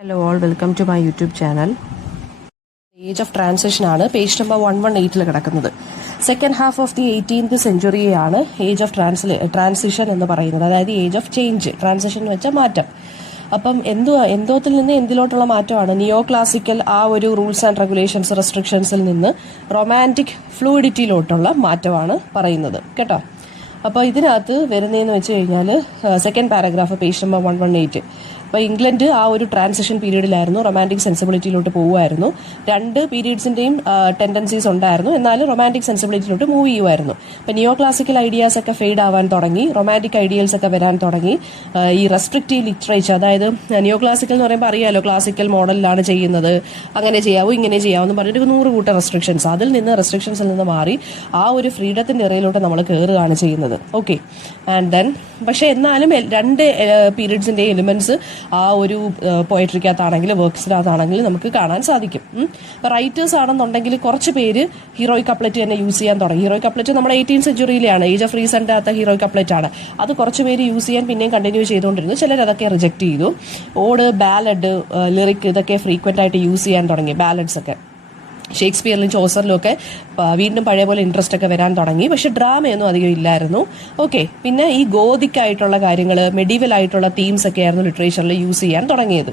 Hello all, welcome to my YouTube channel. Age of transition ആണ് page number 118 കിടക്കുന്നത്. Second half of the 18th സെഞ്ചുറിയാണ് age of transition എന്ന് പറയുന്നത്. അതായത് age of change, transition എന്ന് വെച്ചാൽ മാറ്റം. അപ്പം എന്തോത്തിൽ നിന്ന് എന്തിലോട്ടുള്ള മാറ്റമാണ്? നിയോ ക്ലാസിക്കൽ ആ ഒരു റൂൾസ് ആൻഡ് റെഗുലേഷൻസ് റെസ്ട്രിക്ഷൻസിൽ നിന്ന് റൊമാൻറ്റിക് ഫ്ലൂയിഡിറ്റിയിലോട്ടുള്ള മാറ്റമാണ് പറയുന്നത് കേട്ടോ. അപ്പോൾ ഇതിനകത്ത് വരുന്നതെന്ന് വെച്ച് കഴിഞ്ഞാൽ സെക്കൻഡ് പാരഗ്രാഫ് പേജ് നമ്പർ 118. അപ്പോൾ ഇംഗ്ലണ്ട് ആ ഒരു ട്രാൻസിഷൻ പീരീഡിലായിരുന്നു, റൊമാൻറ്റിക് സെൻസിബിലിറ്റിയിലോട്ട് പോകുമായിരുന്നു. രണ്ട് പീരീഡ്സിൻ്റെയും ടെൻഡൻസീസ് ഉണ്ടായിരുന്നു, എന്നാലും റൊമാൻറ്റിക് സെൻസിബിലിറ്റിയിലോട്ട് മൂവ് ചെയ്യുമായിരുന്നു. അപ്പോൾ നിയോ ക്ലാസിക്കൽ ഐഡിയാസ് ഒക്കെ ഫെയ്ഡ് ആവാൻ തുടങ്ങി, റൊമാൻറ്റിക് ഐഡിയൽസ് ഒക്കെ വരാൻ തുടങ്ങി. ഈ റെസ്ട്രിക്റ്റീവ് ലിറ്ററേച്ചർ, അതായത് നിയോ ക്ലാസിക്കൽ എന്ന് പറയുമ്പോൾ അറിയാലോ, ക്ലാസിക്കൽ മോഡലിലാണ് ചെയ്യുന്നത്, അങ്ങനെ ചെയ്യാവൂ ഇങ്ങനെ ചെയ്യാവൂ എന്ന് പറഞ്ഞിട്ട് 100 കൂട്ടം റെസ്ട്രിക്ഷൻസ്, റെസ്ട്രിക്ഷൻസിൽ നിന്ന് മാറി ആ ഒരു ഫ്രീഡത്തിൻ്റെ ഇറയിലോട്ട് നമ്മൾ കയറുകയാണ് ചെയ്യുന്നത്. ഓക്കെ, ആൻഡ് ദെൻ പക്ഷേ എന്നാലും രണ്ട് പീരീഡ്സിൻ്റെ എലിമെന്റ്സ് ആ ഒരു പോയട്രിക്കകത്താണെങ്കിലും വർക്ക്സിനകത്താണെങ്കിലും നമുക്ക് കാണാൻ സാധിക്കും. റൈറ്റേഴ്സ് ആണെന്നുണ്ടെങ്കിൽ കുറച്ച് പേര് ഹീറോയിക് കപ്ലറ്റ് തന്നെ യൂസ് ചെയ്യാൻ തുടങ്ങി. ഹീറോയിക് കപ്ലറ്റ് നമ്മുടെ 18th സെഞ്ചുറിയിലാണ്, ഏജ് ഓഫ് റീസന്റെ അകത്ത് ഹീറോയിക് കപ്ലറ്റ് ആണ്. അത് കുറച്ച് പേര് യൂസ് ചെയ്യാൻ പിന്നെയും കണ്ടിന്യൂ ചെയ്തുകൊണ്ടിരുന്നു. ചിലർ അതൊക്കെ റിജക്ട് ചെയ്തു. ഓഡ്, ബാലഡ്, ലിറിക് ഇതൊക്കെ ഫ്രീക്വന്റ് ആയിട്ട് യൂസ് ചെയ്യാൻ തുടങ്ങി. ബാലഡ്സ് ഒക്കെ ഷേക്സ്പിയറിലും ചോസറിലും ഒക്കെ വീണ്ടും പഴയ പോലെ ഇൻട്രസ്റ്റ് ഒക്കെ വരാൻ തുടങ്ങി. പക്ഷെ ഡ്രാമയൊന്നും അധികം ഇല്ലായിരുന്നു. ഓക്കെ, പിന്നെ ഈ ഗോതിക് ആയിട്ടുള്ള കാര്യങ്ങൾ, മെഡീവൽ ആയിട്ടുള്ള തീംസ് ഒക്കെ ആയിരുന്നു ലിറ്ററേച്ചറിൽ യൂസ് ചെയ്യാൻ തുടങ്ങിയത്.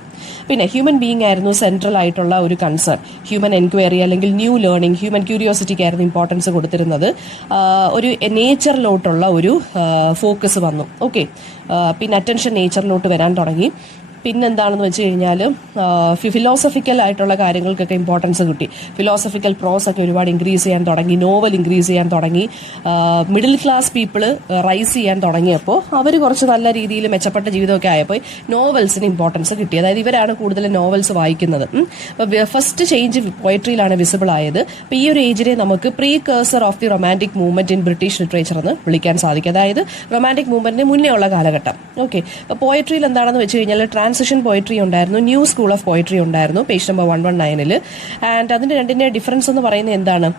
പിന്നെ ഹ്യൂമൻ ബീയിങ് ആയിരുന്നു സെൻട്രൽ ആയിട്ടുള്ള ഒരു കൺസേൺ. ഹ്യൂമൻ എൻക്വയറി അല്ലെങ്കിൽ ന്യൂ ലേണിംഗ്, ഹ്യൂമൻ ക്യൂരിയോസിറ്റിക്ക് ആയിരുന്നു ഇമ്പോർട്ടൻസ് കൊടുത്തിരുന്നത്. ഒരു നേച്ചറിലോട്ടുള്ള ഒരു ഫോക്കസ് വന്നു. ഓക്കെ, പിന്നെ അറ്റൻഷൻ നേച്ചറിലോട്ട് വരാൻ തുടങ്ങി. പിന്നെന്താണെന്ന് വെച്ച് കഴിഞ്ഞാൽ ഫിലോസഫിക്കൽ ആയിട്ടുള്ള കാര്യങ്ങൾക്കൊക്കെ ഇമ്പോർട്ടൻസ് കിട്ടി. ഫിലോസഫിക്കൽ പ്രോസ് ഒക്കെ ഒരുപാട് ഇൻക്രീസ് ചെയ്യാൻ തുടങ്ങി, നോവൽ ഇൻക്രീസ് ചെയ്യാൻ തുടങ്ങി. മിഡിൽ ക്ലാസ് പീപ്പിൾ റൈസ് ചെയ്യാൻ തുടങ്ങിയപ്പോൾ അവർ കുറച്ച് നല്ല രീതിയിൽ മെച്ചപ്പെട്ട ജീവിതമൊക്കെ ആയപ്പോൾ നോവൽസിന് ഇമ്പോർട്ടൻസ് കിട്ടി. അതായത് ഇവരാണ് കൂടുതൽ നോവൽസ് വായിക്കുന്നത്. ഫസ്റ്റ് ചേഞ്ച് പോയട്രിയിലാണ് വിസിബിൾ ആയത്. അപ്പോൾ ഈ ഒരു ഏജിനെ നമുക്ക് pre കേഴ്സർ of the romantic movement in British literature എന്ന് വിളിക്കാൻ സാധിക്കും. അതായത് റൊമാൻറ്റിക് മൂവ്മെന്റിന് മുന്നേ ഉള്ള കാലഘട്ടം. ഓക്കെ, അപ്പോൾ പോയട്രിയിൽ എന്താണെന്ന് വെച്ച് കഴിഞ്ഞാൽ ട്രാൻസിഷൻ പോയട്രി ഉണ്ടായിരുന്നു, ന്യൂ സ്കൂൾ ഓഫ് പോയട്രി ഉണ്ടായിരുന്നു പേജ് നമ്പർ 119. ആൻഡ് അതിന്റെ രണ്ടിന്റെ ഡിഫറൻസ് എന്ന് പറയുന്നത് എന്താണ്?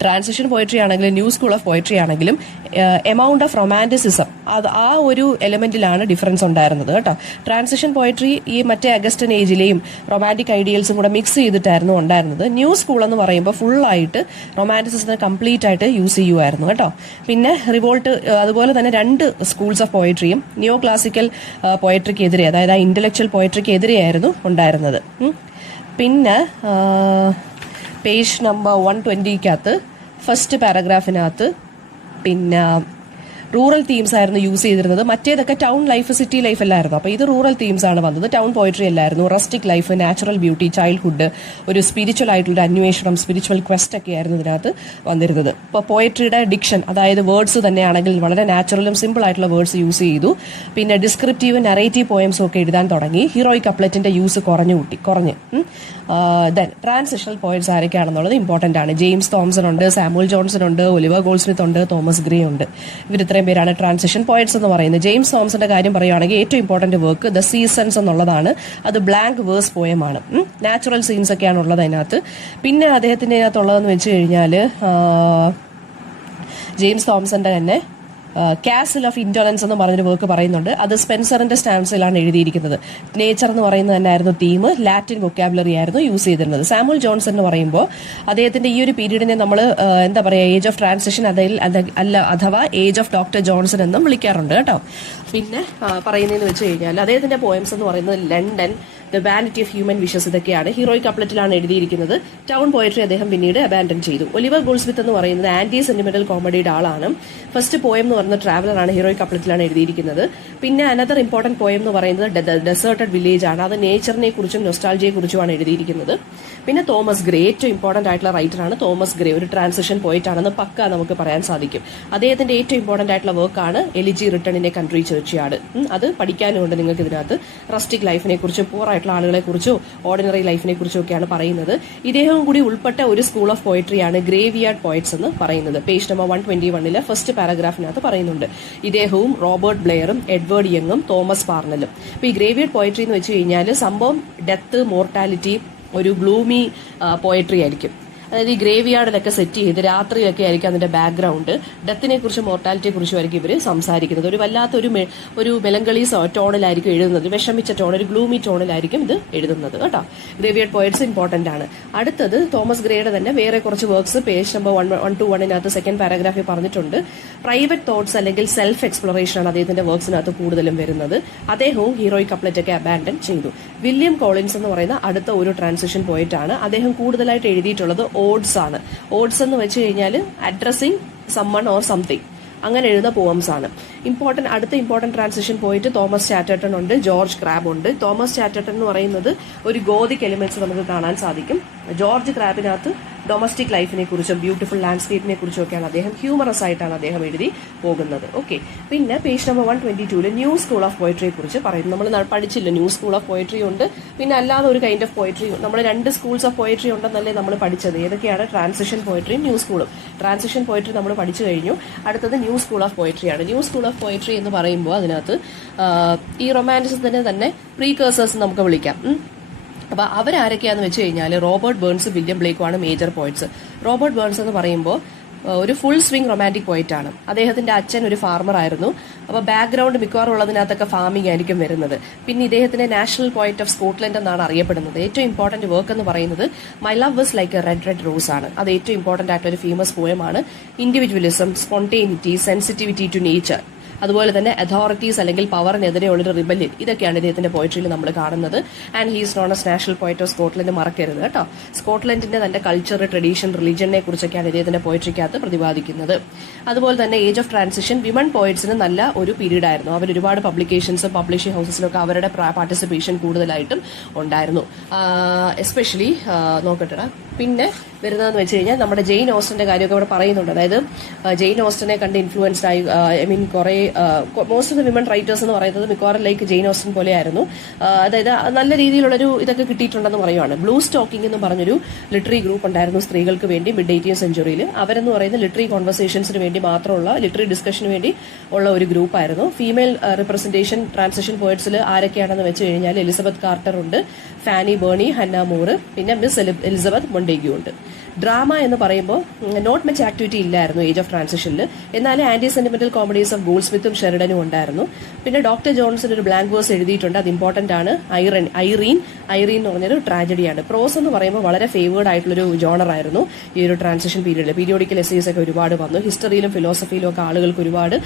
ട്രാൻസിഷൻ പോയട്രി ആണെങ്കിലും ന്യൂ സ്കൂൾ ഓഫ് പോയട്രി ആണെങ്കിലും എമൗണ്ട് ഓഫ് റൊമാൻറ്റിസിസം അത് ആ ഒരു എലമെന്റിലാണ് ഡിഫറൻസ് ഉണ്ടായിരുന്നത് കേട്ടോ. ട്രാൻസിഷൻ പോയട്രി ഈ മറ്റേ അഗസ്റ്റൻ ഏജിലെയും റൊമാൻറ്റിക് ഐഡിയൽസും കൂടെ മിക്സ് ചെയ്തിട്ടായിരുന്നു ഉണ്ടായിരുന്നത്. ന്യൂ സ്കൂൾ എന്ന് പറയുമ്പോൾ ഫുള്ളായിട്ട് റൊമാൻറ്റിസിസത്തെ കംപ്ലീറ്റ് ആയിട്ട് യൂസ് ചെയ്യുമായിരുന്നു കേട്ടോ. പിന്നെ റിവോൾട്ട്, അതുപോലെ തന്നെ രണ്ട് സ്കൂൾസ് ഓഫ് പോയട്രിയും നിയോ ക്ലാസിക്കൽ പോയട്രിക്കെതിരെ, അതായത് ആ ഇന്റലക്ച്വൽ പോയട്രിക്കെതിരെയായിരുന്നു ഉണ്ടായിരുന്നത്. പിന്നെ പേജ് നമ്പർ 120 ഫസ്റ്റ് പാരഗ്രാഫിനകത്ത് പിന്നെ റൂറൽ തീംസ് ആയിരുന്നു യൂസ് ചെയ്തിരുന്നത്. മറ്റേതൊക്കെ ടൗൺ ലൈഫ്, സിറ്റി ലൈഫ് അല്ലായിരുന്നു. അപ്പോൾ ഇത് റൂറൽ തീംസ് ആണ് വന്നത്, ടൗൺ പോയട്രി അല്ലായിരുന്നു. Rustic life, natural beauty, childhood, ഒരു സ്പിരിച്വൽ ആയിട്ടുള്ള അന്വേഷണം, സ്പിരിച്വൽ ക്വസ്റ്റ് ഒക്കെ ആയിരുന്നു ഇതിനകത്ത് വന്നിരുന്നത്. ഇപ്പോൾ പോയട്രിയുടെ ഡിക്ഷൻ, അതായത് വേർഡ്സ് തന്നെയാണെങ്കിൽ വളരെ നാച്ചുറലും സിമ്പിൾ ആയിട്ടുള്ള വേർഡ്സ് യൂസ് ചെയ്തു. പിന്നെ ഡിസ്ക്രിപ്റ്റീവ്, നറേറ്റീവ് പോയംസും ഒക്കെ എഴുതാൻ തുടങ്ങി. ഹീറോയിക് കപ്ലറ്റിന്റെ യൂസ് കുറഞ്ഞ്. ദെൻ ട്രാൻസിഷണൽ പോയറ്റ്സ് ആരൊക്കെയാണെന്നുള്ളത് ഇമ്പോർട്ടന്റ് ആണ്. ജെയിംസ് തോംസൺ ഉണ്ട്, സാമുവൽ ജോൺസൺ ഉണ്ട്, ഒലിവർ ഗോൾഡ്സ്മിത്ത് ഉണ്ട്, തോമസ് ഗ്രേ ഉണ്ട്. ഇവർ ഇത്രയും പേരാണ് ട്രാൻസിഷൻ പോയറ്റ്സ് എന്ന് പറയുന്നത്. ജെയിംസ് തോംസന്റെ കാര്യം പറയുകയാണെങ്കിൽ ഏറ്റവും ഇമ്പോർട്ടന്റ് വർക്ക് ദ സീസൺസ് എന്നുള്ളതാണ്. അത് ബ്ലാങ്ക് വേഴ്സ് പോയമാണ്. നാച്ചുറൽ സീൻസ് ഒക്കെയാണ് ഉള്ളത് അതിനകത്ത്. പിന്നെ അദ്ദേഹത്തിന്റെ അതിനകത്തുള്ളതെന്ന് വെച്ച് കഴിഞ്ഞാൽ ജെയിംസ് തോംസന്റെ തന്നെ കാസിൽ ഓഫ് ഇൻറ്റോളൻസ് എന്ന് പറഞ്ഞൊരു വർക്ക് പറയുന്നുണ്ട്. അത് സ്പെൻസറിന്റെ സ്റ്റാൻസിലാണ് എഴുതിയിരിക്കുന്നത്. നേച്ചർ എന്ന് പറയുന്നത് തന്നെയായിരുന്നു തീം, ലാറ്റിൻ വൊക്കാബുലറി ആയിരുന്നു യൂസ് ചെയ്തിരുന്നത്. സാമുവൽ ജോൺസൺ എന്ന് പറയുമ്പോൾ അദ്ദേഹത്തിന്റെ ഈ ഒരു പീരീഡിനെ നമ്മൾ എന്താ പറയുക, ഏജ് ഓഫ് ട്രാൻസിഷൻ അഥവാ ഏജ് ഓഫ് ഡോക്ടർ ജോൺസൺ എന്നും വിളിക്കാറുണ്ട് കേട്ടോ. പിന്നെ പറയുന്നതെന്ന് വെച്ച് കഴിഞ്ഞാൽ അദ്ദേഹത്തിന്റെ പോയംസ് എന്ന് പറയുന്നത് London, the vanity of human wishes ഇതൊക്കെയാണ്. ഹീറോയിക് കപ്ലറ്റിലാണ് എഴുതിയിരിക്കുന്നത്. ടൗൺ പോയട്രി അദ്ദേഹം പിന്നീട് അബാൻഡൻ ചെയ്തു. ഒലിവർ ഗോൾഡ്സ്മിത്ത് എന്ന് പറയുന്നത് ആന്റി സെന്റിമെന്റൽ കോമഡിയുടെ ആളാണ്. ഫസ്റ്റ് പോയം എന്ന് പറയുന്നത് ട്രാവലർ ആണ്, ഹീറോയിക് കപ്ലറ്റിലാണ് എഴുതിയിരിക്കുന്നത്. പിന്നെ അനദർ ഇമ്പോർട്ടന്റ് പോയം എന്ന് പറയുന്നത് ഡെസേർട്ടഡ് വില്ലേജ് ആണ്. അത് നേച്ചറിനെ കുറിച്ചും നൊസ്റ്റാൾജിയെ കുറിച്ചുമാണ് എഴുതിയിരിക്കുന്നത്. പിന്നെ തോമസ് ഗ്രേ, ഏറ്റവും ഇമ്പോർട്ടന്റ് ആയിട്ടുള്ള റൈറ്റർ ആണ് തോമസ് ഗ്രേ. ഒരു ട്രാൻസിഷൻ പോയിറ്റ് ആണെന്ന് പക്ക നമുക്ക് പറയാൻ സാധിക്കും. അദ്ദേഹത്തിന്റെ ഏറ്റവും ഇമ്പോർട്ടന്റ് ആയിട്ടുള്ള വർക്കാണ് elegy written in a country churchyard. അത് പഠിക്കാനുണ്ട് നിങ്ങൾക്ക് ഇതിനകത്ത്. റസ്റ്റിക് ലൈഫിനെ കുറിച്ചും പൂർ ആയിട്ടുള്ള ആളുകളെ കുറിച്ചോ ഓർഡിനറി ലൈഫിനെ കുറിച്ചോ ഒക്കെയാണ് പറയുന്നത്. ഇദ്ദേഹവും കൂടി ഉൾപ്പെട്ട ഒരു സ്കൂൾ ഓഫ് പോയട്രിയാണ് ഗ്രേവിയാർഡ് പോയറ്റ്സ് എന്ന് പറയുന്നത്. പേജ് നമ്പർ 121 ഫസ്റ്റ് പാരഗ്രാഫിനകത്ത് പറയുന്നുണ്ട്. ഇദ്ദേഹവും റോബർട്ട് ബ്ലെയറും എഡ്വേർഡ് യങ്ങും തോമസ് പാർണലും. അപ്പൊ ഈ ഗ്രേവിയാർഡ് പോയട്രി എന്ന് വെച്ച് കഴിഞ്ഞാൽ സംഭവം ഡെത്ത്, മോർട്ടാലിറ്റി, ഒരു ഗ്ലൂമി പോയട്രി ആയിരിക്കും. അതായത് ഈ ഗ്രേവ് യാർഡിലൊക്കെ സെറ്റ് ചെയ്ത് രാത്രിയിലൊക്കെ ആയിരിക്കും അതിന്റെ ബാക്ക്ഗ്രൗണ്ട്. ഡെത്തിനെ കുറിച്ചും മോർട്ടാലിറ്റിയെ കുറിച്ചും ആയിരിക്കും ഇവർ സംസാരിക്കുന്നത്. ഒരു വല്ലാത്ത ഒരു മെലങ്കളി ടോണിലായിരിക്കും എഴുതുന്നത്, വിഷമിച്ച ടോൺ, ഒരു ഗ്ലൂമി ടോണിലായിരിക്കും ഇത് എഴുതുന്നത് കേട്ടോ. ഗ്രേവ് യാർഡ് പോയറ്റ്സ് ഇമ്പോർട്ടന്റ് ആണ്. അടുത്തത് തോമസ് ഗ്രേയുടെ തന്നെ വേറെ കുറച്ച് വർക്ക്സ് പേജ് നമ്പർ 121 സെക്കൻഡ് പാരഗ്രാഫിൽ പറഞ്ഞിട്ടുണ്ട്. പ്രൈവറ്റ് തോട്ട്സ് അല്ലെങ്കിൽ സെൽഫ് എക്സ്പ്ലോറേഷൻ ആണ് അദ്ദേഹത്തിന്റെ വർക്ക്സിനകത്ത് കൂടുതലും വരുന്നത്. അദ്ദേഹവും ഹീറോയിക് കപ്ലറ്റ് ഒക്കെ അബാൻഡൻ ചെയ്തു. വില്യം കോളിൻസ് എന്ന് പറയുന്ന അടുത്ത ഒരു ട്രാൻസിഷൻ പോയിന്റ് ആണ്. അദ്ദേഹം കൂടുതലായിട്ട് എഴുതിയിട്ടുള്ളത് ഓഡ്സ് ആണ്. ഓഡ്സ് എന്ന് വെച്ച് കഴിഞ്ഞാൽ അഡ്രസ്സിംഗ് സമ്മൺ ഓർ സംതിങ്, അങ്ങനെ എഴുതുന്ന പോംസ് ആണ്. അടുത്ത ഇമ്പോർട്ടന്റ് ട്രാൻസിഷൻ പോയിട്ട് തോമസ് ചാറ്റർട്ടൺ ഉണ്ട്, ജോർജ് ക്രാബ് ഉണ്ട്. തോമസ് ചാറ്റർട്ടൺ എന്ന് പറയുന്നത് ഒരു ഗോതിക് എലിമെന്റ്സ് നമുക്ക് കാണാൻ സാധിക്കും. ജോർജ് ക്രാബിനകത്ത് ഡൊമസ്റ്റിക് ലൈഫിനെ കുറിച്ചും ബ്യൂട്ടിഫുൾ ലാൻഡ്സ്കേപ്പിനെ കുറിച്ചും ഒക്കെയാണ് അദ്ദേഹം ഹ്യൂമറസ് ആയിട്ടാണ് അദ്ദേഹം എഴുതി പോകുന്നത്. ഓക്കെ, പിന്നെ page number 122 new school of പോയട്രിയെ കുറിച്ച് പറയുന്നു. നമ്മൾ പഠിച്ചില്ല, ന്യൂ സ്കൂൾ ഓഫ് പോയട്രി ഉണ്ട്, പിന്നെ അല്ലാതെ ഒരു കൈൻഡ് ഓഫ് പോയട്രി. നമ്മൾ 2 സ്കൂൾസ് ഓഫ് പോയട്രി ഉണ്ടെന്നല്ലേ നമ്മൾ പഠിച്ചത്. ഏതൊക്കെയാണ്? ട്രാൻസിഷൻ പോയട്രിയും ന്യൂ സ്കൂളും. ട്രാൻസിഷൻ പോയട്രി നമ്മൾ പഠിച്ചു കഴിഞ്ഞു. അടുത്തത് ന്യൂ സ്കൂൾ ഓഫ് പോയട്രിയാണ്. ന്യൂ സ്കൂൾ ഓഫ് പോയട്രി എന്ന് പറയുമ്പോൾ അതിനകത്ത് ഈ റൊമാൻറ്റിസിസത്തിന്റെ തന്നെ പ്രീകേഴ്സേഴ്സ് നമുക്ക് വിളിക്കാം. അപ്പൊ അവരാരൊക്കെയാന്ന് വെച്ച് കഴിഞ്ഞാൽ റോബർട്ട് ബേൺസ്, വില്യം ബ്ലേക്കുമാണ് മേജർ പോയിറ്റ്സ്. റോബർട്ട് ബേൺസ് എന്ന് പറയുമ്പോൾ ഒരു ഫുൾ സ്വിംഗ് റൊമാൻറ്റിക് പോയിന്റ് ആണ്. അദ്ദേഹത്തിന്റെ അച്ഛൻ ഒരു ഫാർമർ ആയിരുന്നു. അപ്പോൾ ബാക്ക്ഗ്രൗണ്ട് മിക്കവാറും ഉള്ളതിനകത്തൊക്കെ ഫാമിംഗ് ആയിരിക്കും വരുന്നത്. പിന്നെ ഇദ്ദേഹത്തിന്റെ നാഷണൽ പോയിന്റ് ഓഫ് സ്കോട്ട്ലൻഡ് എന്നാണ് അറിയപ്പെടുന്നത്. ഏറ്റവും ഇമ്പോർട്ടന്റ് വർക്ക് എന്ന് പറയുന്നത് my love was like a red red rose ആണ്. അത് ഏറ്റവും ഇമ്പോർട്ടന്റ് ആയിട്ടുള്ള ഒരു ഫേമസ് പോയമാണ്. Individualism, spontaneity, sensitivity to nature, അതുപോലെ തന്നെ അതോറിറ്റീസ് അല്ലെങ്കിൽ പവറിനെതിരെയുള്ളൊരു റിബല്യൻ, ഇതൊക്കെയാണ് ഇദ്ദേഹത്തിന്റെ പോയിട്രിയിൽ നമ്മൾ കാണുന്നത്. And he's known as national poet of Scotland, മറക്കരുത് കേട്ടോ. സ്കോട്ട്ലൻഡിന്റെ തന്റെ കൾച്ചർ, ട്രഡീഷൻ, റിലീജിയനെ കുറിച്ചൊക്കെയാണ് ഇദ്ദേഹത്തിന്റെ പോയിട്രിക്കകത്ത് പ്രതിപാദിക്കുന്നത്. അതുപോലെ തന്നെ ഏജ് ഓഫ് ട്രാൻസിഷൻ വിമൺ പോയിറ്റ്സിന് നല്ല ഒരു പീരീഡ് ആയിരുന്നു. അവർ ഒരുപാട് പബ്ലിക്കേഷൻസും പബ്ലിഷിംഗ് ഹൗസസിലൊക്കെ അവരുടെ പാർട്ടിസിപ്പേഷൻ കൂടുതലായിട്ടും ഉണ്ടായിരുന്നു. എസ്പെഷ്യലി നോക്കട്ടെടാ. പിന്നെ വരുന്നതെന്ന് വെച്ച് കഴിഞ്ഞാൽ നമ്മുടെ ജെയിൻ ഓസ്റ്റന്റെ കാര്യമൊക്കെ ഇവിടെ പറയുന്നുണ്ട്. അതായത് ജെയിൻ ഓസ്റ്റനെ കണ്ട് ഇൻഫ്ലുവൻസ്ഡ് ആയി, ഐ മീൻ കുറെ most of the women writers എന്ന് പറയുന്നത് മിക്കവാറും ലൈക്ക് ജെയിൻ ഓസ്റ്റൻ പോലെയായിരുന്നു. അതായത് നല്ല രീതിയിലുള്ളൊരു ഇതൊക്കെ കിട്ടിയിട്ടുണ്ടെന്ന് പറയുവാണ്. ബ്ലൂ സ്റ്റോക്കിംഗ് എന്ന് പറഞ്ഞൊരു ലിറ്ററി ഗ്രൂപ്പ് ഉണ്ടായിരുന്നു സ്ത്രീകൾക്ക് വേണ്ടി മിഡ് 18th സെഞ്ചുറിയിൽ. അവരെന്ന് പറയുന്നത് ലിറ്ററി കോൺവെർസേഷൻസിന് വേണ്ടി മാത്രമുള്ള, ലിറ്ററി ഡിസ്കഷന് വേണ്ടി ഉള്ള ഒരു ഗ്രൂപ്പായിരുന്നു. ഫീമെയിൽ റിപ്രസെന്റേഷൻ ട്രാൻസിഷൻ പോയിറ്റ്സിൽ ആരൊക്കെയാണെന്ന് വെച്ച് കഴിഞ്ഞാൽ എലിസബത്ത് കാർട്ടർ ഉണ്ട്, ഫാനി ബേണി, ഹന്ന മൂർ, പിന്നെ മിസ് എലിസബത്ത് മൊണ്ടേഗ്യൂ ഉണ്ട്. ഡ്രാമ എന്ന് പറയുമ്പോൾ നോട്ട് മച്ച് ആക്ടിവിറ്റി ഇല്ലായിരുന്നു ഏജ് ഓഫ് ട്രാൻസിഷനിൽ. എന്നാലും ആന്റി സെന്റിമെന്റൽ കോമഡീസ് ഓഫ് ഗോൾഡ് സ്മിത്തും ഷെറിഡനും ഉണ്ടായിരുന്നു. പിന്നെ ഡോക്ടർ ജോൺസൺ ഒരു ബ്ലാങ്ക് വേഴ്സ് എഴുതിയിട്ടുണ്ട്, അത് ഇമ്പോർട്ടന്റ് ആണ്. ഐറീൻ എന്ന് പറഞ്ഞൊരു ട്രാജഡിയാണ്. പ്രോസ് എന്ന് പറയുമ്പോൾ വളരെ ഫേവേർഡ് ആയിട്ടുള്ളൊരു ജോണർ ആയിരുന്നു ഈ ഒരു ട്രാൻസിഷൻ പീരീഡിൽ. പീരിയോഡിക്കൽ എസ്സേസ് ഒക്കെ ഒരുപാട് വന്നു. ഹിസ്റ്ററിയിലും ഫിലോസഫിയിലും ഒക്കെ ആളുകൾക്ക് ഒരുപാട്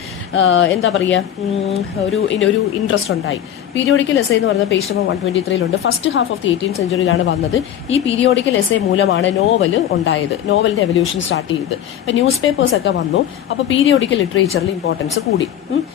എന്താ പറയുക ഒരു ഇൻട്രസ്റ്റ് ഉണ്ടായി. പീരിയോഡിക്കൽ എസ്സേ എന്ന് പറയുന്നത് page number 123 first half of the 18th സെഞ്ചുറിയിലാണ് വന്നത്. ഈ പീരിയോഡിക്കൽ എസ്സേ മൂലമാണ് നോവൽ ഉണ്ടായത്, നോവലിന്റെ എവല്യൂഷൻ സ്റ്റാർട്ട് ചെയ്തത്. ഇപ്പൊ ന്യൂസ് പേപ്പേഴ്സ് ഒക്കെ വന്നു. അപ്പൊ പീരിയോഡിക്കൽ ലിറ്ററേച്ചറിൽ ഇമ്പോർട്ടൻസ് കൂടി.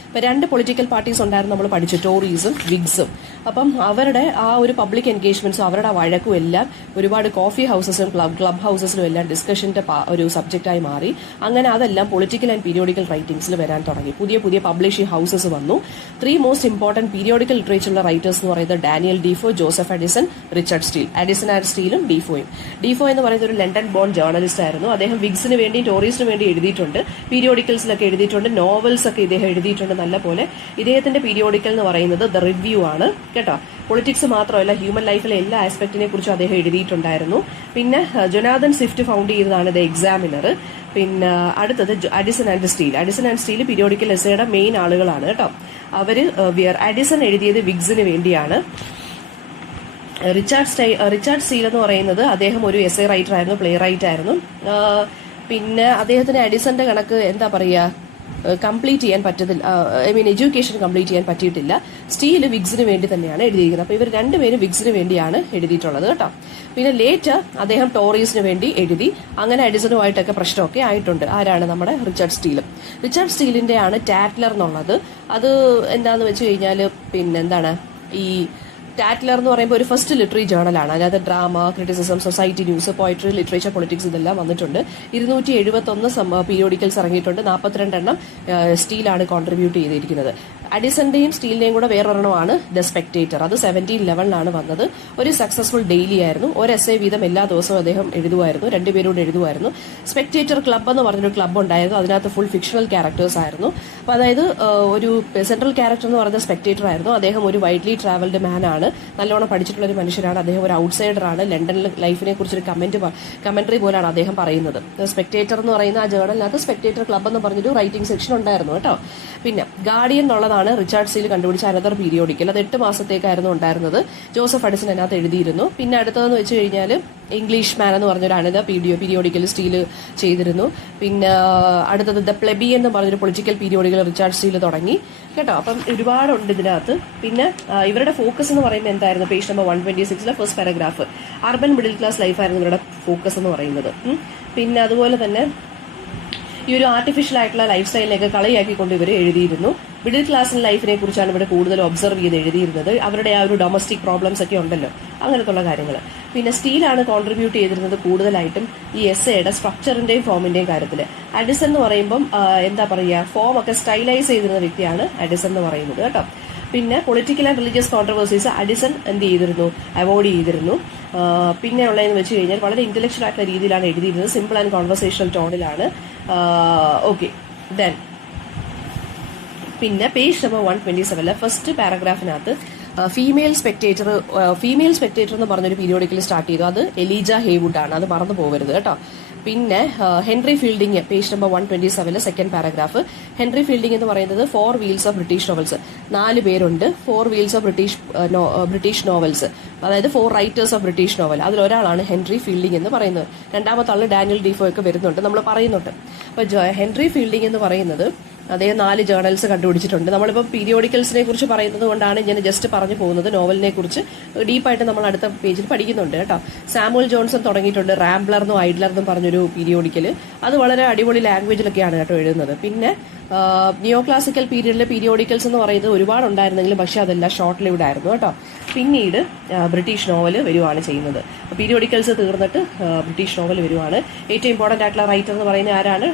ഇപ്പൊ 2 പൊളിറ്റിക്കൽ പാർട്ടീസ് ഉണ്ടായിരുന്നു നമ്മൾ പഠിച്ചു, ടോറീസും വിഗ്സും. അപ്പം അവരുടെ ആ ഒരു പബ്ലിക് എൻഗേജ്മെന്റ്സും അവരുടെ വഴക്കും എല്ലാം ഒരുപാട് കോഫി ഹൗസസിലും ക്ലബ് ഹൗസസിലും എല്ലാം ഡിസ്കഷന്റെ ഒരു സബ്ജക്റ്റായി മാറി. അങ്ങനെ അതെല്ലാം പൊളിറ്റിക്കൽ ആൻഡ് പീരിയോഡിക്കൽ റൈറ്റിംഗ്സിൽ വരാൻ തുടങ്ങി. പുതിയ പബ്ലിഷിംഗ് ഹൗസസ് വന്നു. 3 മോസ്റ്റ് ഇമ്പോർട്ടന്റ് പീരിയോഡിക്കൽ ലിറ്ററേച്ചറിലെ റൈറ്റേഴ്സ് എന്ന് പറയുന്നത് Daniel Defoe, Joseph Addison, Richard Steele. Addison and സ്റ്റീലും ഡീഫോയും. ഡീഫോ എന്ന് പറയുന്നത് ഒരു ലണ്ടൻ ബോൺ ജേർണലിസ്റ്റ് ആയിരുന്നു. അദ്ദേഹം വിഗ്സിന് വേണ്ടി ടോറീസിന് വേണ്ടി എഴുതിയിട്ടുണ്ട്, പീരിയോഡിക്കൽസിലൊക്കെ എഴുതിയിട്ടുണ്ട്, നോവൽസ് ഒക്കെ ഇദ്ദേഹം എഴുതിയിട്ടുണ്ട് നല്ല പോലെ. ഇദ്ദേഹത്തിന്റെ പീരിയോഡിക്കൽ എന്ന് പറയുന്നത് ദ റിവ്യൂ ആണ് കേട്ടോ. പൊളിറ്റിക്സ് മാത്രമല്ല ഹ്യൂമൻ ലൈഫിലെ എല്ലാ ആസ്പെക്റ്റിനെ കുറിച്ചും അദ്ദേഹം എഴുതിയിട്ടുണ്ടായിരുന്നു. പിന്നെ ജൊനാഥൻ സ്വിഫ്റ്റ് ഫൗണ്ട് ചെയ്തതാണ് ദ എക്സാമിനർ. പിന്നെ അടുത്തത് അഡിസൺ ആൻഡ് സ്റ്റീൽ പീരിയോഡിക്കൽ എസ്സേയുടെ മെയിൻ ആളുകളാണ് കേട്ടോ. അവര് അഡിസൺ എഴുതിയത് വിഗ്സിന് വേണ്ടിയാണ്. റിച്ചാർഡ് സ്റ്റീൽ എന്ന് പറയുന്നത് അദ്ദേഹം ഒരു എസ്സേ റൈറ്റർ ആയിരുന്നു, പ്ലേ റൈറ്റ് ആയിരുന്നു. പിന്നെ അദ്ദേഹത്തിന് അഡിസന്റെ കണക്ക് എന്താ പറയുക കംപ്ലീറ്റ് ചെയ്യാൻ പറ്റത്തില്ല, ഐ മീൻ എഡ്യൂക്കേഷൻ കംപ്ലീറ്റ് ചെയ്യാൻ പറ്റിയിട്ടില്ല. സ്റ്റീൽ വിഗ്സിന് വേണ്ടി തന്നെയാണ് എഴുതിയിരിക്കുന്നത്. അപ്പോൾ ഇവർ 2 പേരും വിഗ്സിന് വേണ്ടിയാണ് എഴുതിയിട്ടുള്ളത് കേട്ടോ. പിന്നെ ലേറ്റർ അദ്ദേഹം ടോറീസിന് വേണ്ടി എഴുതി. അങ്ങനെ അഡിസണുമായിട്ടൊക്കെ പ്രശ്നമൊക്കെ ആയിട്ടുണ്ട്. ആരാണ്? നമ്മുടെ റിച്ചാർഡ് സ്റ്റീലിന്റെ ആണ് ടാറ്റ്ലർ എന്നുള്ളത്. അത് എന്താന്ന് വെച്ച് കഴിഞ്ഞാൽ പിന്നെന്താണ്, ഈ ടാറ്റ്ലർ എന്ന് പറയുമ്പോൾ ഒരു ഫസ്റ്റ് ലിറ്ററി ജേർണലാണ്. അതായത് drama, criticism, society news, poetry, literature, politics ഇതെല്ലാം വന്നിട്ടുണ്ട്. 271 പീരിയോഡിക്കൽസ് ഇറങ്ങിയിട്ടുണ്ട്. 42 സ്റ്റീലാണ് കോൺട്രിബ്യൂട്ട് ചെയ്തിരിക്കുന്നത്. അഡിസന്റെയും സ്റ്റീലിന്റെയും കൂടെ വേറൊരെണ്ണമാണ് ദ സ്പെക്ടേറ്റർ. അത് 1711 വന്നത്. ഒരു സക്സസ്ഫുൾ ഡെയിലി ആയിരുന്നു. ഒരു എസ്സേ വീതം എല്ലാ ദിവസവും അദ്ദേഹം എഴുതുമായിരുന്നു, രണ്ടുപേരോട് എഴുതുമായിരുന്നു. സ്പെക്ടേറ്റർ ക്ലബ് എന്ന് പറഞ്ഞൊരു ക്ലബ് ഉണ്ടായിരുന്നു. അതിനകത്ത് ഫുൾ ഫിക്ഷണൽ ക്യാരക്ടേഴ്സ് ആയിരുന്നു. അപ്പോൾ അതായത് ഒരു സെൻട്രൽ ക്യാരക്ടർ എന്ന് പറയുന്നത് സ്പെക്ടേറ്റർ ആയിരുന്നു. അദ്ദേഹം ഒരു വൈഡ്ലി ട്രാവൽഡ് മാൻ ആണ്, നല്ലോണം പഠിച്ചിട്ടുള്ള ഒരു മനുഷ്യനാണ്. അദ്ദേഹം ഒരു ഔട്ട്സൈഡർ ആണ്. ലണ്ടനിൽ ലൈഫിനെ കുറിച്ചൊരു കമന്ററി പോലാണ് അദ്ദേഹം പറയുന്നത്. സ്പെക്ടേറ്റർ എന്ന് പറയുന്ന ആ ജേർണലിനകത്ത് സ്പെക്ടേറ്റർ ക്ലബ് എന്ന് പറഞ്ഞൊരു റൈറ്റിംഗ് സെക്ഷൻ ഉണ്ടായിരുന്നു കേട്ടോ. പിന്നെ ഗാർഡിയൻ എന്നുള്ളതാണ് റിച്ചാർഡ് സ്റ്റീൽ കണ്ടുപിടിച്ച അനദർ പീരിയോഡിക്കൽ. അത് 8 മാസത്തേക്കായിരുന്നു ഉണ്ടായിരുന്നത്. ജോസഫ് അഡിസൺ അതിനകത്ത് എഴുതിയിരുന്നു. പിന്നെ അടുത്തതെന്ന് വെച്ച് കഴിഞ്ഞാൽ ഇംഗ്ലീഷ് മാൻ എന്ന് പറഞ്ഞൊരു അനദർ പീരിയോഡിക്കൽ സ്റ്റീൽ ചെയ്തിരുന്നു. പിന്നെ അടുത്തത് ദ പ്ലെബി എന്ന് പറഞ്ഞൊരു പൊളിറ്റിക്കൽ പീരിയോഡിക്കൽ റിച്ചാർഡ് സ്റ്റീൽ തുടങ്ങി കേട്ടോ. അപ്പം ഒരുപാടുണ്ട് ഇതിനകത്ത്. പിന്നെ ഇവരുടെ ഫോക്കസ് എന്ന് പറയുമ്പോൾ എന്തായിരുന്നു? Page number 126 first paragraph urban middle class ലൈഫായിരുന്നു ഇവരുടെ ഫോക്കസ് എന്ന് പറയുന്നത്. പിന്നെ അതുപോലെ തന്നെ ഈ ഒരു ആർട്ടിഫിഷ്യൽ ആയിട്ടുള്ള ലൈഫ് സ്റ്റൈലിനെയൊക്കെ കളിയാക്കിക്കൊണ്ട് ഇവർ എഴുതിയിരുന്നു. മിഡിൽ ക്ലാസ് ലൈഫിനെ കുറിച്ചാണ് ഇവിടെ കൂടുതൽ ഒബ്സർവ് ചെയ്ത് എഴുതിയിരുന്നത്. അവരുടെ ആ ഒരു ഡൊമസ്റ്റിക് പ്രോബ്ലംസ് ഒക്കെ ഉണ്ടല്ലോ, അങ്ങനത്തുള്ള കാര്യങ്ങൾ. പിന്നെ സ്റ്റീലാണ് കോൺട്രിബ്യൂട്ട് ചെയ്തിരുന്നത് കൂടുതലായിട്ടും ഈ എസ്സേയുടെ സ്ട്രക്ചറിന്റെയും ഫോമിന്റെയും കാര്യത്തിൽ. അഡിസൺ എന്ന് പറയുമ്പം എന്താ പറയുക, ഫോം ഒക്കെ സ്റ്റൈലൈസ് ചെയ്തിരുന്ന വ്യക്തിയാണ് അഡിസൺ എന്ന് പറയുന്നത് കേട്ടോ. പിന്നെ political and religious controversies Addison എന്ത് ചെയ്തിരുന്നു? അവോയ്ഡ് ചെയ്തിരുന്നു. പിന്നെ ഉള്ളതെന്ന് വെച്ച് കഴിഞ്ഞാൽ വളരെ ഇന്റലക്ച്വൽ ആയിട്ടുള്ള രീതിയിലാണ് എഴുതിയിരുന്നത്. സിമ്പിൾ ആൻഡ് കോൺവെർസേഷണൽ ടോണിലാണ്. ഓക്കെ, ദെൻ പിന്നെ പേജ് നമ്പർ 127 ഫസ്റ്റ് പാരഗ്രാഫിനകത്ത് ഫീമെയിൽ സ്പെക്ടേറ്റർ എന്ന് പറഞ്ഞൊരു പീരിയോഡിക്കൽ സ്റ്റാർട്ട് ചെയ്തു. അത് എലീജ ഹേവുഡ് ആണ്, അത് മറന്നു പോകരുത് കേട്ടോ. പിന്നെ Henry fielding page number 127 second paragraph. Henry Fielding എന്ന് പറയുന്നത് 4 വീൽസ് ഓഫ് ബ്രിട്ടീഷ് നോവൽസ്. 4 പേരുണ്ട്. 4 വീൽസ് ഓഫ് ബ്രിട്ടീഷ് നോവൽസ്, അതായത് 4 റൈറ്റേഴ്സ് ഓഫ് ബ്രിട്ടീഷ് നോവൽ. അതിലൊരാളാണ് ഹെൻറി ഫീൽഡിംഗ് എന്ന് പറയുന്നത്. രണ്ടാമത്തെ ആള് ഡാനിയൽ ഡീഫോ ഒക്കെ വരുന്നുണ്ട്, നമ്മൾ പറയുന്നുണ്ട്. അപ്പൊ ഹെൻറി ഫീൽഡിംഗ് എന്ന് പറയുന്നത് അദ്ദേഹം 4 ജേർണൽസ് കണ്ടുപിടിച്ചിട്ടുണ്ട്. നമ്മളിപ്പോൾ പീരിയോഡിക്കൽസിനെ കുറിച്ച് പറയുന്നത് കൊണ്ടാണ് ഞാൻ ജസ്റ്റ് പറഞ്ഞു പോകുന്നത്. നോവലിനെ കുറിച്ച് ഡീപ്പായിട്ട് നമ്മൾ അടുത്ത പേജിൽ പഠിക്കുന്നുണ്ട് കേട്ടോ. സാമുവൽ ജോൺസൺ തുടങ്ങിയിട്ടുണ്ട് റാംബ്ലർ എന്നും ഐഡ്ലർ എന്നും പറഞ്ഞൊരു പീരിയോഡിക്കൽ. അത് വളരെ അടിപൊളി ലാംഗ്വേജിലൊക്കെയാണ് കേട്ടോ എഴുതുന്നത്. പിന്നെ നിയോ ക്ലാസിക്കൽ പീരിയഡിലെ പീരിയോഡിക്കൽസ് എന്ന് പറയുന്നത് ഒരുപാട് ഉണ്ടായിരുന്നെങ്കിലും പക്ഷെ അതെല്ലാം ഷോർട്ട് ലിവ്ഡ് ആയിരുന്നു കേട്ടോ. പിന്നീട് ബ്രിട്ടീഷ് നോവൽ വരുവാണ് ചെയ്യുന്നത്. പീരിയോഡിക്കൽസ് തീർന്നിട്ട് ബ്രിട്ടീഷ് നോവൽ വരുവാണ്. ഏറ്റവും ഇമ്പോർട്ടൻ്റ് ആയിട്ടുള്ള റൈറ്റർ എന്ന് പറയുന്നത് ആരാണ്?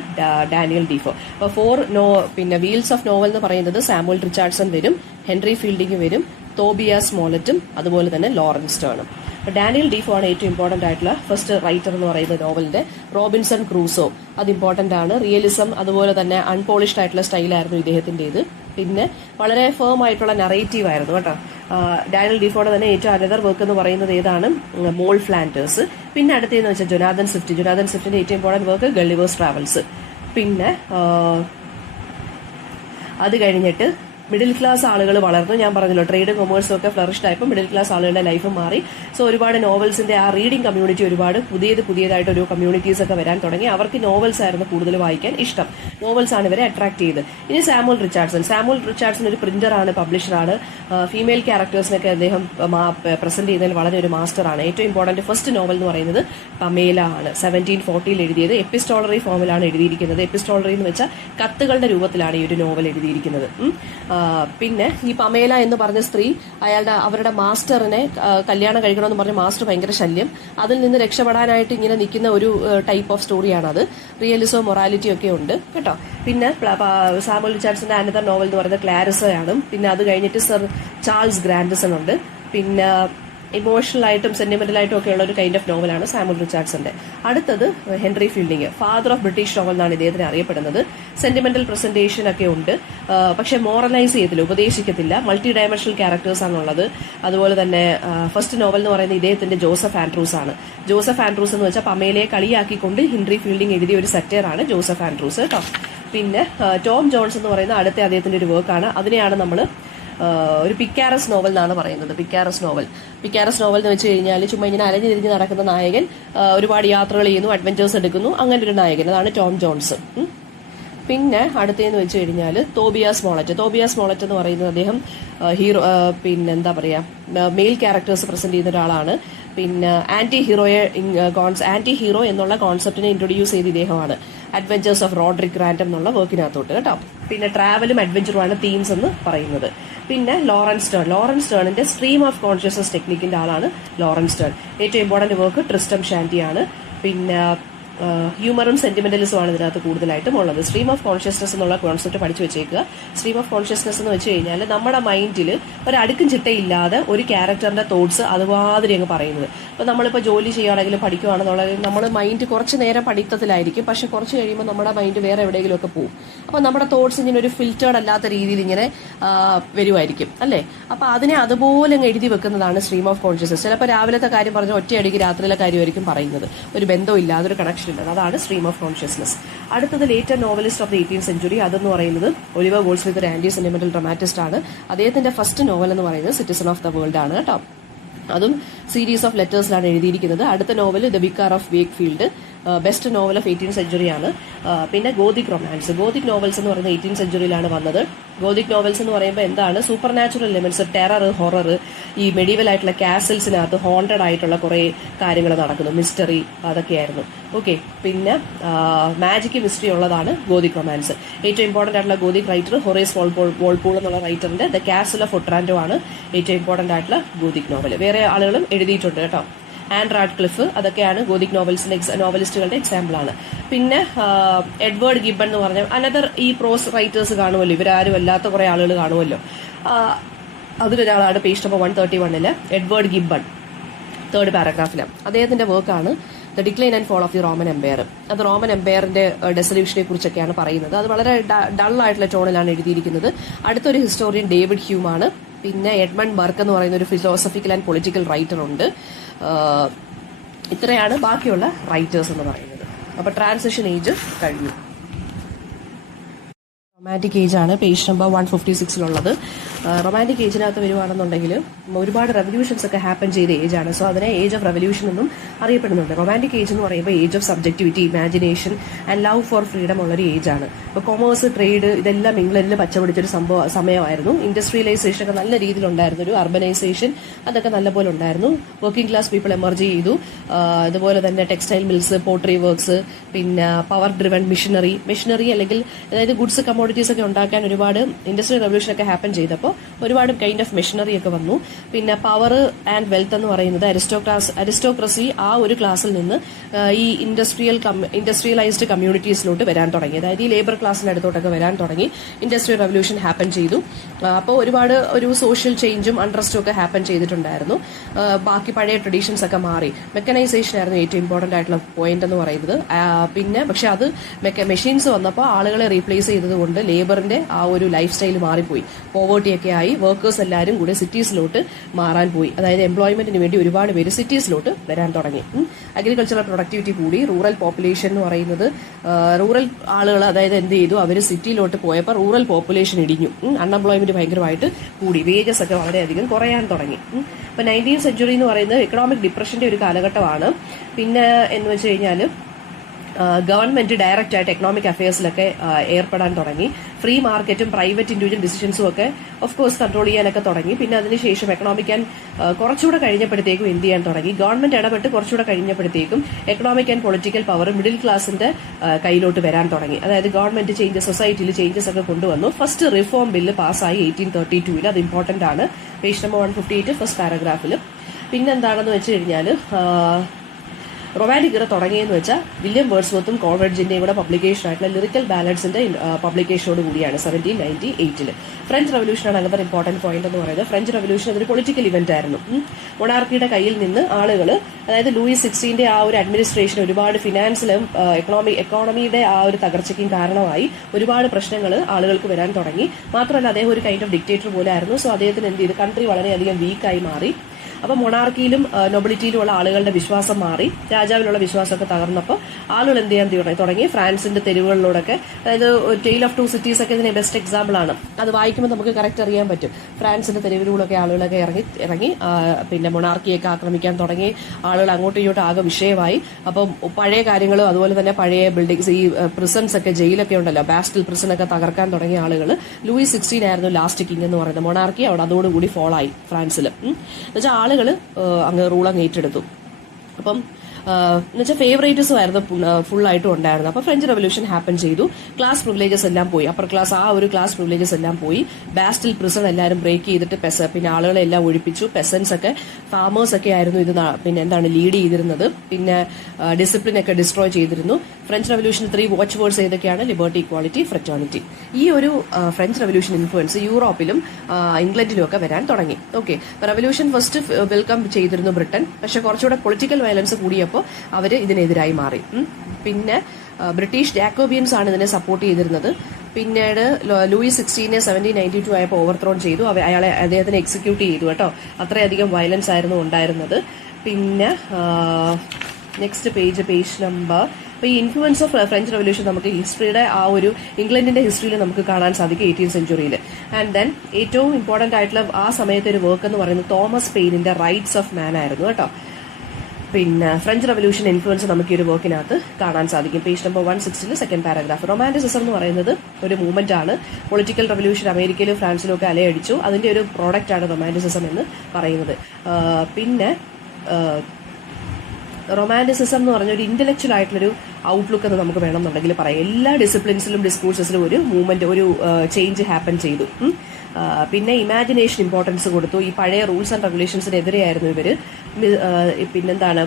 ഡാനിയൽ ഡീഫോ. അപ്പോൾ 4 വീൽസ് ഓഫ് നോവൽ എന്ന് പറയുന്നത് സാമുവൽ റിച്ചാർഡ്സൺ വരും, ഹെൻറി ഫീൽഡിംഗ് വരും, തോബിയാസ് സ്മോലറ്റും അതുപോലെ തന്നെ ലോറൻസ് സ്റ്റേണും. ഡാനിയൽ ഡീഫോ ആണ് ഏറ്റവും ഇമ്പോർട്ടൻ്റ് ആയിട്ടുള്ള ഫസ്റ്റ് റൈറ്റർ എന്ന് പറയുന്ന നോവലിന്റെ. റോബിൻസൺ ക്രൂസോ അത് ഇമ്പോർട്ടൻ്റ് ആണ്. റിയലിസം അതുപോലെ തന്നെ അൺപോളിഷ്ഡ് ആയിട്ടുള്ള സ്റ്റൈലായിരുന്നു ഇദ്ദേഹത്തിൻ്റെത്. പിന്നെ വളരെ ഫേം ആയിട്ടുള്ള നറേറ്റീവ് ആയിരുന്നു കേട്ടോ. ഡാനിയൽ ഡീഫോയുടെ തന്നെ ഏറ്റവും അനദർ വർക്ക് എന്ന് പറയുന്നത് ഏതാണ്? മോൾ ഫ്ലാൻഡേഴ്സ്. പിന്നെ അടുത്തതെന്ന് വെച്ചാൽ ജൊനാഥൻ സ്വിഫ്റ്റിന്റെ ഏറ്റവും ഇമ്പോർട്ടൻ്റ് വർക്ക് ഗള്ളിവേഴ്സ് ട്രാവൽസ്. പിന്നെ അത് കഴിഞ്ഞിട്ട് മിഡിൽ ക്ലാസ് ആളുകൾ വളർന്നു. ഞാൻ പറഞ്ഞല്ലോ ട്രേഡും കൊമേഴ്സും ഒക്കെ ഫ്ലറിഷ്ഡ് ആയപ്പോൾ മിഡിൽ ക്ലാസ് ആളുകളുടെ ലൈഫ് മാറി. സോ ഒരുപാട് നോവൽസിന്റെ ആ റീഡിംഗ് കമ്മ്യൂണിറ്റി ഒരുപാട് പുതിയതായിട്ട് ഒരു കമ്മ്യൂണിറ്റീസ് ഒക്കെ വരാൻ തുടങ്ങി. അവർക്ക് നോവൽസ് ആയിരുന്നു കൂടുതൽ വായിക്കാൻ ഇഷ്ടം. നോവൽസ് ആണ് ഇവരെ അട്രാക്ട് ചെയ്ത്. ഇനി സാമുവൽ റിച്ചാർഡ്സൺ ഒരു പ്രിന്ററാണ്, പബ്ലിഷറാണ്. ഫീമെയിൽ ക്യാരക്ടേഴ്സിനൊക്കെ അദ്ദേഹം പ്രസന്റ് ചെയ്യുന്നതിൽ വളരെ ഒരു മാസ്റ്ററാണ്. ഏറ്റവും ഇമ്പോർട്ടന്റ് ഫസ്റ്റ് നോവൽ എന്ന് പറയുന്നത് പമേല ആണ്. 1740 എഴുതിയത്. എപ്പിസ്റ്റോളറി ഫോമിലാണ് എഴുതിയിരിക്കുന്നത്. എപ്പിസ്റ്റോളറി എന്ന് വെച്ചാൽ കത്തുകളുടെ രൂപത്തിലാണ് ഈ ഒരു നോവൽ എഴുതിയിരിക്കുന്നത്. പിന്നെ ഈ പമേല എന്ന് പറഞ്ഞ സ്ത്രീ അവരുടെ മാസ്റ്ററിനെ കല്യാണം കഴിക്കണമെന്ന് പറഞ്ഞ മാസ്റ്റർ ഭയങ്കര ശല്യം. അതിൽ നിന്ന് രക്ഷപ്പെടാനായിട്ട് ഇങ്ങനെ നിൽക്കുന്ന ഒരു ടൈപ്പ് ഓഫ് സ്റ്റോറിയാണ് അത്. റിയലിസോ മൊറാലിറ്റി ഒക്കെ ഉണ്ട് കേട്ടോ. പിന്നെ സാമുവൽ റിച്ചാർഡ്സന്റെ അനദർ നോവൽ എന്ന് പറയുന്നത് ക്ലാരിസയാണ്. പിന്നെ അത് കഴിഞ്ഞിട്ട് സർ ചാൾസ് ഗ്രാൻഡസൺ ഉണ്ട്. പിന്നെ ഇമോഷണൽ ആയിട്ടും സെന്റിമെന്റൽ ആയിട്ടും ഒക്കെ ഉള്ള ഒരു കൈൻഡ് ഓഫ് നോവലാണ് സാമുവൽ റിച്ചാർഡ്സന്റെ. അടുത്തത് Henry fielding, father of British novel എന്നാണ് ഇദ്ദേഹത്തിന് അറിയപ്പെടുന്നത്. സെന്റിമെന്റൽ പ്രസന്റേഷൻ ഒക്കെ ഉണ്ട്, പക്ഷെ മോറലൈസ് ചെയ്യത്തില്ല, ഉപദേശിക്കത്തില്ല. മൾട്ടി ഡയമെൻഷണൽ ക്യാരക്ടേഴ്സ് ആണുള്ളത്. അതുപോലെ തന്നെ ഫസ്റ്റ് നോവൽ എന്ന് പറയുന്നത് ഇദ്ദേഹത്തിന്റെ ജോസഫ് ആൻഡ്രൂസ് ആണ്. ജോസഫ് ആൻഡ്രൂസ് എന്ന് വെച്ചാൽ പമേലയെ കളിയാക്കിക്കൊണ്ട് ഹെൻറി ഫീൽഡിംഗ് എഴുതിയ ഒരു സെറ്ററാണ് ജോസഫ് ആൻഡ്രൂസ് കേട്ടോ. പിന്നെ ടോം ജോൺസ് എന്ന് പറയുന്ന അടുത്ത അദ്ദേഹത്തിന്റെ ഒരു വർക്കാണ്. അതിനെയാണ് നമ്മൾ ഒരു പിക്കാരസ് നോവൽ എന്നാണ് പറയുന്നത്. പിക്കാരസ് നോവൽ എന്ന് വെച്ച് കഴിഞ്ഞാൽ ചുമ്മാ ഇങ്ങനെ അലഞ്ഞു തിരിഞ്ഞ് നടക്കുന്ന നായകൻ ഒരുപാട് യാത്രകൾ ചെയ്യുന്നു, അഡ്വഞ്ചേഴ്സ് എടുക്കുന്നു, അങ്ങനെ ഒരു നായകൻ. അതാണ് ടോം ജോൺസ്. പിന്നെ അടുത്തതെന്ന് വെച്ച് കഴിഞ്ഞാൽ തോബിയാസ് മോളറ്റ് എന്ന് പറയുന്നത് അദ്ദേഹം ഹീറോ, പിന്നെ എന്താ പറയാ, മെയിൽ ക്യാരക്ടേഴ്സ് പ്രസന്റ് ചെയ്യുന്ന ഒരാളാണ്. പിന്നെ ആന്റി ഹീറോ എന്നുള്ള കോൺസെപ്റ്റിനെ ഇൻട്രൊഡ്യൂസ് ചെയ്ത ഇദ്ദേഹമാണ്. അഡ്വഞ്ചേഴ്സ് ഓഫ് റോഡ്രിക് റാൻഡം എന്നുള്ള വർക്കിനകത്തോട്ട് കേട്ടോ. പിന്നെ ട്രാവലും അഡ്വഞ്ചറുമാണ് തീംസ് എന്ന് പറയുന്നത്. പിന്നെ ലോറൻസ് സ്റ്റേണിന്റെ സ്ട്രീം ഓഫ് കോൺഷ്യസ്നസ് ടെക്നിക്കിന്റെ ആളാണ് ലോറൻസ് സ്റ്റേൺ. ഏറ്റവും ഇമ്പോർട്ടന്റ് വർക്ക് ട്രിസ്റ്റം ഷാന്റി ആണ്. പിന്നെ ഹ്യൂമറും സെന്റിമെന്റലിസും ആണ് ഇതിനകത്ത് കൂടുതലായിട്ടും ഉള്ളത്. സ്ട്രീം ഓഫ് കോൺഷ്യസ്നസ് എന്നുള്ള കോൺസെപ്റ്റ് പഠിച്ചു വെച്ചേക്കുക. സ്ട്രീം ഓഫ് കോൺഷ്യസ്നസ് എന്ന് വെച്ച് കഴിഞ്ഞാൽ നമ്മുടെ മൈൻഡിൽ ഒരു അടുക്കും ചിട്ടയില്ലാതെ ഒരു ക്യാരക്ടറിന്റെ തോട്ട്സ് അതുമാതിരി അങ്ങ് പറയുന്നത്. ഇപ്പം നമ്മളിപ്പോൾ ജോലി ചെയ്യുകയാണെങ്കിലും പഠിക്കുകയാണെന്നുള്ളത് നമ്മൾ മൈൻഡ് കുറച്ച് നേരം പഠിത്തത്തിലായിരിക്കും, പക്ഷെ കുറച്ച് കഴിയുമ്പോൾ നമ്മുടെ മൈൻഡ് വേറെ എവിടെയെങ്കിലും ഒക്കെ പോകും. അപ്പോൾ നമ്മുടെ തോട്ട്സ് ഇങ്ങനെ ഒരു ഫിൽറ്റേർഡ് അല്ലാത്ത രീതിയിൽ ഇങ്ങനെ വരുമായിരിക്കും അല്ലേ. അപ്പോൾ അതിനെ അതുപോലെ അങ്ങ് എഴുതി വെക്കുന്നതാണ് സ്ട്രീം ഓഫ് കോൺഷ്യസ്നസ്. ചിലപ്പോൾ രാവിലത്തെ കാര്യം പറഞ്ഞാൽ ഒറ്റയടിക്ക് രാത്രിയിലെ കാര്യമായിരിക്കും പറയുന്നത്, ഒരു ബന്ധമില്ല, അതൊരു കണക്ഷൻ ഇല്ല. അതാണ് സ്ട്രീം ഓഫ് കോൺഷ്യസ്നസ്. അടുത്തത് later novelist of the 18th century. അതെന്ന് പറയുന്നത് ഒലിവർ ഗോൾഡ്സ്മിത്ത്, ഒരു ആന്റി സെന്റിമെന്റൽ ഡ്രമാറ്റിസ്റ്റ് ആണ്. അദ്ദേഹത്തിന്റെ ഫസ്റ്റ് നോവൽ എന്ന് പറയുന്നത് സിറ്റിസൺ ഓഫ് ദ വേൾഡ് ആണ് കേട്ടോ. അതും സീരീസ് ഓഫ് ലെറ്റേഴ്സിലാണ് എഴുതിയിരിക്കുന്നത്. അടുത്ത novel the വിക്കാർ of Wakefield, best novel of 18th സെഞ്ചുറിയാണ്. പിന്നെ ഗോതിക് റൊമാൻസ്. ഗോതിക് നോവൽസ് എന്ന് പറയുന്നത് 18th സെഞ്ചുറിയിലാണ് വന്നത്. ഗോതിക് നോവൽസ് എന്ന് പറയുമ്പോൾ എന്താണ്, super natural elements, terror, horror, ഈ മെഡീവൽ ആയിട്ടുള്ള കാസിൽസിനകത്ത് ഹോണ്ടഡ് ആയിട്ടുള്ള കുറേ കാര്യങ്ങൾ നടക്കുന്നു, മിസ്റ്ററി, അതൊക്കെയായിരുന്നു. ഓക്കെ, പിന്നെ മാജിക് മിസ്റ്ററി ഉള്ളതാണ് ഗോതിക് റൊമാൻസ്. ഏറ്റവും ഇമ്പോർട്ടൻ്റ് ആയിട്ടുള്ള ഗോതിക് റൈറ്റർ ഹൊറേസ് വോൾപോൾ എന്നുള്ള റൈറ്ററിന്റെ ദ കാസിൽ ഓഫ് ഒട്രാൻഡോ ആണ് ഏറ്റവും ഇമ്പോർട്ടൻ്റ് ആയിട്ടുള്ള ഗോതിക് നോവൽ. വേറെ ആളുകളും എഴുതിയിട്ടുണ്ട് കേട്ടോ. ആൻഡ് റാഡ്ക്ലിഫ്, അതൊക്കെയാണ് ഗോതിക് നോവലിസ്റ്റുകളുടെ എക്സാമ്പിൾ ആണ്. പിന്നെ എഡ്വേർഡ് ഗിബൺ എന്ന് പറഞ്ഞാൽ അനദർ ഈ പ്രോസ് റൈറ്റേഴ്സ് കാണുമല്ലോ, ഇവരാരും അല്ലാത്ത കുറേ ആളുകൾ കാണുമല്ലോ. അതിലൊരാളാണ് page number 131 Edward Gibbon, 3rd പാരഗ്രാഫിലാണ്. അദ്ദേഹത്തിന്റെ വർക്കാണ് the decline and fall of the Roman empire. അത് റോമൻ എംപയറിന്റെ ഡെസല്യൂഷനെ കുറിച്ചൊക്കെയാണ് പറയുന്നത്. അത് വളരെ ഡൾ ആയിട്ടുള്ള ടോണിലാണ് എഴുതിയിരിക്കുന്നത്. അടുത്തൊരു ഹിസ്റ്റോറിയൻ ഡേവിഡ് ഹ്യൂം ആണ്. പിന്നെ എഡ്മണ്ട് ബർക്ക് എന്ന് പറയുന്ന ഒരു ഫിലോസഫിക്കൽ ആൻഡ് പൊളിറ്റിക്കൽ റൈറ്റർ ഉണ്ട്. ഇത്രയാണ് ബാക്കിയുള്ള റൈറ്റേഴ്സ് എന്ന് പറയുന്നത്. അപ്പോൾ ട്രാൻസിഷൻ ഏജ് കഴിഞ്ഞു. റൊമാൻറ്റിക് ഏജ് ആണ് പേജ് നമ്പർ 156 റൊമാൻറ്റിക് ഏജിനകത്ത് വരുവാണെന്നുണ്ടെങ്കിൽ ഒരുപാട് റെവല്യൂഷൻസ് ഒക്കെ ഹാപ്പൻ ചെയ്ത ഏജ് ആണ്. സോ അതിനെ ഏജ് ഓഫ് റെവല്യൂഷൻ എന്നും അറിയപ്പെടുന്നുണ്ട്. റൊമാൻറ്റിക് ഏജ് എന്ന് പറയുമ്പോൾ age of subjectivity, imagination and love for freedom ഉള്ളൊരു ഏജ് ആണ്. ഇപ്പോൾ കൊമേഴ്സ്, ട്രേഡ് ഇതെല്ലാം ഇംഗ്ലണ്ടിൽ പച്ചപിടിച്ചൊരു സമയമായിരുന്നു. ഇൻഡസ്ട്രിയലൈസേഷൻ ഒക്കെ നല്ല രീതിയിലുണ്ടായിരുന്നു, ഒരു അർബനൈസേഷൻ അതൊക്കെ നല്ലപോലെ ഉണ്ടായിരുന്നു. വർക്കിംഗ് ക്ലാസ് പീപ്പിൾ എമർജ് ചെയ്തു. അതുപോലെ തന്നെ ടെക്സ്റ്റൈൽ മിൽസ്, പോട്ടറി വർക്ക്സ്, പിന്നെ പവർ ഡ്രിവൺ മെഷീനറി അല്ലെങ്കിൽ അതായത് ഗുഡ്സ് കമ്മോഡിറ്റീസ് ഒക്കെ ഉണ്ടാക്കാൻ ഒരുപാട് ഇൻഡസ്ട്രിയൽ റെവല്യൂഷൻ ഒക്കെ ഹാപ്പൻ ചെയ്തപ്പോൾ ഒരുപാട് കൈൻഡ് ഓഫ് മെഷീനറി ഒക്കെ വന്നു. പിന്നെ പവർ ആൻഡ് വെൽത്ത് എന്ന് പറയുന്നത് അരിസ്റ്റോക്രസി ആ ഒരു ക്ലാസ്സിൽ നിന്ന് ഈ ഇൻഡസ്ട്രിയലൈസ്ഡ് കമ്മ്യൂണിറ്റീസിലോട്ട് വരാൻ തുടങ്ങി. അതായത് ഈ ലേബർ ക്ലാസ്സിന്റെ അടുത്തോട്ടൊക്കെ വരാൻ തുടങ്ങി. ഇൻഡസ്ട്രിയൽ റെവല്യൂഷൻ ഹാപ്പൻ ചെയ്തു. അപ്പോൾ ഒരുപാട് ഒരു സോഷ്യൽ ചേഞ്ചും അൺട്രസ്റ്റും ഒക്കെ ഹാപ്പൻ ചെയ്തിട്ടുണ്ടായിരുന്നു. ബാക്കി പഴയ ട്രഡീഷൻസ് ഒക്കെ മാറി. മെക്കനൈസേഷൻ ആയിരുന്നു ഏറ്റവും ഇമ്പോർട്ടന്റ് ആയിട്ടുള്ള പോയിന്റ് എന്ന് പറയുന്നത്. പിന്നെ പക്ഷെ അത് മെഷീൻസ് വന്നപ്പോൾ ആളുകളെ റീപ്ലേസ് ചെയ്തതുകൊണ്ട് ലേബറിന്റെ ആ ഒരു ലൈഫ് സ്റ്റൈൽ മാറിപ്പോയി. പോവേർട്ടിയൊക്കെ ആയി. വർക്കേഴ്സ് എല്ലാവരും കൂടെ സിറ്റീസിലോട്ട് മാറാൻ പോയി. അതായത് എംപ്ലോയ്മെന്റിന് വേണ്ടി ഒരുപാട് പേര് സിറ്റീസിലോട്ട് വരാൻ തുടങ്ങി. അഗ്രികൾച്ചറൽ പ്രൊഡക്ടിവിറ്റി കൂടി. റൂറൽ പോപ്പുലേഷൻ എന്ന് പറയുന്നത് റൂറൽ ആളുകൾ അതായത് എന്ത് ചെയ്തു, അവർ സിറ്റിയിലോട്ട് പോയപ്പോൾ റൂറൽ പോപ്പുലേഷൻ ഇടിഞ്ഞു. അൺഎംപ്ലോയ്മെന്റ് ഭയങ്കരമായിട്ട് കൂടി. വേജസ് ഒക്കെ വളരെയധികം കുറയാൻ തുടങ്ങി. ഇപ്പൊ 19th സെഞ്ചുറി എന്ന് പറയുന്നത് എക്കണോമിക് ഡിപ്രഷന്റെ ഒരു കാലഘട്ടമാണ്. പിന്നെ എന്ന് വെച്ച് കഴിഞ്ഞാൽ ഗവൺമെന്റ് ഡയറക്റ്റ് ആയിട്ട് എക്കണോമിക് അഫയേഴ്സിലൊക്കെ ഏർപ്പെടാൻ തുടങ്ങി. ഫ്രീ മാർക്കറ്റും പ്രൈവറ്റ് ഇൻഡിവിജ്വൽ ഡിസിഷൻസും ഒക്കെ ഓഫ് കോഴ്സ് കൺട്രോൾ ചെയ്യാനൊക്കെ തുടങ്ങി. പിന്നെ അതിനുശേഷം എക്കണോമിക് ആൻഡ് കുറച്ചുകൂടെ കഴിഞ്ഞപ്പോഴത്തേക്കും എന്ത് ചെയ്യാൻ തുടങ്ങി, ഗവൺമെന്റ് ഇടപെട്ട് കുറച്ചുകൂടെ കഴിഞ്ഞപ്പോഴത്തേക്കും economic and political power middle ക്ലാസിന്റെ കയ്യിലോട്ട് വരാൻ തുടങ്ങി. അതായത് ഗവൺമെന്റ് ചേഞ്ചസ്, സൊസൈറ്റിയിൽ ചേഞ്ചസ് ഒക്കെ കൊണ്ടുവന്നു. ഫസ്റ്റ് റിഫോം ബില്ല് പാസ്സായി 1832. അത് ഇമ്പോർട്ടന്റ് ആണ്. പേജ് നമ്പർ 158 ഫസ്റ്റ് പാരഗ്രാഫിൽ. പിന്നെന്താണെന്ന് വെച്ച് കഴിഞ്ഞാൽ റൊമാൻറ്റിക് ഇറ തുടങ്ങിയെന്ന് വെച്ചാൽ വില്യം വേർഡ്സ്വർത്തും കോൾറിഡ്ജിന്റെയും കൂടെ പബ്ലിക്കേഷൻ ആയിട്ടുള്ള ലിറിക്കൽ ബാലൻസിന്റെ പബ്ലിക്കേഷനോട് കൂടിയാണ് 1798. ഫ്രഞ്ച് റവല്യൂഷനാണ് അങ്ങനത്തെ ഇമ്പോർട്ടന്റ് പോയിന്റ് എന്ന് പറയുന്നത്. ഫ്രഞ്ച് റവല്യൂഷൻ അതൊരു പൊളിറ്റിക്കൽ ഇവന്റ് ആയിരുന്നു. മൊണാർക്കിയുടെ കയ്യിൽ നിന്ന് ആളുകൾ, അതായത് ലൂയിസ് 16 ആ ഒരു അഡ്മിനിസ്ട്രേഷൻ ഒരുപാട് ഫിനാൻസിലും എക്കോണമിയുടെ ആ ഒരു തകർച്ചയ്ക്കും കാരണമായി ഒരുപാട് പ്രശ്നങ്ങൾ ആളുകൾക്ക് വരാൻ തുടങ്ങി. മാത്രമല്ല അദ്ദേഹം ഒരു കൈൻഡ് ഓഫ് ഡിക്റ്റേറ്റർ പോലെ ആയിരുന്നു. സോ അദ്ദേഹത്തിന് എന്ത് ചെയ്തു, കൺട്രി വളരെയധികം വീക്കായി മാറി. അപ്പോൾ മൊണാർക്കിയിലും നൊബിലിറ്റിയിലുമുള്ള ആളുകളുടെ വിശ്വാസം മാറി. രാജാവിലുള്ള വിശ്വാസമൊക്കെ തകർന്നപ്പോൾ ആളുകൾ എന്ത് ചെയ്യാൻ തുടങ്ങി, ഫ്രാൻസിന്റെ തെരുവുകളിലൂടെയൊക്കെ, അതായത് ടെയിൽ ഓഫ് 2 സിറ്റീസ് ഒക്കെ ഇതിന് ബെസ്റ്റ് എക്സാമ്പിൾ ആണ്. അത് വായിക്കുമ്പോൾ നമുക്ക് കറക്റ്റ് അറിയാൻ പറ്റും. ഫ്രാൻസിന്റെ തെരുവിലൂടെയൊക്കെ ആളുകളൊക്കെ ഇറങ്ങി പിന്നെ മൊണാർക്കിയൊക്കെ ആക്രമിക്കാൻ തുടങ്ങി. ആളുകൾ അങ്ങോട്ടും ഇങ്ങോട്ടും ആകെ വിഷയമായി. അപ്പം പഴയ കാര്യങ്ങളും അതുപോലെ തന്നെ പഴയ ബിൽഡിങ്സ്, ഈ പ്രിസൺസ് ഒക്കെ, ജയിലൊക്കെ ഉണ്ടല്ലോ, ബാസ്റ്റിൽ പ്രിസൺ ഒക്കെ തകർക്കാൻ തുടങ്ങിയ ആളുകൾ. ലൂയിസ് 16 ആയിരുന്നു ലാസ്റ്റ് കിങ് എന്ന് പറയുന്നത്. മൊണാർക്കി അവിടെ അതോടുകൂടി ഫോൾ ആയി ഫ്രാൻസിൽ. എന്നുവെച്ചാൽ ആളുകൾ അങ്ങ് റൂൾ അങ്ങ് ഏറ്റെടുത്തു. അപ്പം എന്നുവെച്ചാൽ ഫേവറേറ്റസും ആയിരുന്നു ഫുള്ളായിട്ടും ഉണ്ടായിരുന്നു. അപ്പോൾ ഫ്രഞ്ച് റവല്യൂഷൻ ഹാപ്പൻ ചെയ്തു. ക്ലാസ് പ്രിവിലേജസ് എല്ലാം പോയി, അപ്പർ ക്ലാസ് ആ ഒരു ക്ലാസ് പ്രിവിലേജസ് എല്ലാം പോയി. ബാസ്റ്റിൽ പ്രിസൺ എല്ലാവരും ബ്രേക്ക് ചെയ്തിട്ട് പിന്നെ ആളുകളെ എല്ലാം ഒഴിപ്പിച്ചു. പെസൻസ് ഒക്കെ ഫാമേഴ്സ് ഒക്കെ ആയിരുന്നു ഇത് പിന്നെ എന്താണ് ലീഡ് ചെയ്തിരുന്നത്. പിന്നെ ഡിസിപ്ലിൻ ഒക്കെ ഡിസ്ട്രോയ് ചെയ്തിരുന്നു. ഫ്രഞ്ച് റവല്യൂഷൻ 3 വാച്ച് വേർഡ്സ് ഏതൊക്കെയാണ്? Liberty, equality, fraternity. ഈ ഒരു ഫ്രഞ്ച് റവല്യൂഷൻ ഇൻഫ്ലുവൻസ് യൂറോപ്പിലും ഇംഗ്ലണ്ടിലും ഒക്കെ വരാൻ തുടങ്ങി. ഓക്കെ, റവല്യൂഷൻ ഫസ്റ്റ് വെൽക്കം ചെയ്തിരുന്നു ബ്രിട്ടൻ. പക്ഷെ കുറച്ചുകൂടെ പൊളിറ്റിക്കൽ വയലൻസ് കൂടിയപ്പോൾ അവർ ഇതിനെതിരായി മാറി. പിന്നെ ബ്രിട്ടീഷ് ജാക്കോബിയൻസ് ആണ് ഇതിനെ സപ്പോർട്ട് ചെയ്തിരുന്നത്. പിന്നീട് ലൂയിസ് 16 1792 ആയപ്പോൾ ഓവർത്രോൺ ചെയ്തു. അദ്ദേഹത്തിനെ എക്സിക്യൂട്ട് ചെയ്തു കേട്ടോ. അത്രയധികം വയലൻസ് ആയിരുന്നു ഉണ്ടായിരുന്നത്. പിന്നെ നെക്സ്റ്റ് പേജ് നമ്പർ. അപ്പോൾ ഈ ഇൻഫ്ലുവൻസ് ഓഫ് ഫ്രഞ്ച് റവല്യൂഷൻ നമുക്ക് ഹിസ്റ്ററിയുടെ ആ ഒരു ഇംഗ്ലണ്ടിന്റെ ഹിസ്റ്ററിയിൽ നമുക്ക് കാണാൻ സാധിക്കും 18th സെഞ്ചുറിയിൽ. ആൻഡ് ദെൻ ഏറ്റവും ഇമ്പോർട്ടന്റ് ആയിട്ടുള്ള ആ സമയത്തെ ഒരു വർക്ക് എന്ന് പറയുന്നത് തോമസ് പെയിനിന്റെ റൈറ്റ്സ് ഓഫ് മാൻ ആയിരുന്നു കേട്ടോ. പിന്നെ ഫ്രഞ്ച് റവല്യൂഷൻ ഇൻഫ്ലുവൻസ് നമുക്ക് ഈ ഒരു വർക്കിനകത്ത് കാണാൻ സാധിക്കും. Page number 160 second paragraph. Romanticism എന്ന് പറയുന്നത് ഒരു മൂവ്മെന്റ് ആണ്. പൊളിറ്റിക്കൽ റവല്യൂഷൻ അമേരിക്കയിലും ഫ്രാൻസിലും ഒക്കെ അലയടിച്ചു. അതിന്റെ ഒരു പ്രോഡക്റ്റ് ആണ് റൊമാൻറ്റിസിസം എന്ന് പറയുന്നത്. പിന്നെ റൊമാൻറ്റിസിസം എന്ന് പറഞ്ഞ ഒരു ഇന്റലക്ച്വൽ ആയിട്ടുള്ളൊരു ഔട്ട്ലുക്ക് എന്ന് നമുക്ക് വേണമെന്നുണ്ടെങ്കിൽ പറയാം. എല്ലാ ഡിസിപ്ലിൻസിലും ഡിസ്കോഴ്സസിലും ഒരു മൂവ്മെന്റ്, ഒരു ചേഞ്ച് ഹാപ്പൻ ചെയ്തു. പിന്നെ ഇമാജിനേഷൻ ഇമ്പോർട്ടൻസ് കൊടുത്തു. ഈ പഴയ റൂൾസ് ആൻഡ് റെഗുലേഷൻസിനെതിരെയായിരുന്നു ഇവർ. പിന്നെന്താണ്,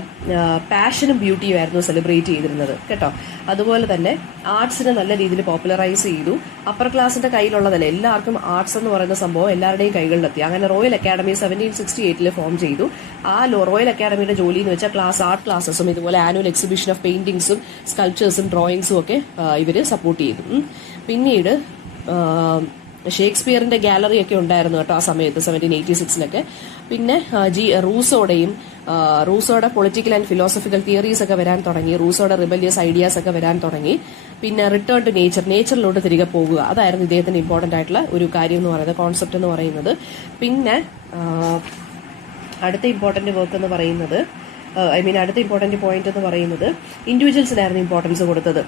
പാഷനും ബ്യൂട്ടിയും ആയിരുന്നു സെലിബ്രേറ്റ് ചെയ്തിരുന്നത് കേട്ടോ. അതുപോലെ തന്നെ ആർട്സിനെ നല്ല രീതിയിൽ പോപ്പുലറൈസ് ചെയ്തു. അപ്പർ ക്ലാസിന്റെ കയ്യിലുള്ളതല്ല, എല്ലാവർക്കും ആർട്സ് എന്ന് പറയുന്ന സംഭവം എല്ലാവരുടെയും കൈകളിലെത്തി. അങ്ങനെ റോയൽ അക്കാഡമി 1768 ഫോം ചെയ്തു. ആ റോയൽ അക്കാഡമിയുടെ ജോലി എന്ന് വെച്ചാൽ ആർട്ട് ക്ലാസ്സസും ഇതുപോലെ ആനുവൽ എക്സിബിഷൻ ഓഫ് പെയിന്റിങ്സും സ്കൾപ്ചേഴ്സും ഡ്രോയിങ്സും ഒക്കെ ഇവർ സപ്പോർട്ട് ചെയ്തു. പിന്നീട് ഷേക്സ്പിയറിന്റെ ഗാലറി ഒക്കെ ഉണ്ടായിരുന്നു കേട്ടോ ആ സമയത്ത് 1786 പിന്നെ റൂസോയുടെ പൊളിറ്റിക്കൽ ആൻഡ് ഫിലോസഫിക്കൽ തിയറീസ് ഒക്കെ വരാൻ തുടങ്ങി. റൂസോയുടെ റിബലിയസ് ഐഡിയാസ് ഒക്കെ വരാൻ തുടങ്ങി. പിന്നെ റിട്ടേൺ ടു നേച്ചറിലോട്ട് തിരികെ പോകുക, അതായിരുന്നു ഇദ്ദേഹത്തിന് ഇമ്പോർട്ടന്റ് ആയിട്ടുള്ള ഒരു കാര്യം എന്ന് പറയുന്നത്, കോൺസെപ്റ്റ് എന്ന് പറയുന്നത്. പിന്നെ അടുത്ത ഇമ്പോർട്ടന്റ് വർക്ക് എന്ന് പറയുന്നത് അടുത്ത ഇമ്പോർട്ടന്റ് പോയിന്റ് എന്ന് പറയുന്നത് ഇൻഡിവിജ്വൽസിനായിരുന്നു ഇമ്പോർട്ടൻസ് കൊടുത്തത്.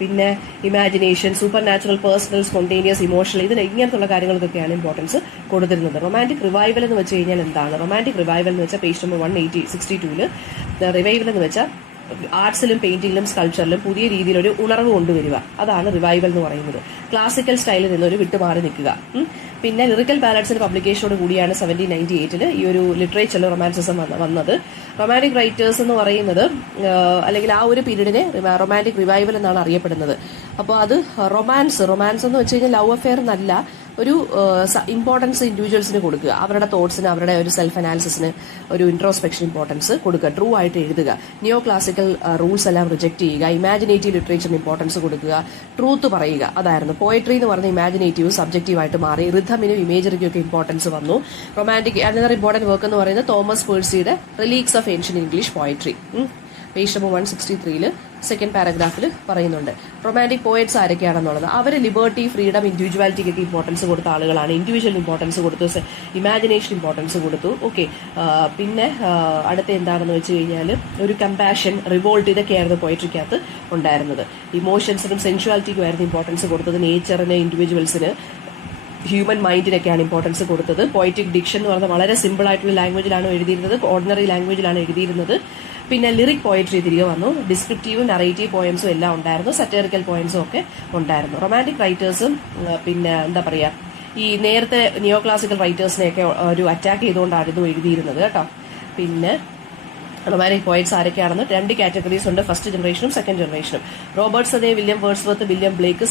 പിന്നെ imagination, super natural, personal, spontaneous, emotional, ഇങ്ങനത്തുള്ള കാര്യങ്ങൾക്കൊക്കെയാണ് ഇമ്പോർട്ടൻസ് കൊടുത്തിരുന്നത്. റൊമാൻറ്റിക് റിവൈവൽ എന്ന് വെച്ച് കഴിഞ്ഞാൽ എന്താണ്? റൊമാൻറ്റിക് റിവൈവൽ എന്ന് വെച്ചാൽ പേജ് നമ്പർ 162 റിവൈവൽ എന്ന് വെച്ചാൽ ആർട്സിലും പെയിന്റിങ്ങിലും സ്കൾപ്ചറിലും പുതിയ രീതിയിലൊരു ഉണർവ് കൊണ്ടുവരിക, അതാണ് റിവൈവൽ എന്ന് പറയുന്നത്. ക്ലാസിക്കൽ സ്റ്റൈലിൽ നിന്നൊരു വിട്ടുമാറി നിൽക്കുക. പിന്നെ ലിറിക്കൽ ബാലൻസിന്റെ പബ്ലിക്കേഷനോട് കൂടിയാണ് 1798 ഈ ഒരു ലിറ്ററേച്ചറിൽ റൊമാൻറ്റിസം വന്നത്. റൊമാൻറ്റിക് റൈറ്റേഴ്സ് എന്ന് പറയുന്നത് അല്ലെങ്കിൽ ആ ഒരു പീരീഡിനെ റൊമാൻറ്റിക് റിവൈവൽ എന്നാണ് അറിയപ്പെടുന്നത്. അപ്പോൾ അത് റൊമാൻസ് എന്ന് വെച്ച് കഴിഞ്ഞാൽ ലവ് അഫെയർ എന്നല്ല, ഒരു ഇമ്പോർട്ടൻസ് ഇൻഡിവിജ്വൽസിന് കൊടുക്കുക. അവരുടെ തോട്ട്സിന്, അവരുടെ ഒരു സെൽഫ് അനാലിസിസിന് ഒരു ഇൻട്രോസ്പെക്ഷൻ ഇമ്പോർട്ടൻസ് കൊടുക്കുക. ട്രൂ ആയിട്ട് എഴുതുക. നിയോ ക്ലാസിക്കൽ റൂൾസ് എല്ലാം റിജക്ട് ചെയ്യുക. ഇമാജിനേറ്റീവ് ലിറ്ററേച്ചറിന് ഇമ്പോർട്ടൻസ് കൊടുക്കുക. ട്രൂത്ത് പറയുക, അതായിരുന്നു. പോയട്രി എന്ന് പറഞ്ഞ ഇമാജിനേറ്റീവ് സബ്ജക്റ്റീവായിട്ട് മാറി. റിഥമിനും ഇമേജറിക്കും ഒക്കെ ഇമ്പോർട്ടൻസ് വന്നു. റൊമാൻറ്റിക് അനദർ ഇമ്പോർട്ടന്റ് വർക്ക് എന്ന് പറയുന്നത് തോമസ് പേഴ്സിയുടെ reliques of ancient English poetry. Page number 163 second പാരഗ്രാഫിൽ പറയുന്നുണ്ട്. റൊമാൻറ്റിക് പോയറ്റ്സ് ആരൊക്കെയാണെന്നുള്ളത്. അവർ ലിബർട്ടി, ഫ്രീഡം, ഇൻഡിവിജ്വാലിറ്റിക്കൊക്കെ ഇമ്പോർട്ടൻസ് കൊടുത്ത ആളുകളാണ്. ഇൻഡിവിജ്വൽ ഇമ്പോർട്ടൻസ് കൊടുത്തു, ഇമാജിനേഷൻ ഇമ്പോർട്ടൻസ് കൊടുത്തു. ഓക്കെ, പിന്നെ അടുത്ത എന്താണെന്ന് വെച്ച് കഴിഞ്ഞാൽ ഒരു കമ്പാഷൻ, റിവോൾട്ട്, ഇതൊക്കെയായിരുന്നു പോയട്രിക്കകത്ത് ഉണ്ടായിരുന്നത്. ഇമോഷൻസിനും സെൻഷ്വാലിറ്റിക്കും ആയിരുന്നു ഇമ്പോർട്ടൻസ് കൊടുത്തത്. നേച്ചറിന്, ഇൻഡിവിജ്വൽസിന്, ഹ്യൂമൻ മൈൻഡിനൊക്കെയാണ് ഇമ്പോർട്ടൻസ് കൊടുത്തത്. പോയറ്റിക് ഡിക്ഷൻ എന്ന് പറഞ്ഞാൽ വളരെ സിമ്പിൾ ആയിട്ടുള്ള ലാംഗ്വേജിലാണ് എഴുതിയിരുന്നത്, ഓർഡിനറി ലാംഗ്വേജിലാണ് എഴുതിയിരുന്നത്. പിന്നെ ലിറിക് പോയട്രി തിരികെ വന്നു. ഡിസ്ക്രിപ്റ്റീവും നറേറ്റീവ് പോയംസും എല്ലാം ഉണ്ടായിരുന്നു. സറ്ററിക്കൽ പോയംസും ഒക്കെ ഉണ്ടായിരുന്നു. റൊമാൻറ്റിക് റൈറ്റേഴ്സും പിന്നെ എന്താ പറയുക, ഈ നേരത്തെ നിയോ ക്ലാസിക്കൽ റൈറ്റേഴ്സിനെയൊക്കെ ഒരു അറ്റാക്ക് ചെയ്തുകൊണ്ടായിരുന്നു എഴുതിയിരുന്നത് കേട്ടോ. പിന്നെ റൊമാൻറ്റിക് പോയറ്റ്സ് ആരൊക്കെയാണെന്ന് 2 കാറ്റഗറീസ് ഉണ്ട്, ഫസ്റ്റ് ജനറേഷനും സെക്കൻഡ് ജനറേഷനും. Robert Southey, William Wordsworth, William Blake,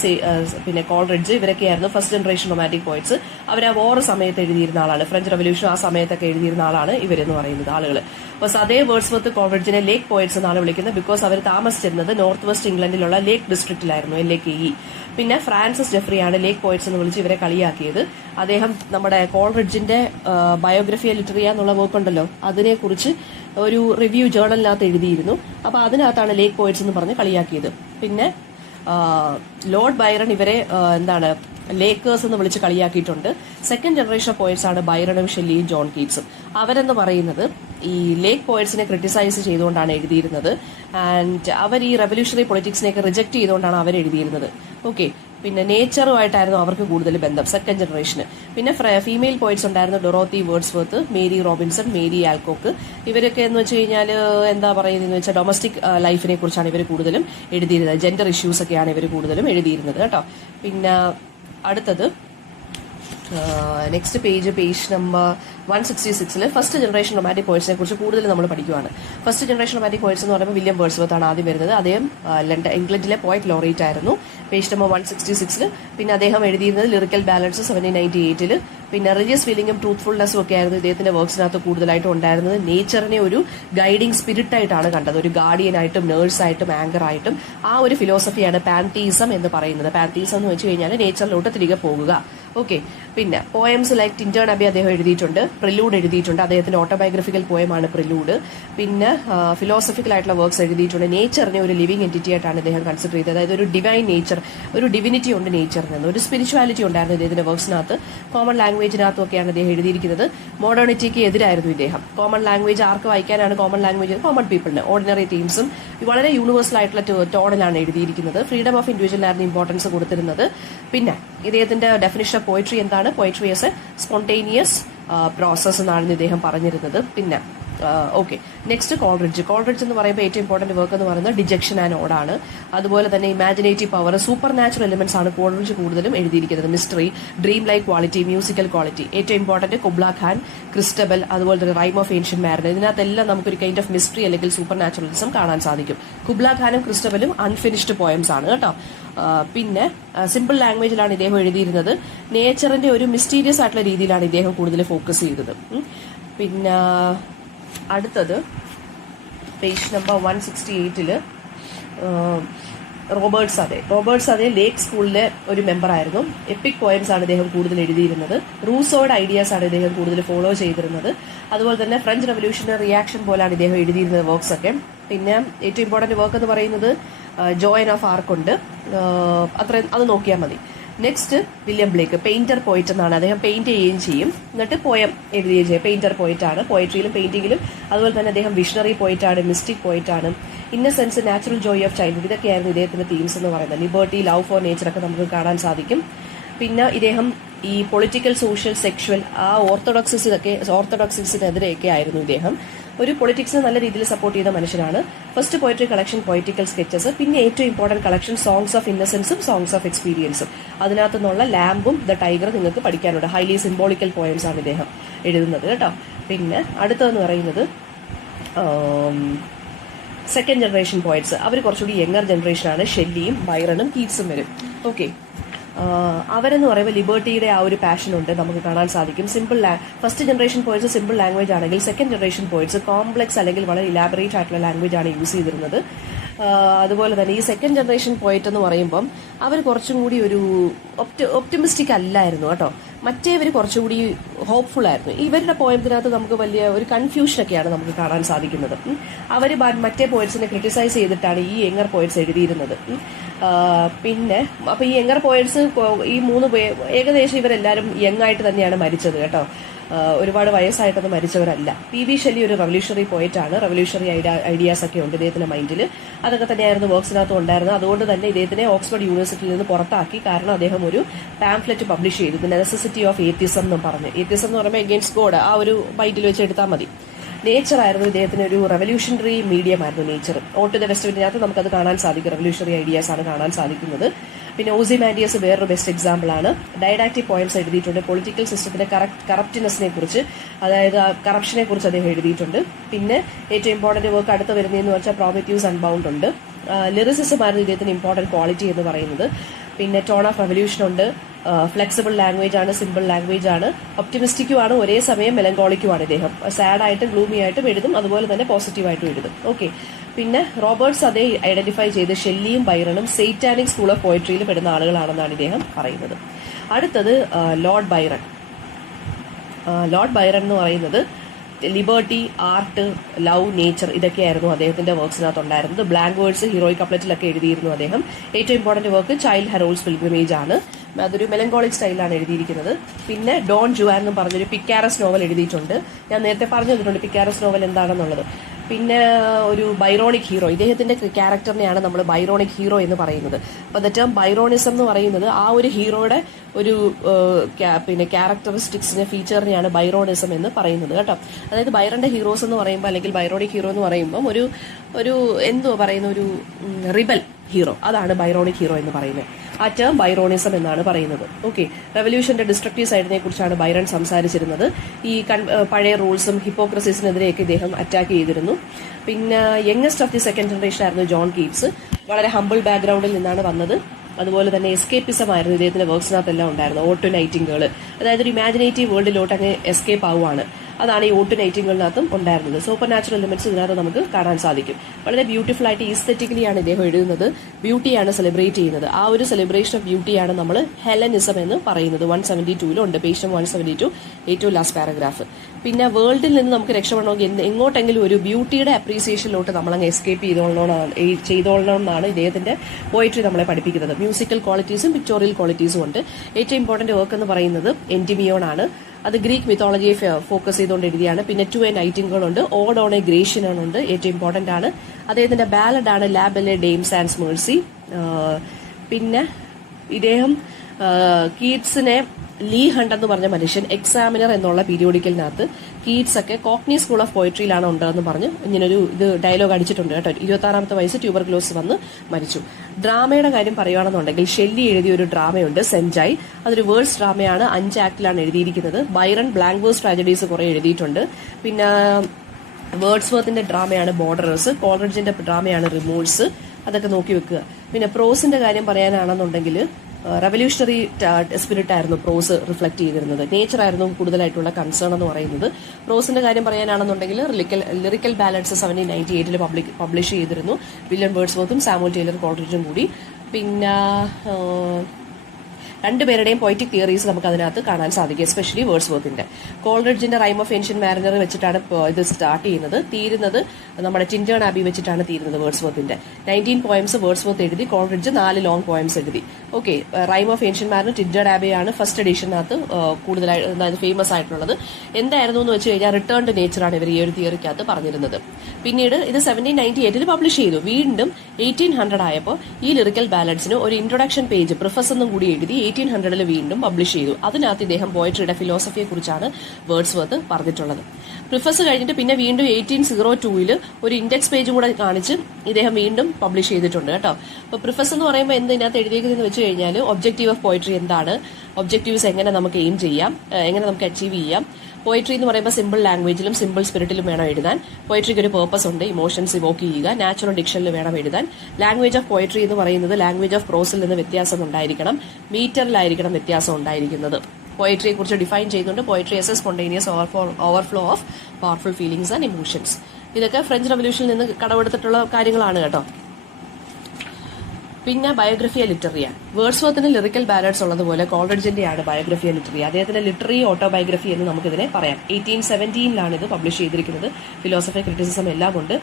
പിന്നെ കോൾറിഡ്ജ്, ഇവരൊക്കെയായിരുന്നു ഫസ്റ്റ് ജനറേഷൻ റൊമാൻറ്റിക് പോയറ്റ്സ്. അവർ ആ വോർ സമയത്ത് എഴുതിയിരുന്ന ആളാണ്. ഫ്രഞ്ച് റവല്യൂഷൻ ആ സമയത്തൊക്കെ എഴുതിയിരുന്ന ആളാണ് ഇവരെന്ന് പറയുന്നത് ആളുകൾ. അപ്പോൾ സദേ, വേർഡ്സ്വർത്ത്, കോൾറിഡ്ജിനെ ലേക്ക് പോയറ്റ്സ് എന്നാണ് വിളിക്കുന്നത്. ബിക്കോസ് അവർ താമസിച്ചിരുന്നത് നോർത്ത് വെസ്റ്റ് ഇംഗ്ലണ്ടിലുള്ള ലേക്ക് ഡിസ്ട്രിക്റ്റിലായിരുന്നു, LAKE. പിന്നെ ഫ്രാൻസിസ് ജെഫ്രിയാണ് ലേക്ക് പോയറ്റ്സ് എന്ന് വിളിച്ച് ഇവരെ കളിയാക്കിയത്. അദ്ദേഹം നമ്മുടെ കോൾറിഡ്ജിന്റെ ബയോഗ്രഫിയ ലിറ്ററിയ എന്നുള്ള വർക്ക് ഉണ്ടല്ലോ, അതിനെക്കുറിച്ച് ഒരു റിവ്യൂ ജേർണലിനകത്ത് എഴുതിയിരുന്നു. അപ്പോൾ അതിനകത്താണ് ലേക്ക് പോയറ്റ്സ് എന്ന് പറഞ്ഞ് കളിയാക്കിയത്. പിന്നെ ലോർഡ് ബൈറൺ ഇവരെ ലേക്കേഴ്സ് എന്ന് വിളിച്ച് കളിയാക്കിയിട്ടുണ്ട്. സെക്കൻഡ് ജനറേഷൻ ഓഫ് പോയറ്റ്സ് ആണ് ബൈറണും ഷെല്ലിയും ജോൺ കീറ്റ്സും. അവരെന്ന് പറയുന്നത് ഈ ലേക്ക് പോയറ്റ്സിനെ ക്രിട്ടിസൈസ് ചെയ്തുകൊണ്ടാണ് എഴുതിയിരുന്നത്. ആൻഡ് അവർ ഈ റെവല്യൂഷണറി പൊളിറ്റിക്സിനെയൊക്കെ റിജക്ട് ചെയ്തുകൊണ്ടാണ് അവർ എഴുതിയിരുന്നത്. ഓക്കെ, പിന്നെ നേച്ചറുമായിട്ടായിരുന്നു അവർക്ക് കൂടുതൽ ബന്ധം സെക്കൻഡ് ജനറേഷന്. പിന്നെ ഫീമെയിൽ പോയിറ്റ്സ് ഉണ്ടായിരുന്നു, Dorothy Wordsworth, Mary Robinson, Mary Alcock. ഇവരൊക്കെ എന്ന് വെച്ച് കഴിഞ്ഞാൽ എന്താ പറയുന്നതെന്ന് വെച്ചാൽ ഡൊമസ്റ്റിക് ലൈഫിനെ കുറിച്ചാണ് ഇവർ കൂടുതലും എഴുതിയിരുന്നത്. ജെൻഡർ ഇഷ്യൂസ് ഒക്കെയാണ് ഇവർ കൂടുതലും എഴുതിയിരുന്നത് കേട്ടോ. പിന്നെ അടുത്തത് next page number 166 first generation romantic പോയിറ്റ്സിനെ കുറിച്ച് കൂടുതൽ നമ്മൾ പഠിക്കുകയാണ്. ഫസ്റ്റ് ജനറേഷൻ റൊമാൻറ്റിക് പോയിറ്റ്സ് എന്ന് പറയുമ്പോൾ വില്യം വേർഡ്സ്വർത്ത് ആണ് ആദ്യം വരുന്നത്. അദ്ദേഹം ഇംഗ്ലണ്ടിലെ പോയറ്റ് ലോറേറ്റ് ആയിരുന്നു. Page number 166. പിന്നെ അദ്ദേഹം എഴുതിയിരുന്നത് ലിറിക്കൽ ബാലൻസ് 1798. പിന്നെ റിലീജിയസ് ഫീലിംഗും ട്രൂത്ത്ഫുൾനെസ്സും ഒക്കെ ആയിരുന്നു ഇദ്ദേഹത്തിന്റെ വർക്ക്സിനകത്ത് കൂടുതലായിട്ടും ഉണ്ടായിരുന്നത്. നേച്ചറിനെ ഒരു ഗൈഡിങ് സ്പിരിറ്റ് ആയിട്ടാണ് കണ്ടത്, ഒരു ഗാർഡിയനായിട്ടും നേഴ്സായിട്ടും ആങ്കറായിട്ടും. ആ ഒരു ഫിലോസഫിയാണ് പാൻതീസം എന്ന് പറയുന്നത്. പാൻതീസം എന്ന് വെച്ച് കഴിഞ്ഞാൽ നേച്ചറിലോട്ട് തിരികെ പോകുക. ഓക്കെ. പിന്നെ പോയംസ് ലൈക്ക് ടിൻറ്റേൺ അബി അദ്ദേഹം എഴുതിയിട്ടുണ്ട്, പ്രിലൂഡ് എഴുതിയിട്ടുണ്ട്. അദ്ദേഹത്തിന്റെ ഓട്ടോബയോഗ്രഫിക്കൽ പോയമാണ് പ്രിലൂഡ്. പിന്നെ ഫിലോസഫിക്കൽ ആയിട്ടുള്ള വർക്ക്സ് എഴുതിയിട്ടുണ്ട്. നേച്ചറിനെ ഒരു ലിവിങ് എൻറ്റിറ്റി ആയിട്ടാണ് അദ്ദേഹം കൺസിഡർ ചെയ്തത്. അതായത് ഒരു ഡിവൈൻ നേച്ചർ, ഒരു ഡിവിനിറ്റി ഉണ്ട് നേച്ചറിന്, ഒരു സ്പിരിച്വാലിറ്റി ഉണ്ടായിരുന്നു ഇദ്ദേഹത്തിന്റെ വർക്ക്സിനകത്ത്. കോമൺ ലാംഗ്വേജിനകത്തും ഒക്കെയാണ് അദ്ദേഹം എഴുതിയിരിക്കുന്നത്. മോഡേണിറ്റിക്ക് എതിരായിരുന്നു ഇദ്ദേഹം. കോമൺ ലാംഗ്വേജ് ആർക്ക് വായിക്കാനാണ് കോമൺ ലാംഗ്വേജ്? കോമൺ പീപ്പിളിന്. ഓർഡിനറി തീംസും വളരെ യൂണിവേഴ്സൽ ആയിട്ടുള്ള ടോണിലാണ് എഴുതിയിരിക്കുന്നത്. ഫ്രീഡം ഓഫ് ഇൻഡിവിജ്വലിനായിരുന്നു ഇമ്പോർട്ടൻസ് കൊടുത്തിരുന്നത്. പിന്നെ ഇദ്ദേഹത്തിന്റെ ഡെഫിനിഷൻ ഓഫ് പോയിട്രി എന്താണ്? Poetry as A spontaneous process എന്നാണ് ഇദ്ദേഹം പറഞ്ഞിരുന്നത്. പിന്നെ ഓക്കെ. നെക്സ്റ്റ് കോൾറിഡ്ജ് എന്ന് പറയുമ്പോൾ ഏറ്റവും ഇമ്പോർട്ടന്റ് വർക്ക് എന്ന് പറയുന്നത് ഡിജക്ഷൻ ആൻഡ് ഓടാണ്. അതുപോലെ തന്നെ imaginative power, super natural elements ആണ് കോൾറിഡ്ജ് കൂടുതലും എഴുതിയിരിക്കുന്നത്. Mystery, dream like quality, musical quality. ഏറ്റവും ഇമ്പോർട്ടന്റ് കുബ്ല ഖാൻ, ക്രിസ്റ്റബൽ, അതുപോലെ തന്നെ റൈം ഓഫ് ഏൻഷ്യൻ മാരിൻ. ഇതിനകത്തെല്ലാം നമുക്കൊരു കൈൻഡ് ഓഫ് മിസ്റ്ററി അല്ലെങ്കിൽ സൂപ്പർ നാച്ചുറലിസം കാണാൻ സാധിക്കും. കുബ്ല ഖാനും ക്രിസ്റ്റബലും അൺഫിനിഷ്ഡ് പോയംസ് ആണ് കേട്ടോ. പിന്നെ സിമ്പിൾ ലാംഗ്വേജിലാണ് ഇദ്ദേഹം എഴുതിയിരുന്നത്. നേച്ചറിന്റെ ഒരു മിസ്റ്റീരിയസ് ആയിട്ടുള്ള രീതിയിലാണ് ഇദ്ദേഹം കൂടുതൽ ഫോക്കസ് ചെയ്തത്. പിന്നെ അടുത്തത് പേജ് നമ്പർ 168 റോബർട്ട്സ് അതേ ലേക്ക് സ്കൂളിലെ ഒരു മെമ്പർ ആയിരുന്നു. എപ്പിക് പോയംസ് ആണ് ഇദ്ദേഹം കൂടുതൽ എഴുതിയിരുന്നത്. റൂസോയുടെ ഐഡിയാസ് ആണ് ഇദ്ദേഹം കൂടുതൽ ഫോളോ ചെയ്തിരുന്നത്. അതുപോലെ തന്നെ ഫ്രഞ്ച് റവല്യൂഷണറി റിയാക്ഷൻ പോലാണ് ഇദ്ദേഹം എഴുതിയിരുന്നത് വർക്ക്സ് ഒക്കെ. പിന്നെ ഏറ്റവും ഇമ്പോർട്ടന്റ് വർക്ക് എന്ന് പറയുന്നത് ജോയൻ ഓഫ് ആർക്ക് ഉണ്ട്. അത്രയും അത് നോക്കിയാൽ മതി. നെക്സ്റ്റ് വില്യം ബ്ലേക്ക്, പെയിന്റർ പോയിറ്റ് എന്നാണ്. അദ്ദേഹം പെയിന്റ് ചെയ്യുകയും ചെയ്യും, എന്നിട്ട് പോയം എഴുതുകയും ചെയ്യും. പെയിന്റർ പോയിറ്റ് ആണ്, പോയിട്രിയിലും പെയിന്റിങ്ങിലും. അതുപോലെ തന്നെ അദ്ദേഹം വിഷണറി പോയിറ്റ് ആണ്, മിസ്റ്റിക് പോയിറ്റ് ആണ്. Innocence, natural joy of childhood, ഇതൊക്കെയായിരുന്നു ഇദ്ദേഹത്തിന്റെ തീംസ് എന്ന് പറയുന്നത്. ലിബർട്ടി, ലവ് ഫോർ നേച്ചർ ഒക്കെ നമുക്ക് കാണാൻ സാധിക്കും. പിന്നെ ഇദ്ദേഹം ഈ പൊളിറ്റിക്കൽ, സോഷ്യൽ, സെക്ഷുവൽ ആ ഓർത്തഡോക്സിനെതിരെയൊക്കെ ആയിരുന്നു ഇദ്ദേഹം. ഒരു പൊളിറ്റിക്സിനെ നല്ല രീതിയിൽ സപ്പോർട്ട് ചെയ്ത മനുഷ്യനാണ്. First poetry collection poetical sketches. പിന്നെ ഏറ്റവും ഇമ്പോർട്ടന്റ് കളക്ഷൻ സോങ്സ് ഓഫ് ഇന്നസെൻസും സോങ്സ് ഓഫ് എക്സ്പീരിയൻസും. അതിനകത്തു നിന്നുള്ള ലാമ്പും ദ ടൈഗർ നിങ്ങൾക്ക് പഠിക്കാനുണ്ട്. ഹൈലി സിംബോളിക്കൽ പോയംസ് ആണ് ഇദ്ദേഹം എഴുതുന്നത് കേട്ടോ. പിന്നെ അടുത്തതെന്ന് പറയുന്നത് സെക്കൻഡ് ജനറേഷൻ പോയറ്റ്സ്. അവർ കുറച്ചുകൂടി യങ്ങർ ജനറേഷനാണ്. ഷെല്ലിയും ബൈറണും കീറ്റ്സും വരും. ഓക്കെ. അവരെന്ന് പറയുമ്പോൾ ലിബർട്ടിയുടെ ആ ഒരു പാഷൻ ഉണ്ട്, നമുക്ക് കാണാൻ സാധിക്കും. First generation poets simple language ആണെങ്കിൽ സെക്കൻഡ് ജനറേഷൻ പോയിറ്റ്സ് കോംപ്ലക്സ് അല്ലെങ്കിൽ വളരെ ഇലാബറേറ്റ് ആയിട്ടുള്ള ലാംഗ്വേജ് ആണ് യൂസ് ചെയ്തിരുന്നത്. അതുപോലെ തന്നെ ഈ സെക്കൻഡ് ജനറേഷൻ പോയിറ്റ് എന്ന് പറയുമ്പം അവർ കുറച്ചും കൂടി ഒരു ഒപ്റ്റിമിസ്റ്റിക് അല്ലായിരുന്നു കേട്ടോ. മറ്റേവർ കുറച്ചുകൂടി ഹോപ്പ്ഫുൾ ആയിരുന്നു. ഇവരുടെ പോയത്തിനകത്ത് നമുക്ക് വലിയ ഒരു കൺഫ്യൂഷനൊക്കെയാണ് നമുക്ക് കാണാൻ സാധിക്കുന്നത്. അവർ മറ്റേ പോയിറ്റ്സിനെ ക്രിറ്റിസൈസ് ചെയ്തിട്ടാണ് ഈ യങ്ങർ പോയിറ്റ്സ് എഴുതിയിരുന്നത്. പിന്നെ അപ്പോൾ ഈ യങ്ങർ പോയിറ്റ്സ് ഈ 3 ഏകദേശം ഇവരെല്ലാവരും യങ് ആയിട്ട് തന്നെയാണ് മരിച്ചത് കേട്ടോ. ഒരുപാട് വയസ്സായിട്ടൊന്നും മരിച്ചവരല്ല. PV ഷെല്ലി ഒരു റവല്യൂഷണറി പോയിറ്റ് ആണ്. റവല്യൂഷണറി ഐഡിയാസ് ഒക്കെ ഉണ്ട് ഇദ്ദേഹത്തിന്റെ മൈൻഡിൽ. അതൊക്കെ തന്നെയായിരുന്നു വർക്ക്സിനകത്ത് ഉണ്ടായിരുന്നത്. അതുകൊണ്ട് തന്നെ ഇദ്ദേഹത്തിനെ ഓക്സ്ഫോർഡ് യൂണിവേഴ്സിറ്റിയിൽ നിന്ന് പുറത്താക്കി. കാരണം അദ്ദേഹം ഒരു പാംഫ്ലെറ്റ് പബ്ലിഷ് ചെയ്തു, ദ നെസസിറ്റി ഓഫ് ഏത്തിസം എന്നും പറഞ്ഞു. ഏത്തിസം എന്ന് പറയുമ്പോൾ എഗെയിൻസ്റ്റ് ഗോഡ്, ആ ഒരു മൈൻഡിൽ വെച്ച് എടുത്താൽ മതി. നേച്ചർ ആയിരുന്നു ഇദ്ദേഹത്തിന് ഒരു റവല്യൂഷണറി മീഡിയം ആയിരുന്നു നേച്ചർ. ഓട്ട് ദ വെസ്റ്റിനകത്ത് നമുക്കത് കാണാൻ സാധിക്കും. റവല്യൂഷണറി ഐഡിയാസ് ആണ് കാണാൻ സാധിക്കുന്നത്. പിന്നെ ഓസിമാൻഡിയസ് വേറൊരു ബെസ്റ്റ് എക്സാമ്പിൾ ആണ്. ഡൈഡാക്റ്റിക് പോയിന്റ്സ് എഴുതിയിട്ടുണ്ട്. പൊളിറ്റിക്കൽ സിസ്റ്റത്തിന്റെ കറപ്റ്റ്നെസ്സിനെ കുറിച്ച്, അതായത് കറപ്ഷനെ കുറിച്ച് അദ്ദേഹം എഴുതിയിട്ടുണ്ട്. പിന്നെ ഏറ്റവും ഇമ്പോർട്ടന്റ് വർക്ക് അടുത്ത് വരുന്നതെന്ന് വെച്ചാൽ പ്രോമിത്യൂസ് അൺബൗണ്ട് ഉണ്ട്. ലിറിസിസം ആയിരുന്നു ഇദ്ദേഹത്തിന് ഇമ്പോർട്ടന്റ് ക്വാളിറ്റി എന്ന് പറയുന്നത്. പിന്നെ ടോൺ ഓഫ് റവല്യൂഷൻ ഉണ്ട്. ഫ്ലെക്സിബിൾ ലാംഗ്വേജ് ആണ്, സിമ്പിൾ ലാംഗ്വേജ് ആണ്, ഒപ്റ്റിമിസ്റ്റിക്കും ആണ്, ഒരേ സമയം മെലങ്കോളിക്കുമാണ് ഇദ്ദേഹം. സാഡായിട്ടും ഗ്ലൂമി ആയിട്ടും എഴുതും, അതുപോലെ തന്നെ പോസിറ്റീവായിട്ടും എഴുതും. ഓക്കെ. പിന്നെ റോബർട്ട്സ് അതേ ഐഡന്റിഫൈ ചെയ്ത് ഷെല്ലിയും ബൈറണും സെയ്റ്റാനിക് സ്കൂൾ ഓഫ് പോയട്രിയിൽ പെടുന്ന ആളുകളാണെന്നാണ് ഇദ്ദേഹം പറയുന്നത്. അടുത്തത് ലോർഡ് ബൈറൺ. ലോർഡ് ബൈറൺ എന്ന് പറയുന്നത് ലിബർട്ടി, ആർട്ട്, ലവ്, നേച്ചർ ഇതൊക്കെയായിരുന്നു അദ്ദേഹത്തിന്റെ വർക്ക്സിനകത്ത് ഉണ്ടായിരുന്നത്. ബ്ലാങ്ക് വേർഡ്സ്, ഹീറോയിക് കപ്ലറ്റിലൊക്കെ എഴുതിയിരുന്നു അദ്ദേഹം. ഏറ്റവും ഇമ്പോർട്ടന്റ് വർക്ക് ചൈൽഡ് ഹെറോൾസ് പിൽഗ്രിമേജ് ആണ്. അതൊരു മെലങ്കോളിക് സ്റ്റൈലാണ് എഴുതിയിരിക്കുന്നത്. പിന്നെ ഡോൺ ജുവാൻ എന്ന് പറഞ്ഞൊരു പിക്കാരസ് നോവൽ എഴുതിയിട്ടുണ്ട്. ഞാൻ നേരത്തെ പറഞ്ഞു തന്നിട്ടുണ്ട് പിക്കാരസ് നോവൽ എന്താണെന്നുള്ളത്. പിന്നെ ഒരു ബൈറോണിക് ഹീറോ, ഇദ്ദേഹത്തിന്റെ ക്യാരക്ടറിനെയാണ് നമ്മൾ ബൈറോണിക് ഹീറോ എന്ന് പറയുന്നത്. അപ്പോൾ ദ ടേം ബൈറോണിസം എന്ന് പറയുന്നത് ആ ഒരു ഹീറോയുടെ ഒരു പിന്നെ ക്യാരക്ടറിസ്റ്റിക്സിനെ ഫീച്ചറിനെയാണ് ബൈറോണിസം എന്ന് പറയുന്നത് കേട്ടോ. അതായത് ബൈറന്റെ ഹീറോസ് എന്ന് പറയുമ്പോൾ അല്ലെങ്കിൽ ബൈറോണിക് ഹീറോ എന്ന് പറയുമ്പോൾ ഒരു എന്തുവാ പറയുന്ന ഒരു റിബൽ ഹീറോ, അതാണ് ബൈറോണിക് ഹീറോ എന്ന് പറയുന്നത്. ആ ടേം ബൈറോണിസം എന്നാണ് പറയുന്നത്. ഓക്കെ, റെവല്യൂഷന്റെ ഡിസ്ട്രക്റ്റീവ് സൈഡിനെ കുറിച്ചാണ് ബൈറൺ സംസാരിച്ചിരുന്നത്. ഈ പഴയ റൂൾസും ഹിപ്പോക്രസീസിനെതിരെയൊക്കെ ഇദ്ദേഹം അറ്റാക്ക് ചെയ്തിരുന്നു. പിന്നെ youngest of the second generation ആയിരുന്നു ജോൺ കീറ്റ്സ്. വളരെ ഹംബിൾ ബാക്ക്ഗ്രൗണ്ടിൽ നിന്നാണ് വന്നത്. അതുപോലെ തന്നെ എസ്കേപ്പിസം ആയിരുന്നു ഇദ്ദേഹത്തിന്റെ വർക്ക്സിനകത്തെല്ലാം ഉണ്ടായിരുന്നു. ഓട്ടോ നൈറ്റിംഗേൾ, അതായത് ഒരു ഇമാജിനേറ്റീവ് വേൾഡിലോട്ട് അങ്ങ് എസ്കേപ്പ് ആവുകയാണ്. അതാണ് ഈ ഓട്ടോ നൈറ്റിംഗേളിനകത്തും ഉണ്ടായിരുന്നത്. സൂപ്പർ നാച്ചുറൽ എലിമെന്റ്സ് ഇതിനകത്ത് നമുക്ക് കാണാൻ സാധിക്കും. വളരെ ബ്യൂട്ടിഫുൾ ആയിട്ട് ഈസ്തെറ്റിക്കലിയാണ് ഇദ്ദേഹം എഴുതുന്നത്. ബ്യൂട്ടിയാണ് സെലിബ്രേറ്റ് ചെയ്യുന്നത്. ആ ഒരു സെലിബ്രേഷൻ ഓഫ് ബ്യൂട്ടിയാണ് നമ്മൾ ഹെലനിസം എന്ന് പറയുന്നത്. 172 പേജ് 172 ഏറ്റവും ലാസ്റ്റ് പാരഗ്രാഫ്. പിന്നെ വേൾഡിൽ നിന്ന് നമുക്ക് രക്ഷപ്പെടണമെങ്കിൽ എങ്ങോട്ടെങ്കിലും ഒരു ബ്യൂട്ടിയുടെ അപ്രീസിയേഷനിലോട്ട് നമ്മളങ്ങ് എസ്കേപ്പ് ചെയ്തോളണം എന്നാണ് ഇദ്ദേഹത്തിന്റെ പോയിട്രി നമ്മളെ പഠിപ്പിക്കുന്നത്. മ്യൂസിക്കൽ ക്വാളിറ്റീസും പിക്ചോറിയൽ ക്വാളിറ്റീസും ഉണ്ട്. ഏറ്റവും ഇമ്പോർട്ടന്റ് വർക്ക് എന്ന് പറയുന്നത് എൻറ്റിമിയോൺ ആണ്. അത് ഗ്രീക്ക് മിത്തോളജിയെ ഫോക്കസ് ചെയ്തുകൊണ്ട് എഴുതിയാണ്. പിന്നെ ടു എ നൈറ്റിംഗേൾ ഉണ്ട്, ഓഡ് ഓൺ എ ഗ്രേഷ്യൻ ഉണ്ട്, ഏറ്റവും ഇമ്പോർട്ടന്റ് ആണ്. അദ്ദേഹത്തിന്റെ ബാലഡ് ആണ് ലാബെലെ ഡെയിംസ് ആൻഡ് മേഴ്സി. പിന്നെ ഇദ്ദേഹം കീറ്റ്സിനെ ലീ ഹണ്ട് എന്ന് പറഞ്ഞ മനുഷ്യൻ എക്സാമിനർ എന്നുള്ള പീരിയോഡിക്കലിനകത്ത് കീറ്റ്സ് ഒക്കെ കോക്നി സ്കൂൾ ഓഫ് പോയിട്രിയിലാണ് ഉണ്ടെന്ന് പറഞ്ഞ് ഇങ്ങനൊരു ഡയലോഗ് അടിച്ചിട്ടുണ്ട് കേട്ടോ. 26ാമത്തെ വയസ്സ് ട്യൂബർക്ലോസ് വന്ന് മരിച്ചു. ഡ്രാമയുടെ കാര്യം പറയുകയാണെന്നുണ്ടെങ്കിൽ ഷെല്ലി എഴുതിയ ഒരു ഡ്രാമയുണ്ട് സെൻജായ്. അതൊരു വേഴ്സ് ഡ്രാമയാണ്. 5 ആക്ടിലാണ് എഴുതിയിരിക്കുന്നത്. ബൈറൺ ബ്ലാങ്ക് വേഴ്സ് ട്രാജഡീസ് കുറെ എഴുതിയിട്ടുണ്ട്. പിന്നെ വേർഡ്സ്വർത്തിന്റെ ഡ്രാമയാണ് ബോർഡറേഴ്സ്. കോൾറിഡ്ജിന്റെ ഡ്രാമയാണ് റിമൂവ്സ്. അതൊക്കെ നോക്കി വെക്കുക. പിന്നെ പ്രോസിന്റെ കാര്യം പറയാനാണെന്നുണ്ടെങ്കിൽ റെവല്യൂഷണറി സ്പിരിറ്റ് ആയിരുന്നു പ്രോസ് റിഫ്ലക്ട് ചെയ്തിരുന്നത്. നേച്ചർ ആയിരുന്നു കൂടുതലായിട്ടുള്ള കൺസേൺ എന്ന് പറയുന്നത്. പ്രോസിന്റെ കാര്യം പറയാനാണെന്നുണ്ടെങ്കിൽ ലിറിക്കൽ ബാലൻസ് 1798 പബ്ലിഷ് ചെയ്തിരുന്നു. വില്യം വേർഡ്സ്വർത്തും സാമുവൽ ടൈലർ കോൾറിഡ്ജും കൂടി. പിന്നെ രണ്ടുപേരുടെയും പോയിറ്റിക് തിയറീസ് നമുക്ക് അതിനകത്ത് കാണാൻ സാധിക്കും, എസ്പെഷ്യലി വേർഡ്സ്വർത്തിന്റെ. കോൾറിഡ്ജിന്റെ റൈം ഓഫ് ഏൻഷ്യന്റ് മാരിനർ വെച്ചിട്ടാണ് ഇത് സ്റ്റാർട്ട് ചെയ്യുന്നത്. തീരുന്നത് നമ്മുടെ ടിൻഡേൺ ആബി വെച്ചിട്ടാണ് തീരുന്നത് വേർഡ്സ്വർത്തിന്റെ. 19 പോയംസ് വേർഡ്സ്വർത്ത് എഴുതി. കോൾറിഡ്ജ് 4 ലോങ് പോയംസ് എഴുതി. Okay, rime of ancient mariner Tintern ആബിയാണ് ഫസ്റ്റ് എഡിഷനകത്ത് കൂടുതലായിട്ട് ഫേമസ് ആയിട്ടുള്ളത്. എന്തായിരുന്നു എന്ന് വെച്ച് കഴിഞ്ഞാൽ റിട്ടേൺ ടു നേച്ചറാണ് ഇവർ ഈ ഒരു തിയറിക്കകത്ത് പറഞ്ഞിരുന്നത്. പിന്നീട് ഇത് 1798 പബ്ലിഷ് ചെയ്തു. വീണ്ടും 1800 ആയപ്പോൾ ഈ ലിറിക്കൽ ബാലൻസിന് ഒരു ഇൻട്രൊഡക്ഷൻ പേജ് പ്രിഫസ് എന്നും കൂടി എഴുതി 1800 വീണ്ടും പബ്ലിഷ് ചെയ്തു. അതിനകത്ത് ഇദ്ദേഹം പോയട്രിയുടെ ഫിലോസഫിയെ കുറിച്ചാണ് വേർഡ്സ്വർത്ത് പറഞ്ഞിട്ടുള്ളത്. പ്രിഫസ് കഴിഞ്ഞിട്ട് പിന്നെ വീണ്ടും 1802 ഒരു ഇൻഡെക്സ് പേജ് കൂടെ കാണിച്ച് ഇദ്ദേഹം വീണ്ടും പബ്ലിഷ് ചെയ്തിട്ടുണ്ട് കേട്ടോ. അപ്പോൾ പ്രിഫസ് എന്ന് പറയുമ്പോൾ എന്ത് ഇതിനകത്ത് എഴുതിയിരിക്കുന്നതെന്ന് വെച്ച് കഴിഞ്ഞാൽ ഒബ്ജക്റ്റീവ് ഓഫ് പോയട്രി എന്താണ്, ഒബ്ജക്റ്റീവ്സ് എങ്ങനെ നമുക്ക് എയിം ചെയ്യാം, എങ്ങനെ നമുക്ക് അച്ചീവ് ചെയ്യാം. പോയിട്രി എന്ന് പറയുമ്പോൾ സിമ്പിൾ ലാംഗ്വേജിലും സിമ്പിൾ സ്പിരിറ്റിലും വേണം എഴുതാൻ. പോയിട്രിക്ക് ഒരു പേർപ്പസ് ഉണ്ട്, ഇമോഷൻസ് ഇവോക്ക് ചെയ്യുക. നാച്ചുറൽ ഡിക്ഷനിൽ വേണം എഴുതാൻ. ലാംഗ്വേജ് ഓഫ് പോയിട്രി എന്ന് പറയുന്നത് ലാംഗ്വേജ് ഓഫ് പ്രോസിൽ നിന്ന് വ്യത്യാസം ഉണ്ടായിരിക്കണം. മീറ്ററിലായിരിക്കണം വ്യത്യാസം ഉണ്ടായിരിക്കുന്നത്. പോയിട്രിയെ കുറിച്ച് ഡിഫൈൻ ചെയ്യുന്നുണ്ട്. Poetry as A spontaneous overflow of powerful feelings and emotions. ഇതൊക്കെ ഫ്രഞ്ച് റവല്യൂഷനിൽ നിന്ന് കടമെടുത്തിട്ടുള്ള കാര്യങ്ങളാണ് കേട്ടോ. പിന്നെ ബയോഗ്രഫിയ ലിറ്ററിയ. വേർഡ്സ്വർത്തിന് ലിറിക്കൽ ബാലൻസ് ഉള്ളതുപോലെ കോൾറിഡ്ജിന്റെയാണ് ബയോഗ്രഫിയ ലിറ്ററി. അദ്ദേഹത്തിന്റെ ലിറ്ററി ഓട്ടോബയോഗ്രഫി എന്ന് നമുക്കിതിനെ പറയാം. 1817 ഇത് പബ്ലിഷ് ചെയ്തിരിക്കുന്നത്. ഫിലോസഫി, ക്രിറ്റിസിസം എല്ലാം ഉണ്ട്.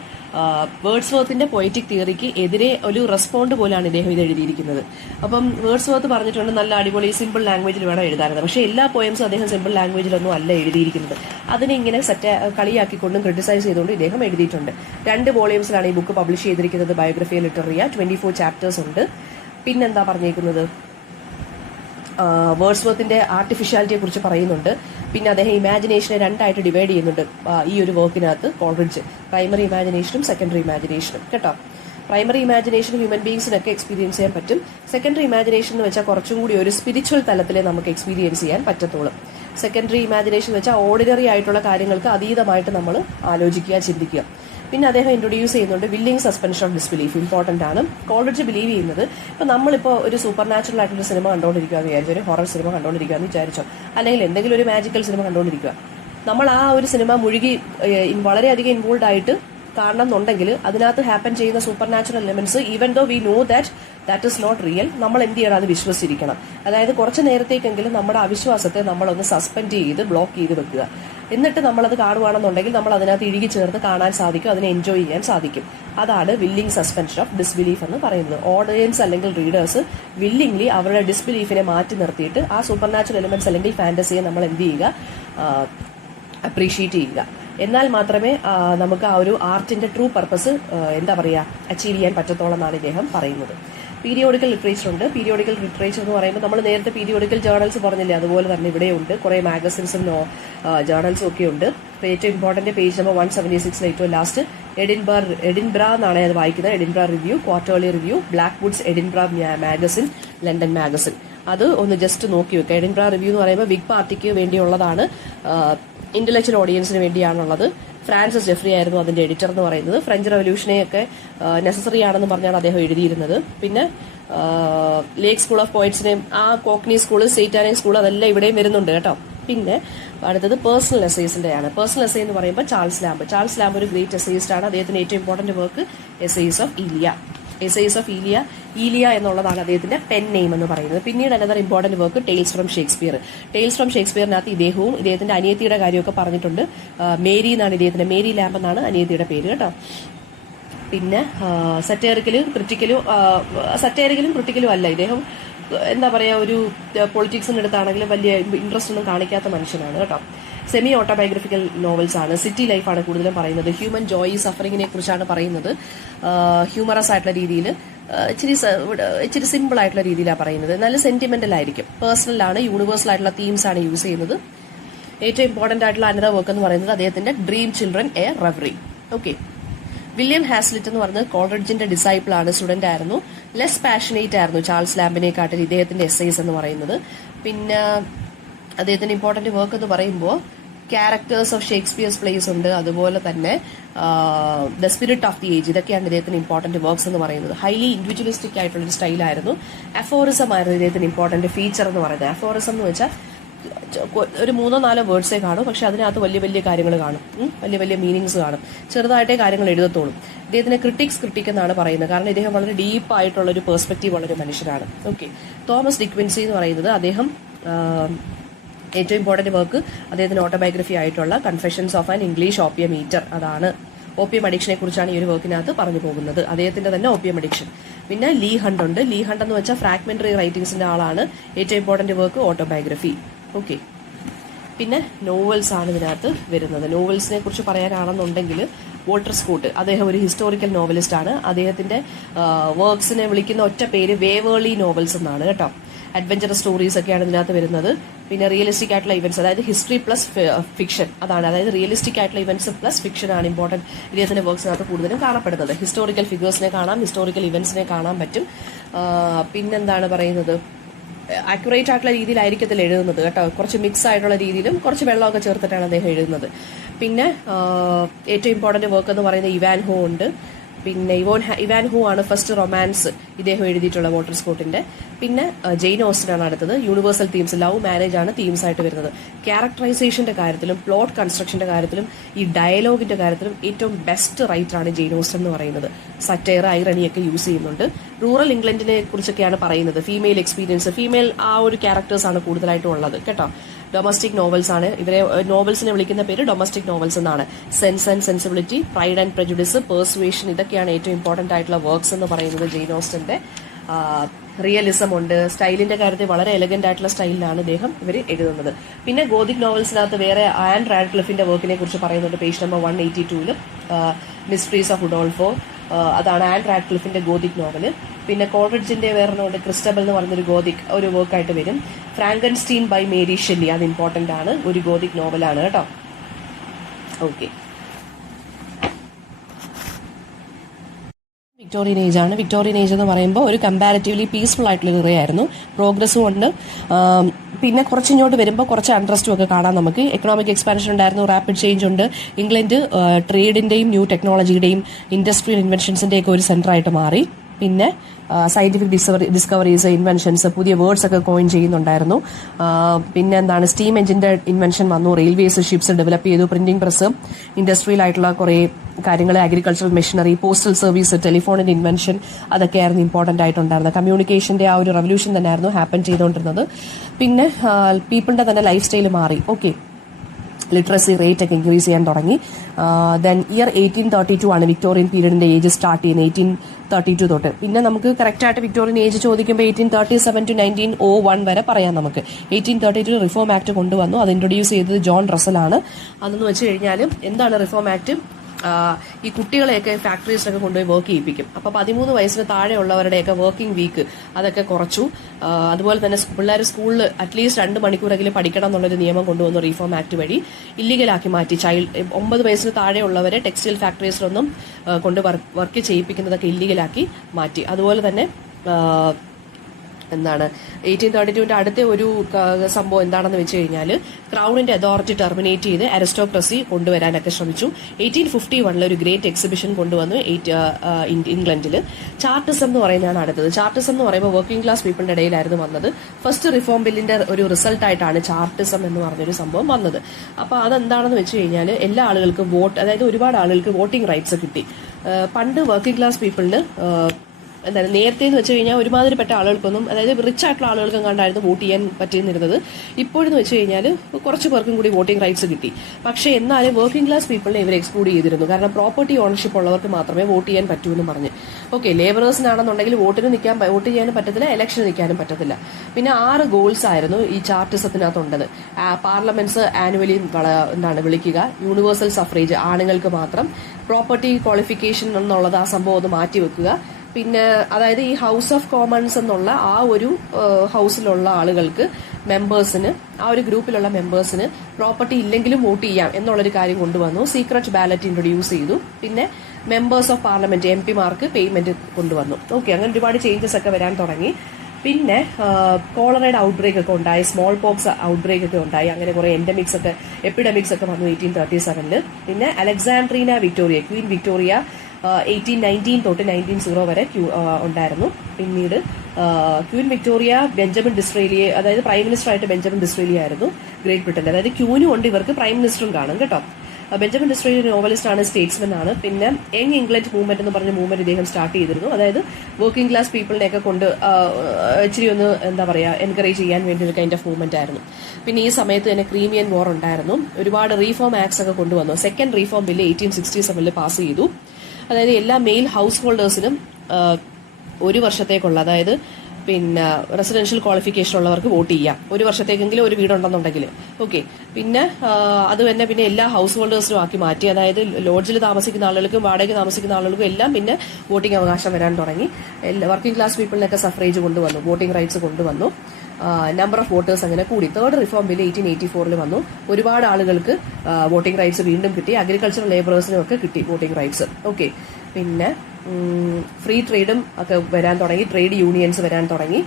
വേർഡ്സ്വർത്തിന്റെ പോയറ്റിക് തിയറിക്ക് എതിരെ ഒരു റെസ്പോണ്ട് പോലാണ് ഇദ്ദേഹം ഇത് എഴുതിയിരിക്കുന്നത്. അപ്പം വേർഡ്സ്വർത്ത് പറഞ്ഞിട്ടുണ്ട് നല്ല അടിപൊളി സിമ്പിൾ ലാംഗ്വേജിൽ വേണം എഴുതാറുണ്ട്. പക്ഷേ എല്ലാ പോയംസും അദ്ദേഹം സിമ്പിൾ ലാംഗ്വേജിലൊന്നും അല്ല എഴുതിയിരിക്കുന്നത്. അതിനെ ഇങ്ങനെ കളിയാക്കിക്കൊണ്ടും ക്രിട്ടിസൈസ് ചെയ്തുകൊണ്ടും ഇദ്ദേഹം എഴുതിയിട്ടുണ്ട്. 2 വോളിയൂംസിലാണ് ഈ ബുക്ക് പബ്ലിഷ് ചെയ്തിരിക്കുന്നത്. ബയോഗ്രഫിയ ലിറ്ററിയ 24 ചാപ്റ്റേഴ്സ് ഉണ്ട്. പിന്നെന്താ പറഞ്ഞേക്കുന്നത്, വേർഡ്സ്വർത്തിന്റെ ആർട്ടിഫിഷ്യാലിറ്റിയെ കുറിച്ച് പറയുന്നുണ്ട്. പിന്നെ അദ്ദേഹം ഇമാജിനേഷനെ 2ആയിട്ട് ഡിവൈഡ് ചെയ്യുന്നുണ്ട് ഈ ഒരു വർക്കിനകത്ത് കോൾറിഡ്ജ്. പ്രൈമറി ഇമാജിനേഷനും സെക്കൻഡറി ഇമാജിനേഷനും കേട്ടോ. പ്രൈമറി ഇമാജിനേഷൻ ഹ്യൂമൻ ബീങ്സിനൊക്കെ എക്സ്പീരിയൻസ് ചെയ്യാൻ പറ്റും. സെക്കൻഡറി ഇമാജിനേഷൻ എന്ന് വെച്ചാൽ കുറച്ചും കൂടി ഒരു സ്പിരിച്വൽ തലത്തിലെ നമുക്ക് എക്സ്പീരിയൻസ് ചെയ്യാൻ പറ്റത്തുള്ളൂ. സെക്കൻഡറി ഇമാജിനേഷൻ എന്ന് വെച്ചാൽ ഓർഡിനറി ആയിട്ടുള്ള കാര്യങ്ങൾക്ക് അതീതമായിട്ട് നമ്മൾ ആലോചിക്കുക, ചിന്തിക്കുക. പിന്നെ അദ്ദേഹം ഇൻട്രൊഡ്യൂസ് ചെയ്യുന്നുണ്ട് willing suspension of disbelief. Important ആണ്. കോൾറിഡ്ജ് ബിലീവ് ചെയ്യുന്നത് ഇപ്പം നമ്മളിപ്പോൾ ഒരു സൂപ്പർ നാച്ചുറൽ ആയിട്ടുള്ള സിനിമ കണ്ടുകൊണ്ടിരിക്കുകയെന്ന് വിചാരിച്ചു, ഒരു ഹൊറർ സിനിമ കണ്ടുകൊണ്ടിരിക്കുകയെന്ന് വിചാരിച്ചോ, അല്ലെങ്കിൽ എന്തെങ്കിലും ഒരു മാജിക്കൽ സിനിമ കണ്ടുകൊണ്ടിരിക്കുക. നമ്മൾ ആ ഒരു സിനിമ മുഴുകി വളരെയധികം ഇൻവോൾവ് ആയിട്ട് കാണണം എന്നുണ്ടെങ്കിൽ അതിനകത്ത് ഹാപ്പൻ ചെയ്യുന്ന supernatural elements even though we know that is not real, നമ്മൾ എന്ത് ചെയ്യണം, അത് വിശ്വസിച്ചിരിക്കണം. അതായത് കുറച്ച് നേരത്തേക്കെങ്കിലും നമ്മുടെ അവിശ്വാസത്തെ നമ്മളൊന്ന് സസ്പെൻഡ് ചെയ്ത് ബ്ലോക്ക് ചെയ്ത് വെക്കുക. എന്നിട്ട് നമ്മളത് കാണുകയാണെന്നുണ്ടെങ്കിൽ നമ്മൾ അതിനകത്ത് ഇഴുകി ചേർത്ത് കാണാൻ സാധിക്കും, അതിനെ എൻജോയ് ചെയ്യാൻ സാധിക്കും. അതാണ് വില്ലിംഗ് സസ്പെൻഷൻ ഓഫ് ഡിസ്ബിലീഫ് എന്ന് പറയുന്നത്. ഓഡിയൻസ് അല്ലെങ്കിൽ റീഡേഴ്സ് വില്ലിംഗ്ലി അവരുടെ ഡിസ്ബിലീഫിനെ മാറ്റി നിർത്തിയിട്ട് ആ സൂപ്പർ നാച്ചുറൽ എലിമെന്റ്സ് അല്ലെങ്കിൽ ഫാന്റസിയെ നമ്മൾ എന്ത് ചെയ്യുക, അപ്രീഷിയേറ്റ് ചെയ്യുക. എന്നാൽ മാത്രമേ നമുക്ക് ആ ഒരു ആർട്ടിന്റെ ട്രൂ പർപ്പസ് എന്താ പറയുക അച്ചീവ് ചെയ്യാൻ പറ്റത്തോളം എന്നാണ് ഇദ്ദേഹം പറയുന്നത്. പീരിയോഡിക്കൽ ലിറ്ററേച്ചർ ഉണ്ട്. പീരിയോഡിക്കൽ ലിറ്ററേച്ചർ എന്ന് പറയുമ്പോൾ നമ്മൾ നേരത്തെ പീരിയോഡിക്കൽ ജേർണൽസ് പറഞ്ഞില്ലേ, അതുപോലെ തന്നെ ഇവിടെയുണ്ട്. കുറേ മാഗസിൻസും ജേർണൽസും ഒക്കെ ഉണ്ട്. ഇപ്പോൾ ഏറ്റവും ഇമ്പോർട്ടന്റ് പേജ് നമ്പർ 176 ഏറ്റവും ലാസ്റ്റ് എഡിൻബ്ര എന്നാണ് അത് വായിക്കുന്നത്. Edinburgh review, quarterly review, Blackwood's Edinburgh magazine, London magazine. അത് ഒന്ന് ജസ്റ്റ് നോക്കി വെക്കുക. എഡിൻബ്ര റിവ്യൂ എന്ന് പറയുമ്പോൾ ബിഗ് പാർട്ടിക്ക് വേണ്ടിയുള്ളതാണ്, ഇന്റലക്ച്വൽ ഓഡിയൻസിന് വേണ്ടിയാണുള്ളത്. ഫ്രാൻസിസ് ജെഫ്രി ആയിരുന്നു അതിന്റെ എഡിറ്റർ എന്ന് പറയുന്നത്. ഫ്രഞ്ച് റവല്യൂഷനെയൊക്കെ നെസസറി ആണെന്ന് പറഞ്ഞാണ് അദ്ദേഹം എഴുതിയിരുന്നത്. പിന്നെ ലേക്ക് സ്കൂൾ ഓഫ് പോയിറ്റ്സിനെയും ആ കോക്നി സ്കൂൾ, സെയ്റ്റാനിക് സ്കൂൾ അതെല്ലാം ഇവിടെയും വരുന്നുണ്ട് കേട്ടോ. പിന്നെ അടുത്തത് പേഴ്സണൽ എസ്സേസിന്റെയാണ്. പേഴ്സണൽ എസ്സേ എന്ന് പറയുമ്പോൾ ചാൾസ് ലാംബ് ഒരു ഗ്രേറ്റ് എസ്സേയിസ്റ്റ് ആണ്. അദ്ദേഹത്തിന്റെ ഏറ്റവും important work essays of Elia എന്നുള്ളതാണ് അദ്ദേഹത്തിന്റെ പെൻ നെയിം എന്ന് പറയുന്നത്. പിന്നീട് another important work tales from ഷേക്സ്പിയറിനകത്ത് ഇദ്ദേഹത്തിന്റെ അനിയത്തിയുടെ കാര്യമൊക്കെ പറഞ്ഞിട്ടുണ്ട്. മേരി എന്നാണ് ഇദ്ദേഹത്തിന്റെ, മേരി ലാംബ് എന്നാണ് അനിയത്തിയുടെ പേര് കേട്ടോ. പിന്നെ സറ്റേറിക്കലും ക്രിട്ടിക്കലും അല്ല ഇദ്ദേഹം, എന്താ പറയാ, ഒരു പൊളിറ്റിക്സിന്റെ അടുത്താണെങ്കിലും വലിയ ഇൻട്രസ്റ്റ് ഒന്നും കാണിക്കാത്ത മനുഷ്യനാണ് കേട്ടോ. സെമി ഓട്ടോബയോഗ്രഫിക്കൽ നോവൽസ് ആണ്. സിറ്റി ലൈഫാണ് കൂടുതലും പറയുന്നത്. ഹ്യൂമൻ ജോയ് സഫറിങ്ങിനെ കുറിച്ചാണ് പറയുന്നത്. ഹ്യൂമറസ് ആയിട്ടുള്ള രീതിയിൽ, ഇച്ചിരി സിമ്പിൾ ആയിട്ടുള്ള രീതിയിലാണ് പറയുന്നത്. നല്ല സെന്റിമെന്റൽ ആയിരിക്കും. പേഴ്സണലാണ്, യൂണിവേഴ്സൽ ആയിട്ടുള്ള തീംസ് ആണ് യൂസ് ചെയ്യുന്നത്. ഏറ്റവും ഇമ്പോർട്ടന്റ് ആയിട്ടുള്ള അനദർ വർക്ക് എന്ന് പറയുന്നത് അദ്ദേഹത്തിന്റെ dream children a reverie. Okay. William Hazlitt എന്ന് പറയുന്നത് കോൾറിഡ്ജിന്റെ ഡിസൈപ്പിൾ ആണ്, സ്റ്റുഡന്റ് ആയിരുന്നു. ലെസ് പാഷനേറ്റ് ആയിരുന്നു ചാൾസ് ലാംബിനെക്കാട്ടിൽ ഇദ്ദേഹത്തിന്റെ എസ്സേസ് എന്ന് പറയുന്നത്. പിന്നെ അദ്ദേഹത്തിന്റെ ഇമ്പോർട്ടന്റ് വർക്ക് എന്ന് പറയുമ്പോൾ ക്യാരക്ടേഴ്സ് ഓഫ് ഷേക്സ്പിയർസ് പ്ലേസ് ഉണ്ട്. അതുപോലെ തന്നെ the spirit of the age, ഇതൊക്കെയാണ് ഇദ്ദേഹത്തിന് ഇമ്പോർട്ടന്റ് വർക്ക്സ് എന്ന് പറയുന്നത്. ഹൈലി ഇൻഡിവിജ്വലിസ്റ്റിക് ആയിട്ടുള്ള ഒരു സ്റ്റൈലായിരുന്നു. അഫോറിസം ആയിരുന്നു ഇദ്ദേഹത്തിന് ഇമ്പോർട്ടന്റ് ഫീച്ചർ എന്ന് പറയുന്നത്. അഫോറിസം എന്ന് വെച്ചാൽ ഒരു 3-4 വേർഡ്സേ കാണും, പക്ഷെ അതിനകത്ത് വലിയ വലിയ കാര്യങ്ങൾ കാണും, വലിയ വലിയ മീനിങ്സ് കാണും. ചെറുതായിട്ടേ കാര്യങ്ങൾ എഴുതത്തോളും. ഇദ്ദേഹത്തിന് ക്രിട്ടിക് എന്നാണ് പറയുന്നത്. കാരണം ഇദ്ദേഹം വളരെ ഡീപ്പ് ആയിട്ടുള്ള ഒരു പെർസ്പെക്റ്റീവ് ഉള്ള ഒരു മനുഷ്യനാണ്. ഓക്കെ. തോമസ് ഡിക്വിൻസി എന്ന് പറയുന്നത് അദ്ദേഹം ഏറ്റവും ഇമ്പോർട്ടന്റ് വർക്ക് അദ്ദേഹത്തിന് ഓട്ടോബയോഗ്രഫി ആയിട്ടുള്ള confessions of an English opium eater, അതാണ്. ഓപ്പിയം അഡിക്ഷനെ കുറിച്ചാണ് ഈ ഒരു വർക്കിനകത്ത് പറഞ്ഞു പോകുന്നത്. അദ്ദേഹത്തിന്റെ തന്നെ ഓപ്പിയം അഡിക്ഷൻ. പിന്നെ ലീ ഹണ്ട് ഉണ്ട്. ലീ ഹണ്ട് എന്ന് വെച്ചാൽ ഫ്രാഗ്മെന്ററി റൈറ്റിംഗ്സിന്റെ ആളാണ്. ഏറ്റവും ഇമ്പോർട്ടന്റ് വർക്ക് ഓട്ടോബയോഗ്രഫി. ഓക്കെ. പിന്നെ നോവൽസ് ആണ് ഇതിനകത്ത് വരുന്നത്. നോവൽസിനെ കുറിച്ച് പറയാനാണെന്നുണ്ടെങ്കിൽ വോൾട്ടർ സ്കൂട്ട്, അദ്ദേഹം ഒരു ഹിസ്റ്റോറിക്കൽ നോവലിസ്റ്റ് ആണ്. അദ്ദേഹത്തിന്റെ വർക്ക്സിനെ വിളിക്കുന്ന ഒറ്റ പേര് വേവേർലി നോവൽസ് എന്നാണ് കേട്ടോ. അഡ്വഞ്ചറസ് സ്റ്റോറീസ് ഒക്കെയാണ് ഇതിനകത്ത് വരുന്നത്. പിന്നെ റിയലിസ്റ്റിക് ആയിട്ടുള്ള ഇവന്റ്സ്, അതായത് ഹിസ്റ്ററി പ്ലസ് ഫിക്ഷൻ, അതാണ്. അതായത് റിയലിസ്റ്റിക് ആയിട്ടുള്ള ഇവന്റ്സ് പ്ലസ് ഫിക്ഷൻ ആണ് ഇമ്പോർട്ടന്റ് ഇദ്ദേഹത്തിന്റെ വർക്ക്സിനകത്ത് കൂടുതലും കാണപ്പെടുന്നത്. ഹിസ്റ്റോറിക്കൽ ഫിഗേഴ്സിനെ കാണാം, ഹിസ്റ്റോറിക്കൽ ഇവന്റ്സിനെ കാണാൻ പറ്റും. പിന്നെന്താണ് പറയുന്നത്, ആക്യുറേറ്റ് ആയിട്ടുള്ള രീതിയിലായിരിക്കത്തില്ല എഴുതുന്നത് കേട്ടോ. കുറച്ച് മിക്സ് ആയിട്ടുള്ള രീതിയിലും കുറച്ച് വെള്ളമൊക്കെ ചേർത്തിട്ടാണ് അദ്ദേഹം എഴുതുന്നത്. പിന്നെ ഏറ്റവും ഇമ്പോർട്ടന്റ് വർക്ക് എന്ന് പറയുന്നത് ഇവാൻഹോ ഉണ്ട്. പിന്നെ ഇവാൻഹോ ആണ് ഫസ്റ്റ് റൊമാൻസ് ഇദ്ദേഹം എഴുതിയിട്ടുള്ള വോൾട്ടർ സ്കോട്ടിന്റെ. പിന്നെ ജെയിൻ ഓസ്റ്റൻ ആണ് അടുത്തത്. യൂണിവേഴ്സൽ തീംസ്, ലവ് മാരേജ് ആണ് തീംസ് ആയിട്ട് വരുന്നത്. ക്യാരക്ടറൈസേഷന്റെ കാര്യത്തിലും പ്ലോട്ട് കൺസ്ട്രക്ഷന്റെ കാര്യത്തിലും ഈ ഡയലോഗിന്റെ കാര്യത്തിലും ഏറ്റവും ബെസ്റ്റ് റൈറ്റർ ആണ് ജെയിൻ ഓസ്റ്റൻ എന്ന് പറയുന്നത്. സറ്റയർ, ഐറണിയൊക്കെ യൂസ് ചെയ്യുന്നുണ്ട്. റൂറൽ ഇംഗ്ലണ്ടിനെ കുറിച്ചൊക്കെയാണ് പറയുന്നത്. ഫീമെയിൽ എക്സ്പീരിയൻസ്, ഫീമെയിൽ ആ ഒരു ക്യാരക്ടേഴ്സ് ആണ് കൂടുതലായിട്ടും ഉള്ളത് കേട്ടോ. ഡൊമസ്റ്റിക് നോവൽസ് ആണ് ഇവരെ, നോവൽസിനെ വിളിക്കുന്ന പേര് ഡൊമസ്റ്റിക് നോവൽസ് എന്നാണ്. Sense and sensibility, pride and prejudice, persuasion, ഇതൊക്കെയാണ് ഏറ്റവും ഇമ്പോർട്ടന്റ് ആയിട്ടുള്ള വർക്ക്സ് എന്ന് പറയുന്നത് ജെയിൻ ഓസ്റ്റന്റെ. റിയലിസം ഉണ്ട്. സ്റ്റൈലിന്റെ കാര്യത്തിൽ വളരെ എലഗന്റ് ആയിട്ടുള്ള സ്റ്റൈലിലാണ് ഇവർ എഴുതുന്നത്. പിന്നെ ഗോതിക് നോവൽസിനകത്ത് വേറെ ആൻ റാഡ്ക്ലിഫിന്റെ വർക്കിനെ കുറിച്ച് പറയുന്നുണ്ട്. പേജ് നമ്പർ 182 മിസ്റ്ററീസ് ഓഫ് ഉഡോൾഫോ, അതാണ് ആൻ റാഡ്ക്ലിഫിന്റെ ഗോതിക് നോവല്. പിന്നെ കോൾറിഡ്ജിന്റെ വേറെ ക്രിസ്റ്റബൽ എന്ന് പറഞ്ഞൊരു ഗോതിക് ഒരു വർക്കായിട്ട് വരും. ഫ്രാങ്കൻസ്റ്റീൻ ബൈ മേരി ഷെല്ലി, അത് ഇമ്പോർട്ടന്റ് ആണ്, ഒരു ഗോതിക് നോവലാണ് കേട്ടോ. ഓക്കെ. വിക്ടോറിയൻ ഏജ് ആണ്. വിക്ടോറിയൻ ഏജ് എന്ന് പറയുമ്പോൾ ഒരു കമ്പാരിറ്റീവ്ലി പീസ്ഫുൾ ആയിട്ടുള്ള ഇറയായിരുന്നു. പ്രോഗ്രസ്സും ഉണ്ട്. പിന്നെ കുറച്ചിങ്ങോട്ട് വരുമ്പോൾ കുറച്ച് അൺട്രസ്റ്റും ഒക്കെ കാണാം നമുക്ക്. എക്കണോമിക് എക്സ്പാൻഷൻ ഉണ്ടായിരുന്നു, റാപ്പിഡ് ചേഞ്ച് ഉണ്ട്. ഇംഗ്ലണ്ട് ട്രേഡിന്റെയും ന്യൂ ടെക്നോളജിയുടെയും ഇൻഡസ്ട്രിയൽ ഇൻവെൻഷൻസിന്റെയും ഒക്കെ ഒരു സെന്റർ ആയിട്ട് മാറി. പിന്നെ സയന്റിഫിക് ഡിസ്കവറീസ്, ഇൻവെൻഷൻസ്, പുതിയ വേർഡ്സ് ഒക്കെ കോയിൻ ചെയ്യുന്നുണ്ടായിരുന്നു. പിന്നെ എന്താണ്, സ്റ്റീം എഞ്ചിന്റെ ഇൻവെൻഷൻ വന്നു, റെയിൽവേസ്, ഷിപ്സ് ഡെവലപ്പ് ചെയ്തു, പ്രിന്റിംഗ് പ്രസ്, ഇൻഡസ്ട്രിയൽ ആയിട്ടുള്ള കുറേ കാര്യങ്ങൾ, അഗ്രികൾച്ചറൽ മെഷീനറി, പോസ്റ്റൽ സർവീസ്, ടെലിഫോണിന്റെ ഇൻവെൻഷൻ, അതൊക്കെയായിരുന്നു ഇമ്പോർട്ടന്റ് ആയിട്ടുണ്ടായിരുന്നത്. കമ്മ്യൂണിക്കേഷന്റെ ആ ഒരു റവല്യൂഷൻ തന്നെയായിരുന്നു ഹാപ്പൻ ചെയ്തുകൊണ്ടിരുന്നത്. പിന്നെ പീപ്പിളിന്റെ തന്നെ ലൈഫ് സ്റ്റൈൽ മാറി. ഓക്കെ. ലിറ്ററസി റേറ്റ് ഒക്കെ ഇൻക്രീസ് ചെയ്യാൻ തുടങ്ങി. ദെൻ ഇയർ 1832 ആണ് വിക്ടോറിയൻ പീരീഡിന്റെ ഏജ് സ്റ്റാർട്ട് ചെയ്യുന്നത്, 1832 തൊട്ട്. പിന്നെ നമുക്ക് കറക്റ്റായിട്ട് വിക്ടോറിയൻ ഏജ് ചോദിക്കുമ്പോൾ 1837 to 1901 വരെ പറയാം നമുക്ക്. 1832 റിഫോം ആക്ട് കൊണ്ടുവന്നു. അത് ഇൻട്രൊഡ്യൂസ് ചെയ്തത് ജോൺ റസലാണ്. അതെന്ന് വെച്ച് കഴിഞ്ഞാൽ എന്താണ് റിഫോം ആക്ട്? ഈ കുട്ടികളെയൊക്കെ ഫാക്ടറീസിലൊക്കെ കൊണ്ടുപോയി വർക്ക് ചെയ്യിപ്പിക്കും. അപ്പോൾ 13 വയസ്സിന് താഴെയുള്ളവരുടെയൊക്കെ വർക്കിംഗ് വീക്ക് അതൊക്കെ കുറച്ചു. അതുപോലെ തന്നെ പിള്ളേർ സ്കൂളിൽ അറ്റ്ലീസ്റ്റ് 2 മണിക്കൂറെങ്കിലും പഠിക്കണം എന്നുള്ളൊരു നിയമം കൊണ്ടുവന്നു റിഫോം ആക്ട് വഴി. ഇല്ലീഗലാക്കി മാറ്റി. 9 വയസ്സിന് താഴെയുള്ളവരെ ടെക്സ്റ്റൈൽ ഫാക്ടറീസിലൊന്നും കൊണ്ട് വർക്ക് ചെയ്യിപ്പിക്കുന്നതൊക്കെ ഇല്ലീഗലാക്കി മാറ്റി. അതുപോലെ തന്നെ 1832 അടുത്ത ഒരു സംഭവം എന്താണെന്ന് വെച്ച് കഴിഞ്ഞാൽ ക്രൗണിന്റെ അതോറിറ്റി ടെർമിനേറ്റ് ചെയ്ത് അരിസ്റ്റോക്രസി കൊണ്ടുവരാനൊക്കെ ശ്രമിച്ചു. 1851 ഒരു ഗ്രേറ്റ് എക്സിബിഷൻ കൊണ്ടുവന്നു ഇംഗ്ലണ്ടിൽ. ചാർട്ടിസം എന്ന് പറയുന്നതാണ് അടുത്തത്. ചാർട്ടിസം എന്ന് പറയുമ്പോൾ വർക്കിംഗ് ക്ലാസ് പീപ്പിളിന്റെ ഇടയിലായിരുന്നു വന്നത്. ഫസ്റ്റ് റിഫോം ബില്ലിന്റെ ഒരു റിസൾട്ടായിട്ടാണ് ചാർട്ടിസം എന്ന് പറഞ്ഞൊരു സംഭവം വന്നത്. അപ്പോൾ അതെന്താണെന്ന് വെച്ച് കഴിഞ്ഞാൽ എല്ലാ ആളുകൾക്കും വോട്ട്, അതായത് ഒരുപാട് ആളുകൾക്ക് വോട്ടിംഗ് റൈറ്റ്സ് കിട്ടി. പണ്ട് വർക്കിംഗ് ക്ലാസ് പീപ്പിളിന് നേരത്തെ എന്ന് വെച്ച് കഴിഞ്ഞാൽ ഒരുമാതിരിപ്പെട്ട ആളുകൾക്കൊന്നും, അതായത് റിച്ച് ആയിട്ടുള്ള ആളുകൾക്കും കണ്ടായിരുന്നു വോട്ട് ചെയ്യാൻ പറ്റിയിരുന്നത്. ഇപ്പോഴെന്ന് വെച്ച് കഴിഞ്ഞാൽ കുറച്ച് പേർക്കും കൂടി വോട്ടിംഗ് റൈറ്റ്സ് കിട്ടി. പക്ഷേ എന്നാലും വർക്കിംഗ് ക്ലാസ് പീപ്പിളിനെ ഇവർ എക്സ്ക്ലൂഡ് ചെയ്തിരുന്നു. കാരണം പ്രോപ്പർട്ടി ഓണർഷിപ്പ് ഉള്ളവർക്ക് മാത്രമേ വോട്ട് ചെയ്യാൻ പറ്റൂ എന്ന് പറഞ്ഞ്. ഓക്കെ, ലേബറേഴ്സിനാണെന്നുണ്ടെങ്കിൽ വോട്ട് ചെയ്യാനും പറ്റത്തില്ല, ഇലക്ഷന് നിൽക്കാനും പറ്റത്തില്ല. പിന്നെ 6 ഗോൾസ് ആയിരുന്നു ഈ ചാർട്ടിസത്തിനകത്തുണ്ടത്. പാർലമെന്റ്സ് ആനുവലി വിളിക്കുക, യൂണിവേഴ്സൽ സഫ്രേജ് ആണുങ്ങൾക്ക് മാത്രം, പ്രോപ്പർട്ടി ക്വാളിഫിക്കേഷൻ എന്നുള്ളത് ആ സംഭവം ഒന്ന് മാറ്റിവെക്കുക. പിന്നെ അതായത് ഈ ഹൗസ് ഓഫ് കോമൺസ് എന്നുള്ള ആ ഒരു ഹൗസിലുള്ള ആളുകൾക്ക്, മെമ്പേഴ്സിന്, ആ ഒരു ഗ്രൂപ്പിലുള്ള മെമ്പേഴ്സിന് പ്രോപ്പർട്ടി ഇല്ലെങ്കിലും വോട്ട് ചെയ്യാം എന്നുള്ളൊരു കാര്യം കൊണ്ടുവന്നു. സീക്രട്ട് ബാലറ്റ് ഇൻട്രൊഡ്യൂസ് ചെയ്തു. പിന്നെ members of parliament MP mark payment കൊണ്ടുവന്നു. ഓക്കെ, അങ്ങനെ ഒരുപാട് ചേഞ്ചസ് ഒക്കെ വരാൻ തുടങ്ങി. പിന്നെ കോളറയുടെ ഔട്ട്ബ്രേക്ക് ഒക്കെ ഉണ്ടായി, സ്മോൾ പോക്സ് ഔട്ട്ബ്രേക്ക് ഒക്കെ ഉണ്ടായി. അങ്ങനെ കുറെ എപ്പിഡമിക്സ് ഒക്കെ വന്നു 1837. പിന്നെ അലക്സാൻഡ്രീന വിക്ടോറിയ, ക്വീൻ വിക്ടോറിയ 1819 തൊട്ട് 1900 വരെ ഉണ്ടായിരുന്നു. പിന്നീട് ക്വീൻ വിക്ടോറിയ ബെഞ്ചമിൻ ഡിസ്രേലിയെ, അതായത് പ്രൈം മിനിസ്റ്റർ ആയിട്ട് ബെഞ്ചമിൻ ഡിസ്രേലി ആയിരുന്നു ഗ്രേറ്റ് ബ്രിട്ടന്റെ. അതായത് ക്യൂനും ഉണ്ട് ഇവർക്ക്, പ്രൈം മിനിസ്റ്ററും കാണും കേട്ടോ. ബെഞ്ചമിൻ ഡിസ്രേലി നോവലിസ്റ്റ് ആണ്, സ്റ്റേറ്റ്സ്മാൻ ആണ്. പിന്നെ യങ് ഇംഗ്ലണ്ട് മൂവ്മെന്റ് എന്ന് പറഞ്ഞ മൂവ്മെന്റ് ഇദ്ദേഹം സ്റ്റാർട്ട് ചെയ്തിരുന്നു. അതായത് വർക്കിംഗ് ക്ലാസ് പീപ്പിളിനെയൊക്കെ കൊണ്ട് ഇച്ചിരി ഒന്ന് എൻകറേജ് ചെയ്യാൻ വേണ്ടി ഒരു കൈൻഡ് ഓഫ് മൂവ്മെന്റ് ആയിരുന്നു. പിന്നെ ഈ സമയത്ത് തന്നെ ക്രീമിയൻ വാർ ഉണ്ടായിരുന്നു. ഒരുപാട് റീഫോം ആക്ട്സ് ഒക്കെ കൊണ്ടുവന്നു. സെക്കൻഡ് റീഫോം ബില്ല് 1867 പാസ് ചെയ്തു. അതായത് എല്ലാ മെയിൽ ഹൗസ് ഹോൾഡേഴ്സിനും 1 വർഷത്തേക്കുള്ള, അതായത് പിന്നെ റെസിഡൻഷ്യൽ ക്വാളിഫിക്കേഷൻ ഉള്ളവർക്ക് വോട്ട് ചെയ്യാം. 1 വർഷത്തേക്കെങ്കിലും ഒരു വീടുണ്ടെന്നുണ്ടെങ്കിൽ. ഓക്കെ, പിന്നെ അത് തന്നെ പിന്നെ എല്ലാ ഹൗസ് ഹോൾഡേഴ്സിനും ആക്കി മാറ്റി. അതായത് ലോഡ്ജിൽ താമസിക്കുന്ന ആളുകൾക്കും വാടകയ്ക്ക് താമസിക്കുന്ന ആളുകൾക്കും എല്ലാം പിന്നെ വോട്ടിംഗ് അവകാശം വരാൻ തുടങ്ങി. വർക്കിംഗ് ക്ലാസ് പീപ്പിളിനൊക്കെ സഫ്രേജ് കൊണ്ടുവന്നു, വോട്ടിംഗ് റൈറ്റ്സ് കൊണ്ടുവന്നു. നമ്പർ ഓഫ് വോട്ടേഴ്സ് അങ്ങനെ കൂടി. തേർഡ് റിഫോം ബില്ല് 1884 വന്നു. ഒരുപാട് ആളുകൾക്ക് വോട്ടിംഗ് റൈറ്റ്സ് വീണ്ടും കിട്ടി. അഗ്രികൾച്ചറൽ ലേബറേഴ്സിനും ഒക്കെ കിട്ടി വോട്ടിംഗ് റൈറ്റ്സ്. ഓക്കെ, പിന്നെ ഫ്രീ ട്രേഡും ഒക്കെ വരാൻ തുടങ്ങി, ട്രേഡ് യൂണിയൻസ് വരാൻ തുടങ്ങി.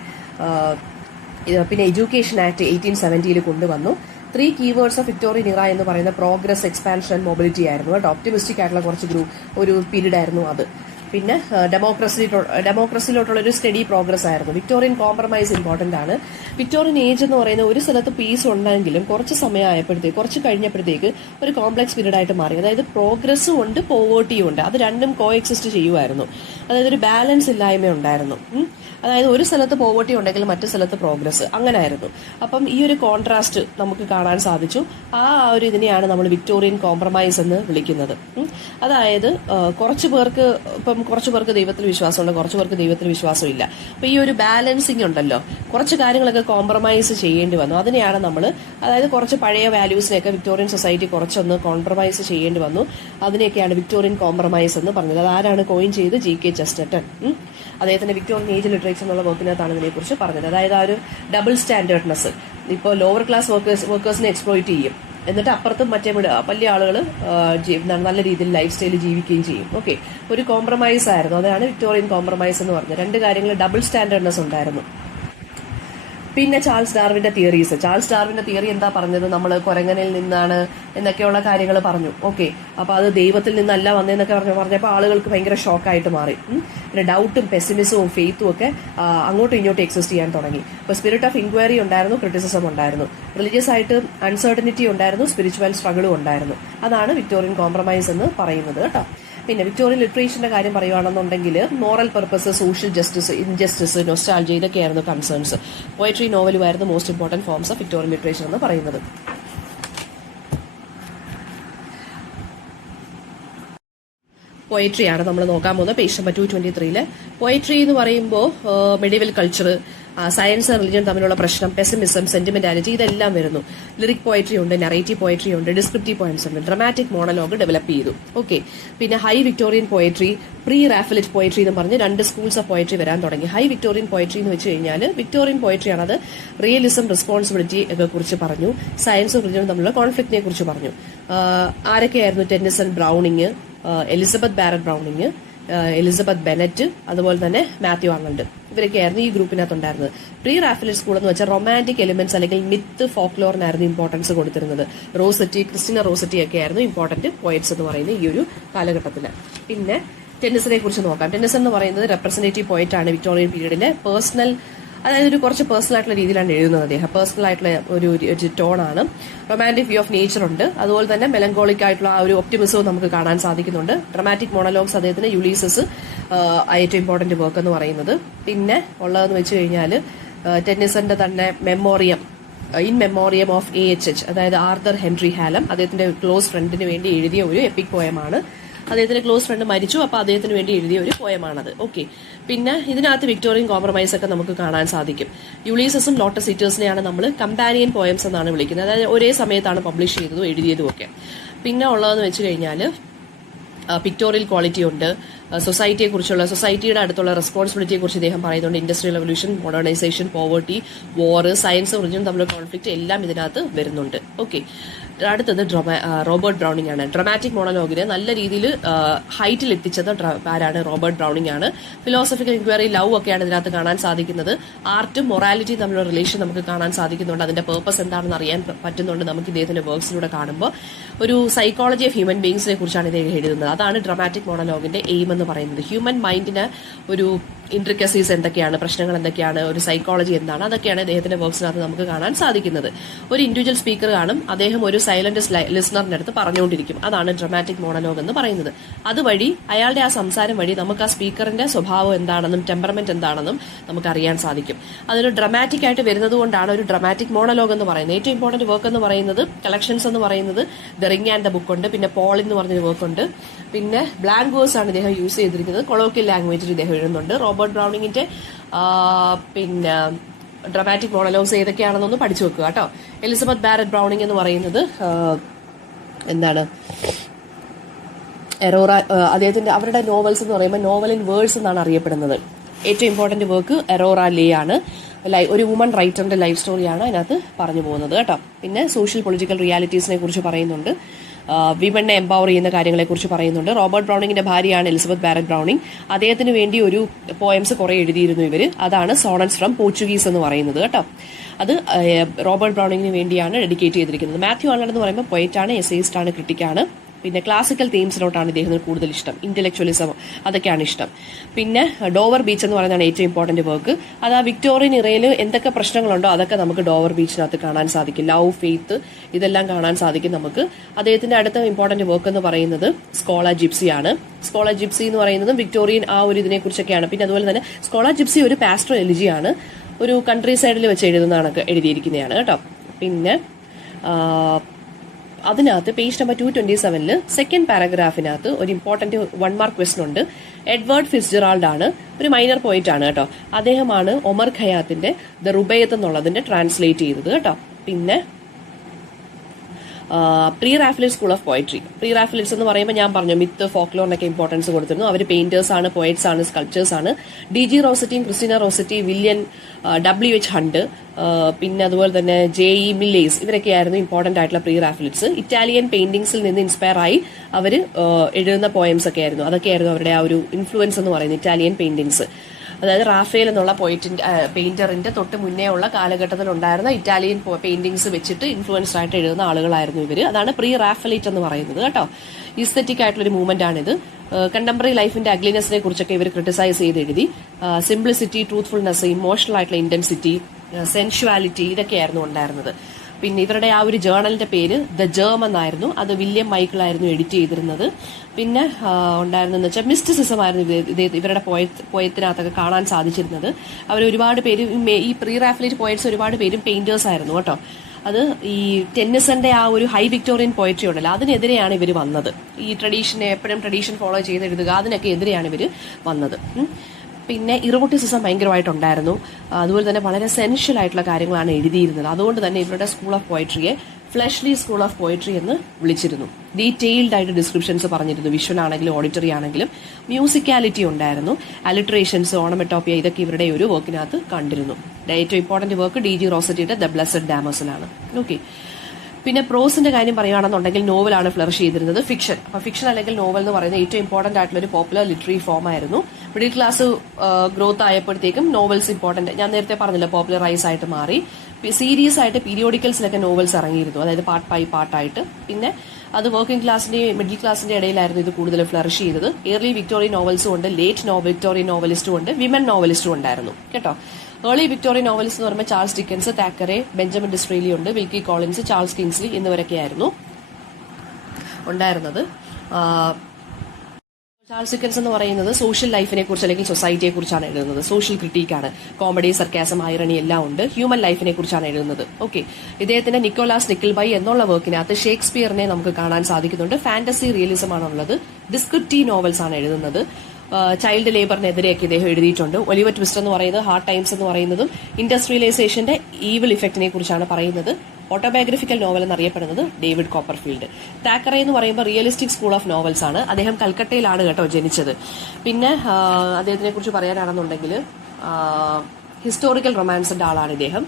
പിന്നെ എഡ്യൂക്കേഷൻ ആക്ട് 1870 കൊണ്ടുവന്നു. 3 കീവേഡ്സ് ഓഫ് വിക്ടോറിയൻ ഇറ എന്ന് പറയുന്ന പ്രോഗ്രസ്, എക്സ്പാൻഷൻ ആൻഡ് മൊബിലിറ്റി ആയിരുന്നു കേട്ടോ. ഒപ്റ്റിമിസ്റ്റിക് ആയിട്ടുള്ള കുറച്ച് ഒരു പീരീഡ് ആയിരുന്നു അത്. പിന്നെ ഡെമോക്രസിയിലോട്ടുള്ള ഒരു സ്റ്റഡി പ്രോഗ്രസ് ആയിരുന്നു. വിക്ടോറിയൻ കോംപ്രമൈസ് ഇമ്പോർട്ടന്റ് ആണ്. വിക്ടോറിയൻ ഏജ് എന്ന് പറയുന്ന ഒരു സ്ഥലത്ത് പീസ് ഉണ്ടെങ്കിലും കുറച്ച് സമയമായപ്പോഴത്തേക്ക്, കുറച്ച് കഴിഞ്ഞപ്പോഴത്തേക്ക് ഒരു കോംപ്ലക്സ് പീരീഡ് ആയിട്ട് മാറി. അതായത് പ്രോഗ്രസ്സും ഉണ്ട്, പോവേർട്ടിയും ഉണ്ട്. അത് രണ്ടും കോ എക്സിസ്റ്റ് ചെയ്യുമായിരുന്നു. അതായത് ഒരു ബാലൻസ് ഇല്ലായ്മ ഉണ്ടായിരുന്നു. അതായത് ഒരു സ്ഥലത്ത് പോവേർട്ടി ഉണ്ടെങ്കിൽ മറ്റു സ്ഥലത്ത് പ്രോഗ്രസ്, അങ്ങനെ ആയിരുന്നു. അപ്പം ഈ ഒരു കോൺട്രാസ്റ്റ് നമുക്ക് കാണാൻ സാധിച്ചു. ആ ഒരു ഇതിനെയാണ് നമ്മൾ വിക്ടോറിയൻ കോംപ്രമൈസ് എന്ന് വിളിക്കുന്നത്. അതായത് കുറച്ചു പേർക്ക് ദൈവത്തിൽ വിശ്വാസമുണ്ട്, കുറച്ചു പേർക്ക് ദൈവത്തിൽ വിശ്വാസമില്ല. അപ്പൊ ഈ ഒരു ബാലൻസിങ് ഉണ്ടല്ലോ, കുറച്ച് കാര്യങ്ങളൊക്കെ കോംപ്രമൈസ് ചെയ്യേണ്ടി വന്നു. അതിനെയാണ് നമ്മൾ, അതായത് കുറച്ച് പഴയ വാല്യൂസിനെയൊക്കെ വിക്ടോറിയൻ സൊസൈറ്റി കുറച്ചൊന്ന് കോംപ്രമൈസ് ചെയ്യേണ്ടി വന്നു. അതിനെയൊക്കെയാണ് വിക്ടോറിയൻ കോംപ്രമൈസ് എന്ന് പറഞ്ഞത്. അതാരാണ് കോയിൻ ചെയ്ത്? G.K. ചെസ്റ്റർട്ടൺ. അദ്ദേഹത്തിന്റെ വിക്ടോറിയൻ ഏജ് ലിറ്ററേച്ചർ എന്നുള്ള വർക്കിനകത്താണ് ഇതിനെക്കുറിച്ച് പറഞ്ഞത്. അതായത് ആ ഒരു ഡബിൾ സ്റ്റാൻഡേർഡ്നെസ്. ഇപ്പോൾ ലോവർ ക്ലാസ് വർക്കേഴ്സിനെ എക്സ്പ്ലോയിറ്റ് ചെയ്യും, എന്നിട്ട് അപ്പുറത്തും മറ്റേ വലിയ ആളുകൾ നല്ല രീതിയിൽ ലൈഫ് സ്റ്റൈൽ ജീവിക്കുകയും ചെയ്യും. ഓക്കെ, ഒരു കോംപ്രമൈസ് ആയിരുന്നു. അതാണ് വിക്ടോറിയൻ കോംപ്രമൈസ് എന്ന് പറഞ്ഞത്. 2 കാര്യങ്ങൾ ഡബിൾ സ്റ്റാൻഡേർഡ്നെസ് ഉണ്ടായിരുന്നു. പിന്നെ ചാൾസ് ഡാർവിന്റെ തിയറീസ്. ചാൾസ് ഡാർവിന്റെ തിയറി എന്താ പറഞ്ഞത്? നമ്മൾ കുരങ്ങനിൽ നിന്നാണ് എന്നൊക്കെയുള്ള കാര്യങ്ങൾ പറഞ്ഞു. ഓക്കെ, അപ്പൊ അത് ദൈവത്തിൽ നിന്നല്ല വന്നതെന്നൊക്കെ പറഞ്ഞപ്പോൾ ആളുകൾക്ക് ഭയങ്കര ഷോക്കായിട്ട് മാറി. പിന്നെ ഡൗട്ടും പെസിമിസവും ഫെയ്ത്തും ഒക്കെ അങ്ങോട്ടും ഇങ്ങോട്ടും എക്സിസ്റ്റ് ചെയ്യാൻ തുടങ്ങി. ഇപ്പൊ സ്പിരിറ്റ് ഓഫ് ഇൻക്വയറി ഉണ്ടായിരുന്നു, ക്രിറ്റിസിസം ഉണ്ടായിരുന്നു, റിലീജിയസ് ആയിട്ട് അൺസർട്ടനിറ്റി ഉണ്ടായിരുന്നു, സ്പിരിച്വൽ സ്ട്രഗിളും ഉണ്ടായിരുന്നു. അതാണ് വിക്ടോറിയൻ കോംപ്രമൈസ് എന്ന് പറയുന്നത് കേട്ടോ. പിന്നെ വിക്ടോറിയൻ ലിറ്ററേച്ചറിന്റെ കാര്യം പറയുകയാണെന്നുണ്ടെങ്കിൽ moral purpose, social justice, injustice, nostalgia, ഇതൊക്കെയായിരുന്നു കൺസേൺസ്. പോയട്രി, നോവലുമായിരുന്നു most important forms of Victorian literature എന്ന് പറയുന്നത്. പോയട്രിയാണ് നമ്മൾ നോക്കാൻ പോകുന്നത്. Page number 223. പോയട്രി എന്ന് പറയുമ്പോൾ മെഡിവൽ കൾച്ചർ, സയൻസ് റിലിജൻ തമ്മിലുള്ള പ്രശ്നം, പെസിമിസം, സെന്റിമെന്റാലിറ്റി ഇതെല്ലാം വരുന്നു. ലിറിക് പോയട്രി ഉണ്ട്, നറേറ്റീവ് പോയട്രി ഉണ്ട്, ഡിസ്ക്രിപ്റ്റീവ് പോയംസ് ഉണ്ട്, ഡ്രമാറ്റിക് മോണലോഗ് ഡെവലപ്പ് ചെയ്തു. ഓക്കെ, പിന്നെ high Victorian poetry, pre Raphaelite poetry എന്ന് പറഞ്ഞ് 2 സ്കൂൾസ് ഓഫ് പോയട്രി വരാൻ തുടങ്ങി. ഹൈ വിക്ടോറിയൻ പോയട്രി എന്ന് വെച്ച് കഴിഞ്ഞാൽ വിക്ടോറിയൻ പോയട്രി ആണ്. അത് റിയലിസം, റെസ്പോൺസിബിലിറ്റി ഒക്കെ കുറിച്ച് പറഞ്ഞു, സയൻസും റിലിജനും തമ്മിലുള്ള കോൺഫ്ലിക്റ്റിനെ കുറിച്ച് പറഞ്ഞു. ആരൊക്കെയായിരുന്നു? Tennyson, Browning, Elizabeth Barrett Browning, Elizabeth Bennett, അതുപോലെ തന്നെ മാത്യു ആർണൾഡ്, ഇവരൊക്കെയായിരുന്നു ഈ ഗ്രൂപ്പിനകത്തുണ്ടായിരുന്നത്. പ്രീ റാഫലറ്റ് സ്കൂൾ എന്ന് വെച്ചാൽ റൊമാൻറ്റിക് എലിമെന്റ്സ് അല്ലെങ്കിൽ മിത്ത്, ഫോക്ലോറിനായിരുന്നു ഇമ്പോർട്ടൻസ് കൊടുത്തിരുന്നത്. റോസറ്റി, ക്രിസ്റ്റിന റോസറ്റി ഒക്കെ ആയിരുന്നു ഇമ്പോർട്ടന്റ് പോയറ്റ്സ് എന്ന് പറയുന്നത് ഈ ഒരു കാലഘട്ടത്തിൽ. പിന്നെ ടെന്നിസനെ കുറിച്ച് നോക്കാം. ടെന്നിസൺ എന്ന് പറയുന്നത് റെപ്രസെന്റേറ്റീവ് പോയറ്റ് ആണ് വിക്ടോറിയൻ പീരീഡിലെ. പേഴ്സണൽ, അതായത് ഒരു കുറച്ച് പേഴ്സണൽ ആയിട്ടുള്ള രീതിയിലാണ് എഴുതുന്നത് അദ്ദേഹം. പേഴ്സണൽ ആയിട്ടുള്ള ഒരു ടോണാണ്. റൊമാൻറ്റിക് വ്യൂ ഓഫ് നേച്ചർ ഉണ്ട്, അതുപോലെ തന്നെ മെലങ്കോളിക് ആയിട്ടുള്ള ആ ഒരു ഒപ്റ്റിമിസവും നമുക്ക് കാണാൻ സാധിക്കുന്നുണ്ട്. ഡ്രമാറ്റിക് മോണലോഗ്സ് അദ്ദേഹത്തിന് യുളീസസ് ഏറ്റവും ഇമ്പോർട്ടന്റ് വർക്ക് എന്ന് പറയുന്നത്. പിന്നെ ഉള്ളതെന്ന് വെച്ച് കഴിഞ്ഞാൽ ടെന്നിസന്റെ തന്നെ Memoriam, in Memoriam of AHH, അതായത് ആർതർ ഹെൻറി ഹാലം, അദ്ദേഹത്തിന്റെ ക്ലോസ് ഫ്രണ്ടിന് വേണ്ടി എഴുതിയ ഒരു എപ്പിക് പോയമാണ്. അദ്ദേഹത്തിന്റെ ക്ലോസ് ഫ്രണ്ട് മരിച്ചു, അപ്പൊ അദ്ദേഹത്തിന് വേണ്ടി എഴുതിയ ഒരു പോയമാണത്. ഓക്കെ, പിന്നെ ഇതിനകത്ത് വിക്ടോറിയൻ കോംപ്രമൈസ് ഒക്കെ നമുക്ക് കാണാൻ സാധിക്കും. യുളീസസും ലോട്ടസ് ഈറ്റേഴ്സിനെയാണ് നമ്മൾ കമ്പാനിയൻ പോയംസ് എന്നാണ് വിളിക്കുന്നത്. അതായത് ഒരേ സമയത്താണ് പബ്ലിഷ് ചെയ്തതും എഴുതിയതും ഒക്കെ. പിന്നെ ഉള്ളതെന്ന് വെച്ച് കഴിഞ്ഞാൽ പിക്ടോറിയൽ ക്വാളിറ്റി ഉണ്ട്, സൊസൈറ്റിയെ കുറിച്ചുള്ള, സൊസൈറ്റിയുടെ അടുത്തുള്ള റെസ്പോൺസിബിലിറ്റിയെ കുറിച്ച് ഇദ്ദേഹം പറയുന്നുണ്ട്. ഇൻഡസ്ട്രിയൽ റെവല്യൂഷൻ, മോഡേണൈസേഷൻ, പോവർട്ടി, വാർ, സയൻസ് റിലിജൻ തമ്മിലുള്ള കോൺഫ്ലിക്റ്റ് എല്ലാം ഇതിനകത്ത് വരുന്നുണ്ട്. ഓക്കെ, അടുത്തത് റോബർട്ട് ബ്രൗണിംഗ് ആണ്. ഡ്രമാറ്റിക് മോണലോഗിനെ നല്ല രീതിയിൽ ഹൈറ്റിൽ എത്തിച്ചത് ആരാണ്? റോബർട്ട് ബ്രൗണിംഗ് ആണ്. ഫിലോസഫിക്കൽ ഇൻക്വയറി, ലവ് ഒക്കെയാണ് ഇതിനകത്ത് കാണാൻ സാധിക്കുന്നത്. ആർട്ടും മൊറാലിറ്റിയും തമ്മിലുള്ള റിലേഷൻ നമുക്ക് കാണാൻ സാധിക്കുന്നുണ്ട്. അതിന്റെ പേർപ്പസ് എന്താണെന്ന് അറിയാൻ പറ്റുന്നുണ്ട് നമുക്ക് ഇദ്ദേഹത്തിന്റെ വർക്ക്സിലൂടെ കാണുമ്പോൾ. ഒരു സൈക്കോളജി ഓഫ് ഹ്യൂമൻ ബീങ്സിനെ കുറിച്ചാണ് ഇദ്ദേഹം എഴുതുന്നത്. അതാണ് ഡ്രമാറ്റിക് മോണലോഗിന്റെ എയിം എന്ന് പറയുന്നത്. ഹ്യൂമൻ മൈൻഡിന് ഒരു ഇൻട്രിക്കസീസ് എന്തൊക്കെയാണ്, പ്രശ്നങ്ങൾ എന്തൊക്കെയാണ്, ഒരു സൈക്കോളജി എന്താണ്, അതൊക്കെയാണ് അദ്ദേഹത്തിന്റെ വർക്ക്സിനകത്ത് നമുക്ക് കാണാൻ സാധിക്കുന്നത്. ഒരു ഇൻഡിവിജ്വൽ സ്പീക്കർ കാണും, അദ്ദേഹം ഒരു സൈലന്റ് ലിസണറിന്റെ അടുത്ത് പറഞ്ഞുകൊണ്ടിരിക്കും. അതാണ് ഡ്രമാറ്റിക് മോണലോഗ് എന്ന് പറയുന്നത്. അതുവഴി അയാളുടെ ആ സംസാരം വഴി നമുക്ക് ആ സ്പീക്കറിന്റെ സ്വഭാവം എന്താണെന്നും ടെമ്പറമെന്റ് എന്താണെന്നും നമുക്ക് അറിയാൻ സാധിക്കും. അതൊരു ഡ്രമാറ്റിക് ആയിട്ട് വരുന്നത് കൊണ്ടാണ് ഒരു ഡ്രമാറ്റിക് മോണലോഗ് എന്ന് പറയുന്നത്. ഏറ്റവും ഇമ്പോർട്ടന്റ് വർക്ക് എന്ന് പറയുന്നത് കളക്ഷൻസ് എന്ന് പറയുന്നത് the ring and the book ഉണ്ട്, പിന്നെ പോൾ എന്ന് പറഞ്ഞൊരു വർക്ക് ഉണ്ട്, പിന്നെ ബ്ലാങ്ക് വേഴ്സ് ആണ് ഇദ്ദേഹം യൂസ് ചെയ്തിരിക്കുന്നത്. കൊളോക്കിയൽ ലാംഗ്വേജിൽ ഇദ്ദേഹം എഴുതുന്നുണ്ട്. റോബർട്ട് ബ്രൗണിങ്ങിന്റെ പിന്നെ ഡ്രമാറ്റിക് മോണലോഗ്സ് ഏതൊക്കെയാണെന്നൊന്ന് പഠിച്ചു വെക്കുക കേട്ടോ. എലിസബത്ത് ബാരറ്റ് ബ്രൗണിംഗ് എന്ന് പറയുന്നത് എന്താണ്? എറോറ, അദ്ദേഹത്തിന്റെ അവരുടെ നോവൽസ് എന്ന് പറയുമ്പോൾ നോവൽ ഇൻ വേർഡ്സ് എന്നാണ് അറിയപ്പെടുന്നത്. ഏറ്റവും ഇമ്പോർട്ടന്റ് വർക്ക് എറോറ ലേ ആണ്. ഒരു വുമൺ റൈറ്ററിന്റെ ലൈഫ് സ്റ്റോറിയാണ് അതിനകത്ത് പറഞ്ഞു പോകുന്നത് കേട്ടോ. പിന്നെ സോഷ്യൽ പൊളിറ്റിക്കൽ റിയാലിറ്റീസിനെ കുറിച്ച് പറയുന്നുണ്ട്. വിമനെ എംപവർ ചെയ്യുന്ന കാര്യങ്ങളെക്കുറിച്ച് പറയുന്നുണ്ട്. റോബർട്ട് ബ്രൗണിങ്ങിന്റെ ഭാര്യയാണ് എലിസബത്ത് ബാരറ്റ് ബ്രൗണിംഗ്. അദ്ദേഹത്തിന് വേണ്ടി ഒരു പോയംസ് കുറെ എഴുതിയിരുന്നു ഇവര്. അതാണ് സോണറ്റ്സ് ഫ്രം പോർച്ചുഗീസ് എന്ന് പറയുന്നത് കേട്ടോ. അത് റോബർട്ട് ബ്രൗണിങ്ങിന് വേണ്ടിയാണ് ഡെഡിക്കേറ്റ് ചെയ്തിരിക്കുന്നത്. മാത്യു ആർണൾഡ് എന്ന് പറയുമ്പോൾ പോയറ്റാണ്, എസേയിസ്റ്റ് ആണ്, ക്രിട്ടിക്കാണ്. പിന്നെ ക്ലാസിക്കൽ തീംസിലോട്ടാണ് ഇദ്ദേഹത്തിന് കൂടുതൽ ഇഷ്ടം. ഇന്റലക്ച്വലിസം അതൊക്കെയാണ് ഇഷ്ടം. പിന്നെ ഡോവർ ബീച്ച് എന്ന് പറയുന്നതാണ് ഏറ്റവും ഇമ്പോർട്ടന്റ് വർക്ക്. അത് ആ വിക്ടോറിയൻ ഇറയിൽ എന്തൊക്കെ പ്രശ്നങ്ങളുണ്ടോ അതൊക്കെ നമുക്ക് ഡോവർ ബീച്ചിനകത്ത് കാണാൻ സാധിക്കും. ലവ്, ഫെയ്ത്ത് ഇതെല്ലാം കാണാൻ സാധിക്കും നമുക്ക്. അദ്ദേഹത്തിന്റെ അടുത്ത ഇമ്പോർട്ടന്റ് വർക്ക് എന്ന് പറയുന്നത് സ്കോള ജിപ്സി ആണ്. സ്കോള ജിപ്സി എന്ന് പറയുന്നത് വിക്ടോറിയൻ ആ ഒരു ഇതിനെ കുറിച്ചൊക്കെയാണ്. പിന്നെ അതുപോലെ തന്നെ സ്കോള ജിപ്സി ഒരു പാസ്റ്ററൽ എലിജിയാണ്, ഒരു കൺട്രി സൈഡിൽ വെച്ച് എഴുതുന്നതാണ് എഴുതിയിരിക്കുന്നതാണ് കേട്ടോ. പിന്നെ അതിനകത്ത് പേജ് നമ്പർ 227 സെക്കൻഡ് പാരഗ്രാഫിനകത്ത് ഒരു ഇമ്പോർട്ടന്റ് 1 മാർക്ക് ക്വസ്റ്റൻ ഉണ്ട്. എഡ്വേർഡ് ഫിറ്റ്സ്ജെറാൾഡ് ആണ്, ഒരു മൈനർ പോയിന്റ് ആണ് കേട്ടോ. അദ്ദേഹമാണ് ഒമർ ഖയാത്തിന്റെ ദ റുബൈയത്ത് എന്നുള്ളതിന്റെ ട്രാൻസ്ലേറ്റ് ചെയ്തത് കേട്ടോ. പിന്നെ pre Raphaelite school of poetry. Pre Raphaelites എന്ന് പറയുമ്പോൾ ഞാൻ പറഞ്ഞു മിത്ത്, ഫോക്ലോറിനൊക്കെ ഇമ്പോർട്ടൻസ് കൊടുത്തിരുന്നു. അവർ പെയിന്റേഴ്സ് ആണ്, പോയറ്റ്സ് ആണ്, സ്കൾപ്ചേഴ്സ് ആണ്. DG റോസറ്റിയും Christina Rossetti, William WH Hunt, പിന്നെ അതുപോലെ തന്നെ JE മില്ലേസ് ഇവരൊക്കെയായിരുന്നു ഇമ്പോർട്ടന്റ് ആയിട്ടുള്ള പ്രീ റാഫലറ്റ്സ്. ഇറ്റാലിയൻ പെയിന്റിംഗ്സിൽ നിന്ന് ഇൻസ്പയർ ആയി അവർ എഴുതുന്ന പോയംസ് ഒക്കെ ആയിരുന്നു. അതൊക്കെയായിരുന്നു അവരുടെ ആ ഒരു ഇൻഫ്ലുവൻസ് എന്ന് പറയുന്നത്, ഇറ്റാലിയൻ പെയിന്റിംഗ്സ്. അതായത് റാഫേൽ എന്നുള്ള പെയിന്ററിന്റെ തൊട്ട് മുന്നേ ഉള്ള കാലഘട്ടത്തിൽ ഉണ്ടായിരുന്ന ഇറ്റാലിയൻ പെയിന്റിങ്സ് വെച്ചിട്ട് ഇൻഫ്ലുവൻസ്ഡ് ആയിട്ട് എഴുതുന്ന ആളുകളായിരുന്നു ഇവര്. അതാണ് പ്രീ റാഫലൈറ്റ് എന്ന് പറയുന്നത് കേട്ടോ. ഈസ്തെറ്റിക് ആയിട്ടുള്ള ഒരു മൂവ്മെന്റ് ആണിത്. കണ്ടംപററി ലൈഫിന്റെ അഗ്ലിനെസിനെ കുറിച്ചൊക്കെ ഇവർ ക്രിട്ടിസൈസ് ചെയ്ത് എഴുതി. സിംപ്ലിസിറ്റി, ട്രൂത്ത്ഫുൾനെസ്, ഇമോഷണൽ ആയിട്ടുള്ള ഇന്റൻസിറ്റി, സെൻഷ്വാലിറ്റി ഇതൊക്കെയായിരുന്നു ഉണ്ടായിരുന്നത്. പിന്നെ ഇവരുടെ ആ ഒരു ജേർണലിന്റെ പേര് ദ ജേം എന്നായിരുന്നു. അത് വില്യം മൈക്കിൾ ആയിരുന്നു എഡിറ്റ് ചെയ്തിരുന്നത്. പിന്നെ ഉണ്ടായിരുന്നെന്ന് വെച്ചാൽ മിസ്റ്റിസിസം ആയിരുന്നു ഇവരുടെ പോയത്തിനകത്തൊക്കെ കാണാൻ സാധിച്ചിരുന്നത്. അവർ ഒരുപാട് പേര് ഈ പ്രീ റാഫലൈറ്റ് പോയറ്റ്സ് ഒരുപാട് പേരും പെയിന്റേഴ്സ് ആയിരുന്നു കേട്ടോ. അത് ഈ ടെന്നിസന്റെ ആ ഒരു ഹൈ വിക്ടോറിയൻ പോയട്രി ഉണ്ടല്ലോ അതിനെതിരെയാണ് ഇവർ വന്നത്. ഈ ട്രഡീഷനെ എപ്പോഴും ട്രഡീഷൻ ഫോളോ ചെയ്ത് എഴുതുക അതിനൊക്കെ എതിരെയാണ് ഇവർ വന്നത്. പിന്നെ ഇറോട്ടിസിസം ഭയങ്കരമായിട്ടുണ്ടായിരുന്നു. അതുപോലെ തന്നെ വളരെ സെൻഷ്യൽ ആയിട്ടുള്ള കാര്യങ്ങളാണ് എഴുതിയിരുന്നത്. അതുകൊണ്ട് തന്നെ ഇവരുടെ സ്കൂൾ ഓഫ് പോയട്രിയെ ഫ്ലഷ്ലി സ്കൂൾ ഓഫ് പോയട്രി എന്ന് വിളിച്ചിരുന്നു. ഡീറ്റെയിൽഡ് ആയിട്ട് ഡിസ്ക്രിപ്ഷൻസ് പറഞ്ഞിരുന്നു. വിഷ്വൽ ആണെങ്കിലും ഓഡിറ്ററി ആണെങ്കിലും മ്യൂസിക്കാലിറ്റി ഉണ്ടായിരുന്നു. അലിട്രേഷൻസ്, ഓണമെറ്റോപ്പിയ ഇതൊക്കെ ഇവരുടെ ഒരു വർക്കിനകത്ത് കണ്ടിരുന്നു. ഏറ്റവും ഇമ്പോർട്ടന്റ് വർക്ക് DG റോസറ്റിയുടെ ദ ബ്ലെസ്ഡ് ഡാമോസലാണ്. ഓക്കെ. പിന്നെ പ്രോസിന്റെ കാര്യം പറയുകയാണെന്നുണ്ടെങ്കിൽ നോവലാണ് ഫ്ലറിഷ് ചെയ്തിരുന്നത്. ഫിക്ഷൻ, അപ്പൊ ഫിക്ഷൻ അല്ലെങ്കിൽ നോവൽ എന്ന് പറയുന്നത് ഏറ്റവും ഇമ്പോർട്ടന്റ് ആയിട്ടുള്ള ഒരു പോപ്പുലർ ലിറ്റററി ഫോം ആയിരുന്നു. മിഡിൽ ക്ലാസ് ഗ്രോത്ത് ആയപ്പോഴത്തേക്കും നോവൽസ് ഇമ്പോർട്ടന്റ്, ഞാൻ നേരത്തെ പറഞ്ഞില്ല, പോപ്പുലറൈസ് ആയിട്ട് മാറി. സീരീസ് ആയിട്ട് പീരിയോഡിക്കൽസിലൊക്കെ നോവൽസ് ഇറങ്ങിയിരുന്നു, അതായത് പാർട്ട് ബൈ പാർട്ടായിട്ട്. പിന്നെ അത് വർക്കിംഗ് ക്ലാസിന്റെയും മിഡിൽ ക്ലാസിന്റെ ഇടയിലായിരുന്നു ഇത് കൂടുതൽ ഫ്ലറിഷ് ചെയ്തത്. ഏർലി വിക്ടോറിയൻ നോവൽസും ഉണ്ട്, ലേറ്റ് വിക്ടോറിയൻ നോവലിസ്റ്റും ഉണ്ട്, വിമൻ നോവലിസ്റ്റും ഉണ്ടായിരുന്നു കേട്ടോ. ഏർലി വിക്ടോറിയൻ നോവലിസ്റ്റ് എന്ന് പറയുമ്പോൾ Charles Dickens, Thackeray, Benjamin Disraeli ഉണ്ട്, വിൽക്കി കോളിൻസ്, ചാൾസ് കിങ്സ്ലി എന്നിവരൊക്കെയായിരുന്നു ഉണ്ടായിരുന്നത്. ചാൾസ് ഡിക്കൻസ് എന്ന് പറയുന്നത് സോഷ്യൽ ലൈഫിനെ കുറിച്ച് അല്ലെങ്കിൽ സൊസൈറ്റിയെ കുറിച്ചാണ് എഴുതുന്നത്. സോഷ്യൽ ക്രിട്ടീക്കാണ്, കോമഡി, സർക്കാസം, ഐറണി എല്ലാം ഉണ്ട്. ഹ്യൂമൻ ലൈഫിനെ കുറിച്ചാണ് എഴുതുന്നത്. ഓക്കെ. ഇദ്ദേഹത്തിന്റെ നിക്കോളാസ് നിക്കിൾബൈ എന്നുള്ള വർക്കിനകത്ത് ഷേക്സ്പിയറിനെ നമുക്ക് കാണാൻ സാധിക്കുന്നുണ്ട്. ഫാന്റസി റിയലിസം ആണുള്ളത്. ഡിസ്ക്രിപ്റ്റീവ് നോവൽസ് ആണ് എഴുതുന്നത്. ചൈൽഡ് ലേബറിനെതിരെയൊക്കെ ഇദ്ദേഹം എഴുതിയിട്ടുണ്ട്. ഒലിവർ ട്വിസ്റ്റ് എന്ന് പറയുന്നത്, ഹാർഡ് ടൈംസ് എന്ന് പറയുന്നതും ഇൻഡസ്ട്രിയലൈസേഷന്റെ ഈവിൾ ഇഫക്റ്റിനെ കുറിച്ചാണ് പറയുന്നത്. ഓട്ടോബയോഗ്രഫിക്കൽ നോവൽ എന്നറിയപ്പെടുന്നത് ഡേവിഡ് കോപ്പർഫീൽഡ്. താക്കറെ എന്ന് പറയുമ്പോൾ റിയലിസ്റ്റിക് സ്കൂൾ ഓഫ് നോവൽസ് ആണ്. അദ്ദേഹം കൽക്കട്ടയിലാണ് കേട്ടോ ജനിച്ചത്. പിന്നെ അദ്ദേഹത്തിനെ കുറിച്ച് പറയാനാണെന്നുണ്ടെങ്കിൽ ഹിസ്റ്റോറിക്കൽ റൊമാൻസിന്റെ ആളാണ് ഇദ്ദേഹം.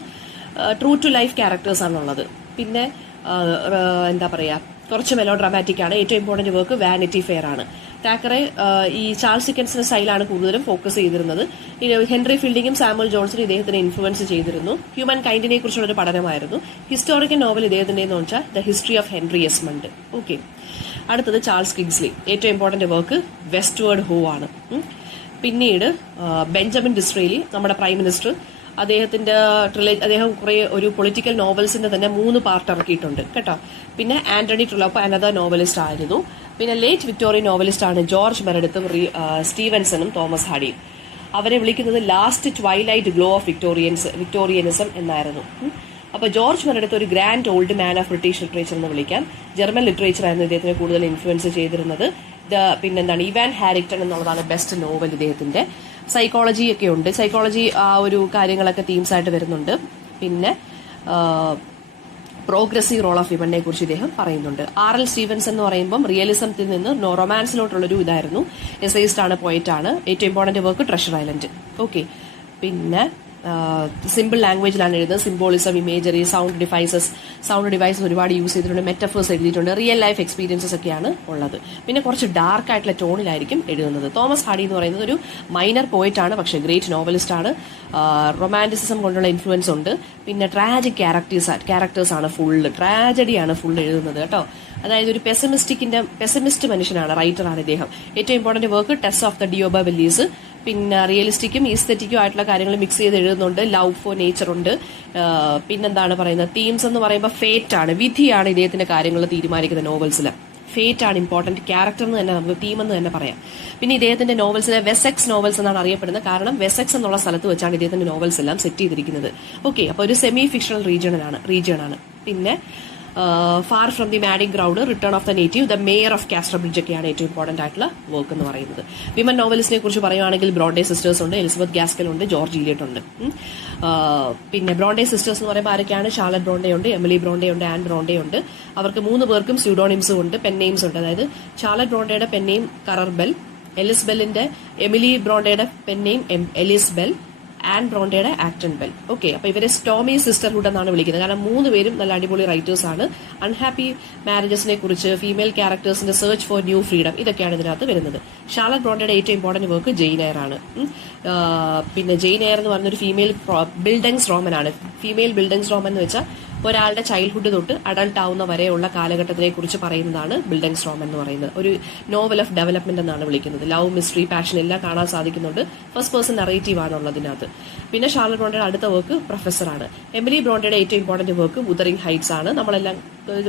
ട്രൂ ടു ലൈഫ് ക്യാരക്ടേഴ്സ് ആണുള്ളത്. പിന്നെ എന്താ പറയാ, കുറച്ച് മെലോ ഡ്രാമാറ്റിക് ആണ്. ഏറ്റവും ഇമ്പോർട്ടന്റ് വർക്ക് വാനിറ്റി ഫെയർ ആണ്. താക്കറെ ഈ ചാൾസ് ഡിക്കൻസിന്റെ സ്റ്റൈലാണ് കൂടുതലും ഫോക്കസ് ചെയ്തിരുന്നത്. ഹെൻറി ഫീൽഡിങ്ങും സാമുവൽ ജോൺസണും ഇദ്ദേഹത്തിനെ ഇൻഫ്ലുവൻസ് ചെയ്തിരുന്നു. ഹ്യൂമൻ കൈൻഡിനെ കുറിച്ചുള്ള ഒരു പഠനമായിരുന്നു. ഹിസ്റ്റോറിക്കൽ നോവൽ ഇദ്ദേഹത്തിന്റെ എന്ന് വെച്ചാൽ the history of Henry Esmond. Okay. അടുത്തത് ചാൾസ് കിങ്സ്ലി. ഏറ്റവും ഇമ്പോർട്ടന്റ് വർക്ക് വെസ്റ്റ്വേർഡ് ഹോ ആണ്. പിന്നീട് ബെഞ്ചമിൻ ഡിസ്രേലി, നമ്മുടെ പ്രൈം മിനിസ്റ്റർ, അദ്ദേഹം കുറെ ഒരു പൊളിറ്റിക്കൽ നോവൽസിന്റെ തന്നെ 3 പാർട്ട് ഇറക്കിയിട്ടുണ്ട് കേട്ടോ. പിന്നെ ആന്റണി ട്രുലോപ്പോ അനദർ നോവലിസ്റ്റ് ആയിരുന്നു. പിന്നെ ലേറ്റ് വിക്ടോറിയൻ നോവലിസ്റ്റ് ആണ് ജോർജ് മെറഡിത്തും സ്റ്റീവൻസണും തോമസ് ഹാഡിയും. അവരെ വിളിക്കുന്നത് ലാസ്റ്റ് ട്വൈലൈറ്റ് ഗ്ലോ ഓഫ് വിക്ടോറിയനിസം എന്നായിരുന്നു. അപ്പൊ ജോർജ് മെറഡിത്ത് ഒരു grand old man of British literature എന്ന് വിളിക്കാം. ജർമ്മൻ ലിറ്ററേച്ചർ ആയിരുന്നു ഇദ്ദേഹത്തിനെ കൂടുതൽ ഇൻഫ്ലുവൻസ് ചെയ്തിരുന്നത്. പിന്നെന്താണ്, ഇവാൻ ഹാരിക്ടൺ എന്നുള്ളതാണ് ബെസ്റ്റ് നോവൽ ഇദ്ദേഹത്തിന്റെ. സൈക്കോളജി ഒക്കെ ഉണ്ട്. സൈക്കോളജി ആ ഒരു കാര്യങ്ങളൊക്കെ തീംസ് ആയിട്ട് വരുന്നുണ്ട്. പിന്നെ പ്രോഗ്രസീവ് റോൾ ഓഫ് വിമനെ കുറിച്ച് ഇദ്ദേഹം പറയുന്നുണ്ട്. R.L. സ്റ്റീവൻസൺ എന്ന് പറയുമ്പോൾ റിയലിസത്തിൽ നിന്ന് റൊമാൻസിലോട്ടുള്ളൊരു ഇതായിരുന്നു. എസൈസ്റ്റ് ആണ്, പോയിറ്റ് ആണ്. ഏറ്റവും important work treasure island. Okay. പിന്നെ സിമ്പിൾ ലാംഗ്വേജിലാണ് എഴുതുന്നത്. സിംബോളിസം, ഇമേജറി, സൗണ്ട് ഡിവൈസസ് ഒരുപാട് യൂസ് ചെയ്തിട്ടുണ്ട്. മെറ്റഫേഴ്സ് എഴുതിയിട്ടുണ്ട്. റിയൽ ലൈഫ് എക്സ്പീരിയൻസസ് ഒക്കെയാണ് ഉള്ളത്. പിന്നെ കുറച്ച് ഡാർക്ക് ആയിട്ടുള്ള ടോണിലായിരിക്കും എഴുതുന്നത്. തോമസ് ഹാഡി എന്ന് പറയുന്നത് ഒരു മൈനർ പോയിറ്റ് ആണ്, പക്ഷേ ഗ്രേറ്റ് നോവലിസ്റ്റ് ആണ്. റൊമാൻറ്റിസിസം കൊണ്ടുള്ള ഇൻഫ്ലുവൻസ് ഉണ്ട്. പിന്നെ ട്രാജിക് ക്യാരക്ടേഴ്സ് ആണ്, ട്രാജഡിയാണ് ഫുൾ എഴുതുന്നത് കേട്ടോ. അതായത് ഒരു പെസിമിസ്റ്റ് മനുഷ്യനാണ്, റൈറ്ററാണ് ഇദ്ദേഹം. ഏറ്റവും important work Tess of the d'Urbervilles. പിന്നെ റിയലിസ്റ്റിക്കും ഈസ്തെറ്റിക്കും ആയിട്ടുള്ള കാര്യങ്ങൾ മിക്സ് ചെയ്ത് എഴുതുന്നുണ്ട്. ലവ് ഫോർ നേച്ചർ ഉണ്ട്. പിന്നെന്താണ് പറയുന്നത്, തീംസ് എന്ന് പറയുമ്പോൾ ഫേറ്റ് ആണ്, വിധിയാണ് ഇദ്ദേഹത്തിന്റെ കാര്യങ്ങൾ തീരുമാനിക്കുന്ന നോവൽസിൽ. ഫേറ്റ് ആണ് ഇമ്പോർട്ടന്റ് ക്യാരക്ടർ എന്ന് തന്നെ നമുക്ക് തീം എന്ന് തന്നെ പറയാം. പിന്നെ ഇദ്ദേഹത്തിന്റെ നോവൽസിനെ വെസെക്സ് നോവൽസ് എന്നാണ് അറിയപ്പെടുന്നത്. കാരണം വെസെക്സ് എന്നുള്ള സ്ഥലത്ത് വെച്ചാണ് ഇദ്ദേഹത്തിന്റെ നോവൽസ് എല്ലാം സെറ്റ് ചെയ്തിരിക്കുന്നത്. ഓക്കെ. അപ്പോൾ ഒരു സെമി ഫിക്ഷണൽ റീജിയൺ ആണ്. പിന്നെ far from the madding ground, return of the native, the mayor of Casterbridge ഒക്കെയാണ് ഏറ്റവും ഇമ്പോർട്ടന്റ് ആയിട്ടുള്ള വർക്ക് എന്ന് പറയുന്നത്. വിമൻ നോവലിസ്റ്റിനെ കുറിച്ച് പറയുകയാണെങ്കിൽ ബ്രോണ്ടേ സിസ്റ്റേഴ്സ് ഉണ്ട്, എലിസബത്ത് ഗാസ്കൽ ഉണ്ട്, ജോർജ് ഈലിയറ്റ് ഉണ്ട്. പിന്നെ ബ്രോണ്ടേ സിസ്റ്റേഴ്സ് എന്ന് പറയുമ്പോൾ ആരൊക്കെയാണ്? ഷാർലറ്റ് ബ്രോണ്ടേ ഉണ്ട്, എമിലി ബ്രോണ്ടേ ഉണ്ട്, ആൻ ബ്രോണ്ടേ ഉണ്ട്. അവർക്ക് 3 പേർക്കും സ്യൂഡോണിംസും ഉണ്ട്, പെൻ നെയിംസ് ഉണ്ട്. അതായത് ഷാർലറ്റ് ബ്രോണ്ടയുടെ pen name Currer Bell, Emily ബ്രോണ്ടയുടെ pen name Ellis Bell, Anne ബ്രോണ്ടയുടെ ആക്ടൺ ബെൽ. ഓക്കെ. അപ്പൊ ഇവരെ സ്റ്റോമി സിസ്റ്റർഹുഡ് എന്നാണ് വിളിക്കുന്നത്. കാരണം 3 പേരും നല്ല അടിപൊളി റൈറ്റേഴ്സ് ആണ്. അൺഹാപ്പി മാരേജസിനെ കുറിച്ച്, ഫീമെയിൽ ക്യാരക്ടേഴ്സിന്റെ സെർച്ച് ഫോർ ന്യൂ ഫ്രീഡം, ഇതൊക്കെയാണ് ഇതിനകത്ത് വരുന്നത്. ഷാർലറ്റ് ബ്രോണ്ടയുടെ ഏറ്റവും ഇമ്പോർട്ടന്റ് വർക്ക് ജെയിൻ എയർ ആണ്. പിന്നെ ജെയിൻ എയർ എന്ന് പറഞ്ഞൊരു ഫീമെയിൽ ബിൽഡങ്സ് റോമൻ ആണ്. ഫീമെയിൽ ബിൽഡങ്സ് റോമൻ എന്ന് വെച്ചാൽ ഒരാളുടെ ചൈൽഡ്ഹുഡ് തൊട്ട് അഡൾട്ട് ആവുന്ന വരെയുള്ള കാലഘട്ടത്തിനെ കുറിച്ച് പറയുന്നതാണ് ബിൽഡങ്സ് റോമൻ എന്ന് പറയുന്നത്. ഒരു നോവൽ ഓഫ് ഡെവലപ്മെന്റ് എന്നാണ് വിളിക്കുന്നത്. ലവ്, മിസ്റ്ററി, പാഷൻ എല്ലാം കാണാൻ സാധിക്കുന്നുണ്ട്. ഫസ്റ്റ് പേഴ്സൺ നറേറ്റീവ് ആണുള്ളതിനകത്ത്. പിന്നെ ഷാർലറ്റ് ബ്രോണ്ടയുടെ അടുത്ത വർക്ക് പ്രൊഫസറാണ്. എമിലി ബ്രോണ്ടയുടെ ഏറ്റവും ഇമ്പോർട്ടന്റ് വർക്ക് വുതറിംഗ് ഹൈറ്റ്സ് ആണ്. നമ്മളെല്ലാം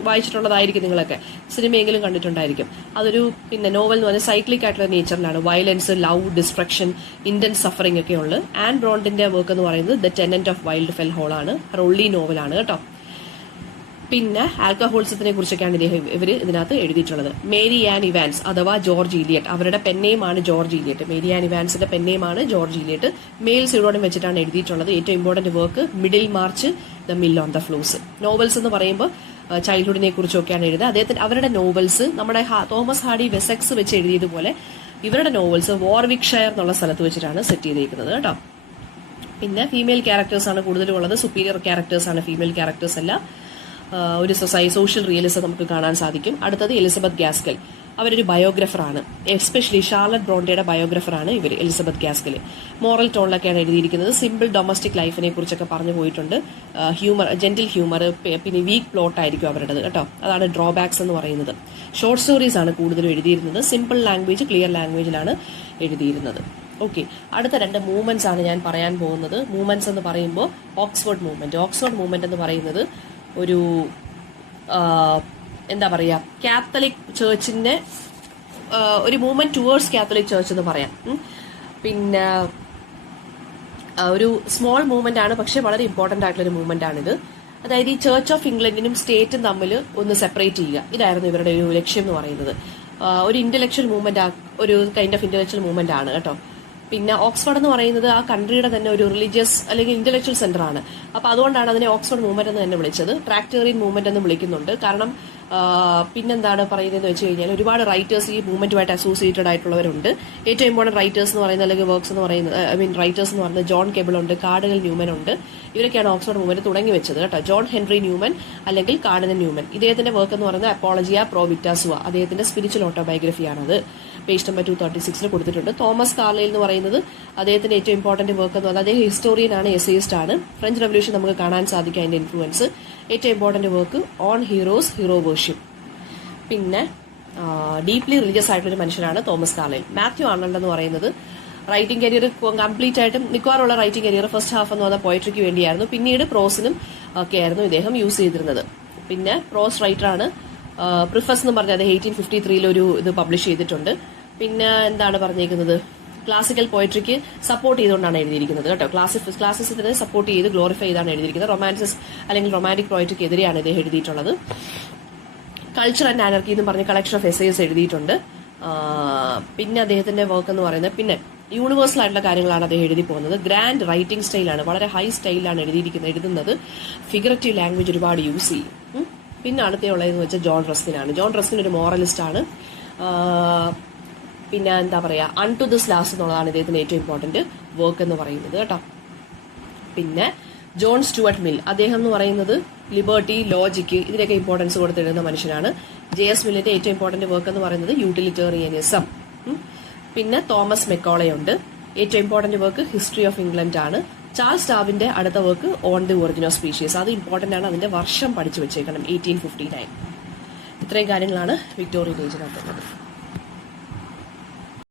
വായിച്ചിട്ടുള്ളതായിരിക്കും, നിങ്ങളൊക്കെ സിനിമയെങ്കിലും കണ്ടിട്ടുണ്ടായിരിക്കും. അതൊരു പിന്നെ നോവൽ എന്ന് പറഞ്ഞാൽ സൈക്ലിക് ആയിട്ടുള്ള നേച്ചറിലാണ്. Violence, love, destruction, intense suffering ഒക്കെ ഉള്ളത്. ആൻ ബ്രോണ്ടിന്റെ വർക്ക് എന്ന് പറയുന്നത് the tenant of Wildfell Hall ആണ്. റോള്ളി നോവലാണ് കേട്ടോ. പിന്നെ ആൽക്കഹോളിസത്തിനെ കുറിച്ചൊക്കെയാണ് ഇവർ ഇതിനകത്ത് എഴുതിയിട്ടുള്ളത്. മേരി ആൻ ഇവാൻസ് അഥവാ ജോർജ് ഇലിയറ്റ്, അവരുടെ പെന്നേമാണ് ജോർജ് ഇലിയറ്റ്. മേരി ആൻ ഇവാൻസിന്റെ പെന്നേമാണ് ജോർജ് ഇലിയറ്റ്. മെയിൽ സീറോഡും വെച്ചിട്ടാണ് എഴുതിയിട്ടുള്ളത്. ഏറ്റവും important work Middlemarch, the mill on the Floss. Novels എന്ന് പറയുമ്പോൾ ചൈൽഡ്ഹുഡിനെ കുറിച്ചൊക്കെയാണ് എഴുതുക. അവരുടെ നോവൽസ് നമ്മുടെ തോമസ് ഹാർഡി വെസെക്സ് വെച്ച് എഴുതിയതുപോലെ ഇവരുടെ നോവൽസ് വോർവിക്ക്ഷയർ എന്നുള്ള സ്ഥലത്ത് വെച്ചിട്ടാണ് സെറ്റ് ചെയ്തിരിക്കുന്നത് കേട്ടോ. പിന്നെ ഫീമെയിൽ ക്യാരക്ടേഴ്സ് ആണ് കൂടുതലും ഉള്ളത്. സുപ്പീരിയർ ക്യാരക്ടേഴ്സ് ആണ് ഫീമെയിൽ ക്യാരക്ടേഴ്സ് അല്ല. ഒരു സോഷ്യൽ റിയലിസം നമുക്ക് കാണാൻ സാധിക്കും. അടുത്തത് എലിസബത്ത് ഗാസ്കൽ, അവരൊരു ബയോഗ്രഫറാണ്. എസ്പെഷ്യലി ഷാർലറ്റ് ബ്രോണ്ടയുടെ ബയോഗ്രഫറാണ് ഇവർ, എലിസബത്ത് ഗാസ്കൽ. മോറൽ ടോണിലൊക്കെയാണ് എഴുതിയിരിക്കുന്നത്. സിമ്പിൾ ഡൊമസ്റ്റിക് ലൈഫിനെ കുറിച്ചൊക്കെ പറഞ്ഞു പോയിട്ടുണ്ട്. ജെന്റിൽ ഹ്യൂമർ, പിന്നെ വീക്ക് പ്ലോട്ട് ആയിരിക്കും അവരുടേത് കേട്ടോ. അതാണ് ഡ്രോബാക്സ് എന്ന് പറയുന്നത്. ഷോർട്ട് സ്റ്റോറീസ് ആണ് കൂടുതലും എഴുതിയിരുന്നത്. സിമ്പിൾ ലാംഗ്വേജ്, ക്ലിയർ ലാംഗ്വേജിലാണ് എഴുതിയിരുന്നത്. ഓക്കെ, അടുത്ത 2 മൂവ്മെന്റ്സ് ആണ് ഞാൻ പറയാൻ പോകുന്നത്. മൂവ്മെന്റ്സ് എന്ന് പറയുമ്പോൾ ഓക്സ്ഫോർഡ് മൂവ്മെന്റ് എന്ന് പറയുന്നത് ഒരു എന്താ പറയുക, കാത്തലിക് ചേർച്ചിന്റെ ഒരു മൂവ്മെന്റ് ടുവേർഡ്സ് കാത്തലിക് ചേർച്ച് എന്ന് പറയാം. പിന്നെ ഒരു സ്മോൾ മൂവ്മെന്റ് ആണ്, പക്ഷെ വളരെ ഇമ്പോർട്ടന്റ് ആയിട്ടുള്ള ഒരു മൂവ്മെന്റ് ആണിത്. അതായത് ഈ ചർച്ച് ഓഫ് ഇംഗ്ലണ്ടിനും സ്റ്റേറ്റും തമ്മിൽ ഒന്ന് സെപ്പറേറ്റ് ചെയ്യുക, ഇതായിരുന്നു ഇവരുടെ ഒരു ലക്ഷ്യം എന്ന് പറയുന്നത്. ഒരു ഇന്റലക്ച്വൽ മൂവ്മെന്റ്, ഒരു കൈൻഡ് ഓഫ് ഇന്റലക്ച്വൽ മൂവ്മെന്റ് ആണ് കേട്ടോ. പിന്നെ ഓക്സ്ഫോർഡ് എന്ന് പറയുന്നത് ആ കൺട്രിയുടെ തന്നെ ഒരു റിലീജിയസ് അല്ലെങ്കിൽ ഇന്റലക്ച്വൽ സെന്റർ ആണ്. അപ്പൊ അതുകൊണ്ടാണ് അതിനെ ഓക്സ്ഫോർഡ് മൂവ്മെന്റ് എന്ന് തന്നെ വിളിച്ചത്. ട്രാക്ടേറിയൻ മൂവ്മെന്റ് എന്ന് വിളിക്കുന്നുണ്ട്. കാരണം പിന്നെന്താണ് പറയുന്നതെന്ന് വെച്ച് കഴിഞ്ഞാൽ ഒരുപാട് റൈറ്റേഴ്സ് ഈ മൂവ്മെന്റുമായിട്ട് അസോസിയേറ്റഡ് ആയിട്ടുള്ളവരുണ്ട്. ഏറ്റവും ഇമ്പോർട്ടന്റ് റൈറ്റേഴ്സ് എന്ന് പറയുന്നത് അല്ലെങ്കിൽ വർക്ക്സ് എന്ന് പറയുന്നത് റൈറ്റേഴ്സ് എന്ന് പറയുന്നത് ജോൺ കെബിൾ ഉണ്ട്, കാർഡിനൽ ന്യൂമൻ ഉണ്ട്. ഇവരൊക്കെയാണ് ഓക്സ്ഫോർഡ് മൂവ്മെന്റ് തുടങ്ങി വെച്ചത് കേട്ടോ. ജോൺ ഹെൻറി ന്യൂമൻ അല്ലെങ്കിൽ കാർഡിനൽ ന്യൂമൻ. ഇദ്ദേഹത്തിന്റെ വർക്ക് എന്ന് പറയുന്നത് അപ്പോളജിയ പ്രോ വിക്ടാസുവ, അദ്ദേഹത്തിന്റെ സ്പിരിച്വൽ ഓട്ടോബയോഗ്രഫിയാണത്. പേജ് നമ്പർ 236 കൊടുത്തിട്ടുണ്ട്. തോമസ് കാർലൈൽ എന്ന് പറയുന്നത് അദ്ദേഹത്തിന്റെ ഏറ്റവും ഇമ്പോർട്ടന്റ് വർക്ക് എന്ന് പറഞ്ഞാൽ അദ്ദേഹം ഹിസ്റ്റോറിയൻ ആണ്, എസേയിസ്റ്റ് ആണ്. ഫ്രഞ്ച് റവല്യൂഷൻ നമുക്ക് കാണാൻ സാധിക്കും അതിന്റെ ഇൻഫ്ലുവൻസ്. ഏറ്റവും important work on heroes, hero worship. പിന്നെ ഡീപ്ലി റിലീജിയസ് ആയിട്ടുള്ള ഒരു മനുഷ്യനാണ് തോമസ് കാർലൈൽ. മാത്യു ആർണൾഡ് എന്ന് പറയുന്നത് റൈറ്റിംഗ് കരിയർ കംപ്ലീറ്റ് ആയിട്ടും മിക്കവാറുള്ള റൈറ്റിംഗ് കരിയർ ഫസ്റ്റ് ഹാഫ് എന്ന് പറഞ്ഞാൽ പോയട്രിക്ക് വേണ്ടിയായിരുന്നു. പിന്നീട് പ്രോസിനും ഒക്കെ ആയിരുന്നു ഇദ്ദേഹം യൂസ് ചെയ്തിരുന്നത്. പിന്നെ പ്രോസ് റൈറ്ററാണ്. പ്രിഫസ് എന്ന് പറഞ്ഞാൽ 1853 ഒരു ഇത് പബ്ലിഷ് ചെയ്തിട്ടുണ്ട്. പിന്നെ എന്താണ് പറഞ്ഞേക്കുന്നത്, ക്ലാസിക്കൽ പോയട്രിക്ക് സപ്പോർട്ട് ചെയ്തുകൊണ്ടാണ് എഴുതിയിരിക്കുന്നത് കേട്ടോ. ക്ലാസിസിനെ സപ്പോർട്ട് ചെയ്ത് ഗ്ലോറിഫൈ ചെയ്താണ് എഴുതിയിരിക്കുന്നത്. റൊമാൻസിസ് അല്ലെങ്കിൽ റൊമാൻറ്റിക് പോയട്രിക്ക് എതിരെയാണ് ഇദ്ദേഹം എഴുതിയിട്ടുള്ളത്. കൾച്ചർ ആൻഡ് ആനർക്കി എന്ന് പറഞ്ഞ കളക്ഷൻ ഓഫ് എസ്സേസ് എഴുതിയിട്ടുണ്ട്. പിന്നെ അദ്ദേഹത്തിന്റെ വർക്ക് എന്ന് പറയുന്നത് പിന്നെ യൂണിവേഴ്സൽ ആയിട്ടുള്ള കാര്യങ്ങളാണ് അദ്ദേഹം എഴുതി പോകുന്നത്. ഗ്രാൻഡ് റൈറ്റിംഗ് സ്റ്റൈലാണ്, വളരെ ഹൈ സ്റ്റൈലാണ് എഴുതുന്നത്. ഫിഗറേറ്റീവ് ലാംഗ്വേജ് ഒരുപാട് യൂസ് ചെയ്യും. പിന്നെ അടുത്തുള്ളതെന്ന് വെച്ചാൽ ജോൺ റസ്കിനാണ്. ജോൺ റസ്കിൻ ഒരു മോറലിസ്റ്റ് ആണ്. പിന്നെ എന്താ പറയാ, അൺ ടു ദിസ് ലാസ്റ്റ് എന്നുള്ളതാണ് ഇദ്ദേഹത്തിന്റെ ഏറ്റവും ഇമ്പോർട്ടന്റ് വർക്ക് എന്ന് പറയുന്നത് കേട്ടോ. പിന്നെ ജോൺ സ്റ്റുവർട്ട് മിൽ, അദ്ദേഹം എന്ന് പറയുന്നത് ലിബർട്ടി, ലോജിക്ക് ഇതിനൊക്കെ ഇമ്പോർട്ടൻസ് കൊടുത്തിരുന്ന മനുഷ്യനാണ്. JS മില്ലിന്റെ ഏറ്റവും ഇമ്പോർട്ടന്റ് വർക്ക് എന്ന് പറയുന്നത് യൂട്ടിലിറ്റേറിയനിസം. പിന്നെ തോമസ് മെക്കോളെ ഉണ്ട്. ഏറ്റവും important work history of England ആണ്. ചാൾസ് ഡാർവിന്റെ അടുത്ത work on the origin of species, അത് ഇമ്പോർട്ടന്റ് ആണ്. അതിന്റെ വർഷം പഠിച്ചു വെച്ചേക്കണം, 1859. ഇത്രയും കാര്യങ്ങളാണ് വിക്ടോറിയൻ ഏജിനകത്തുള്ളത്.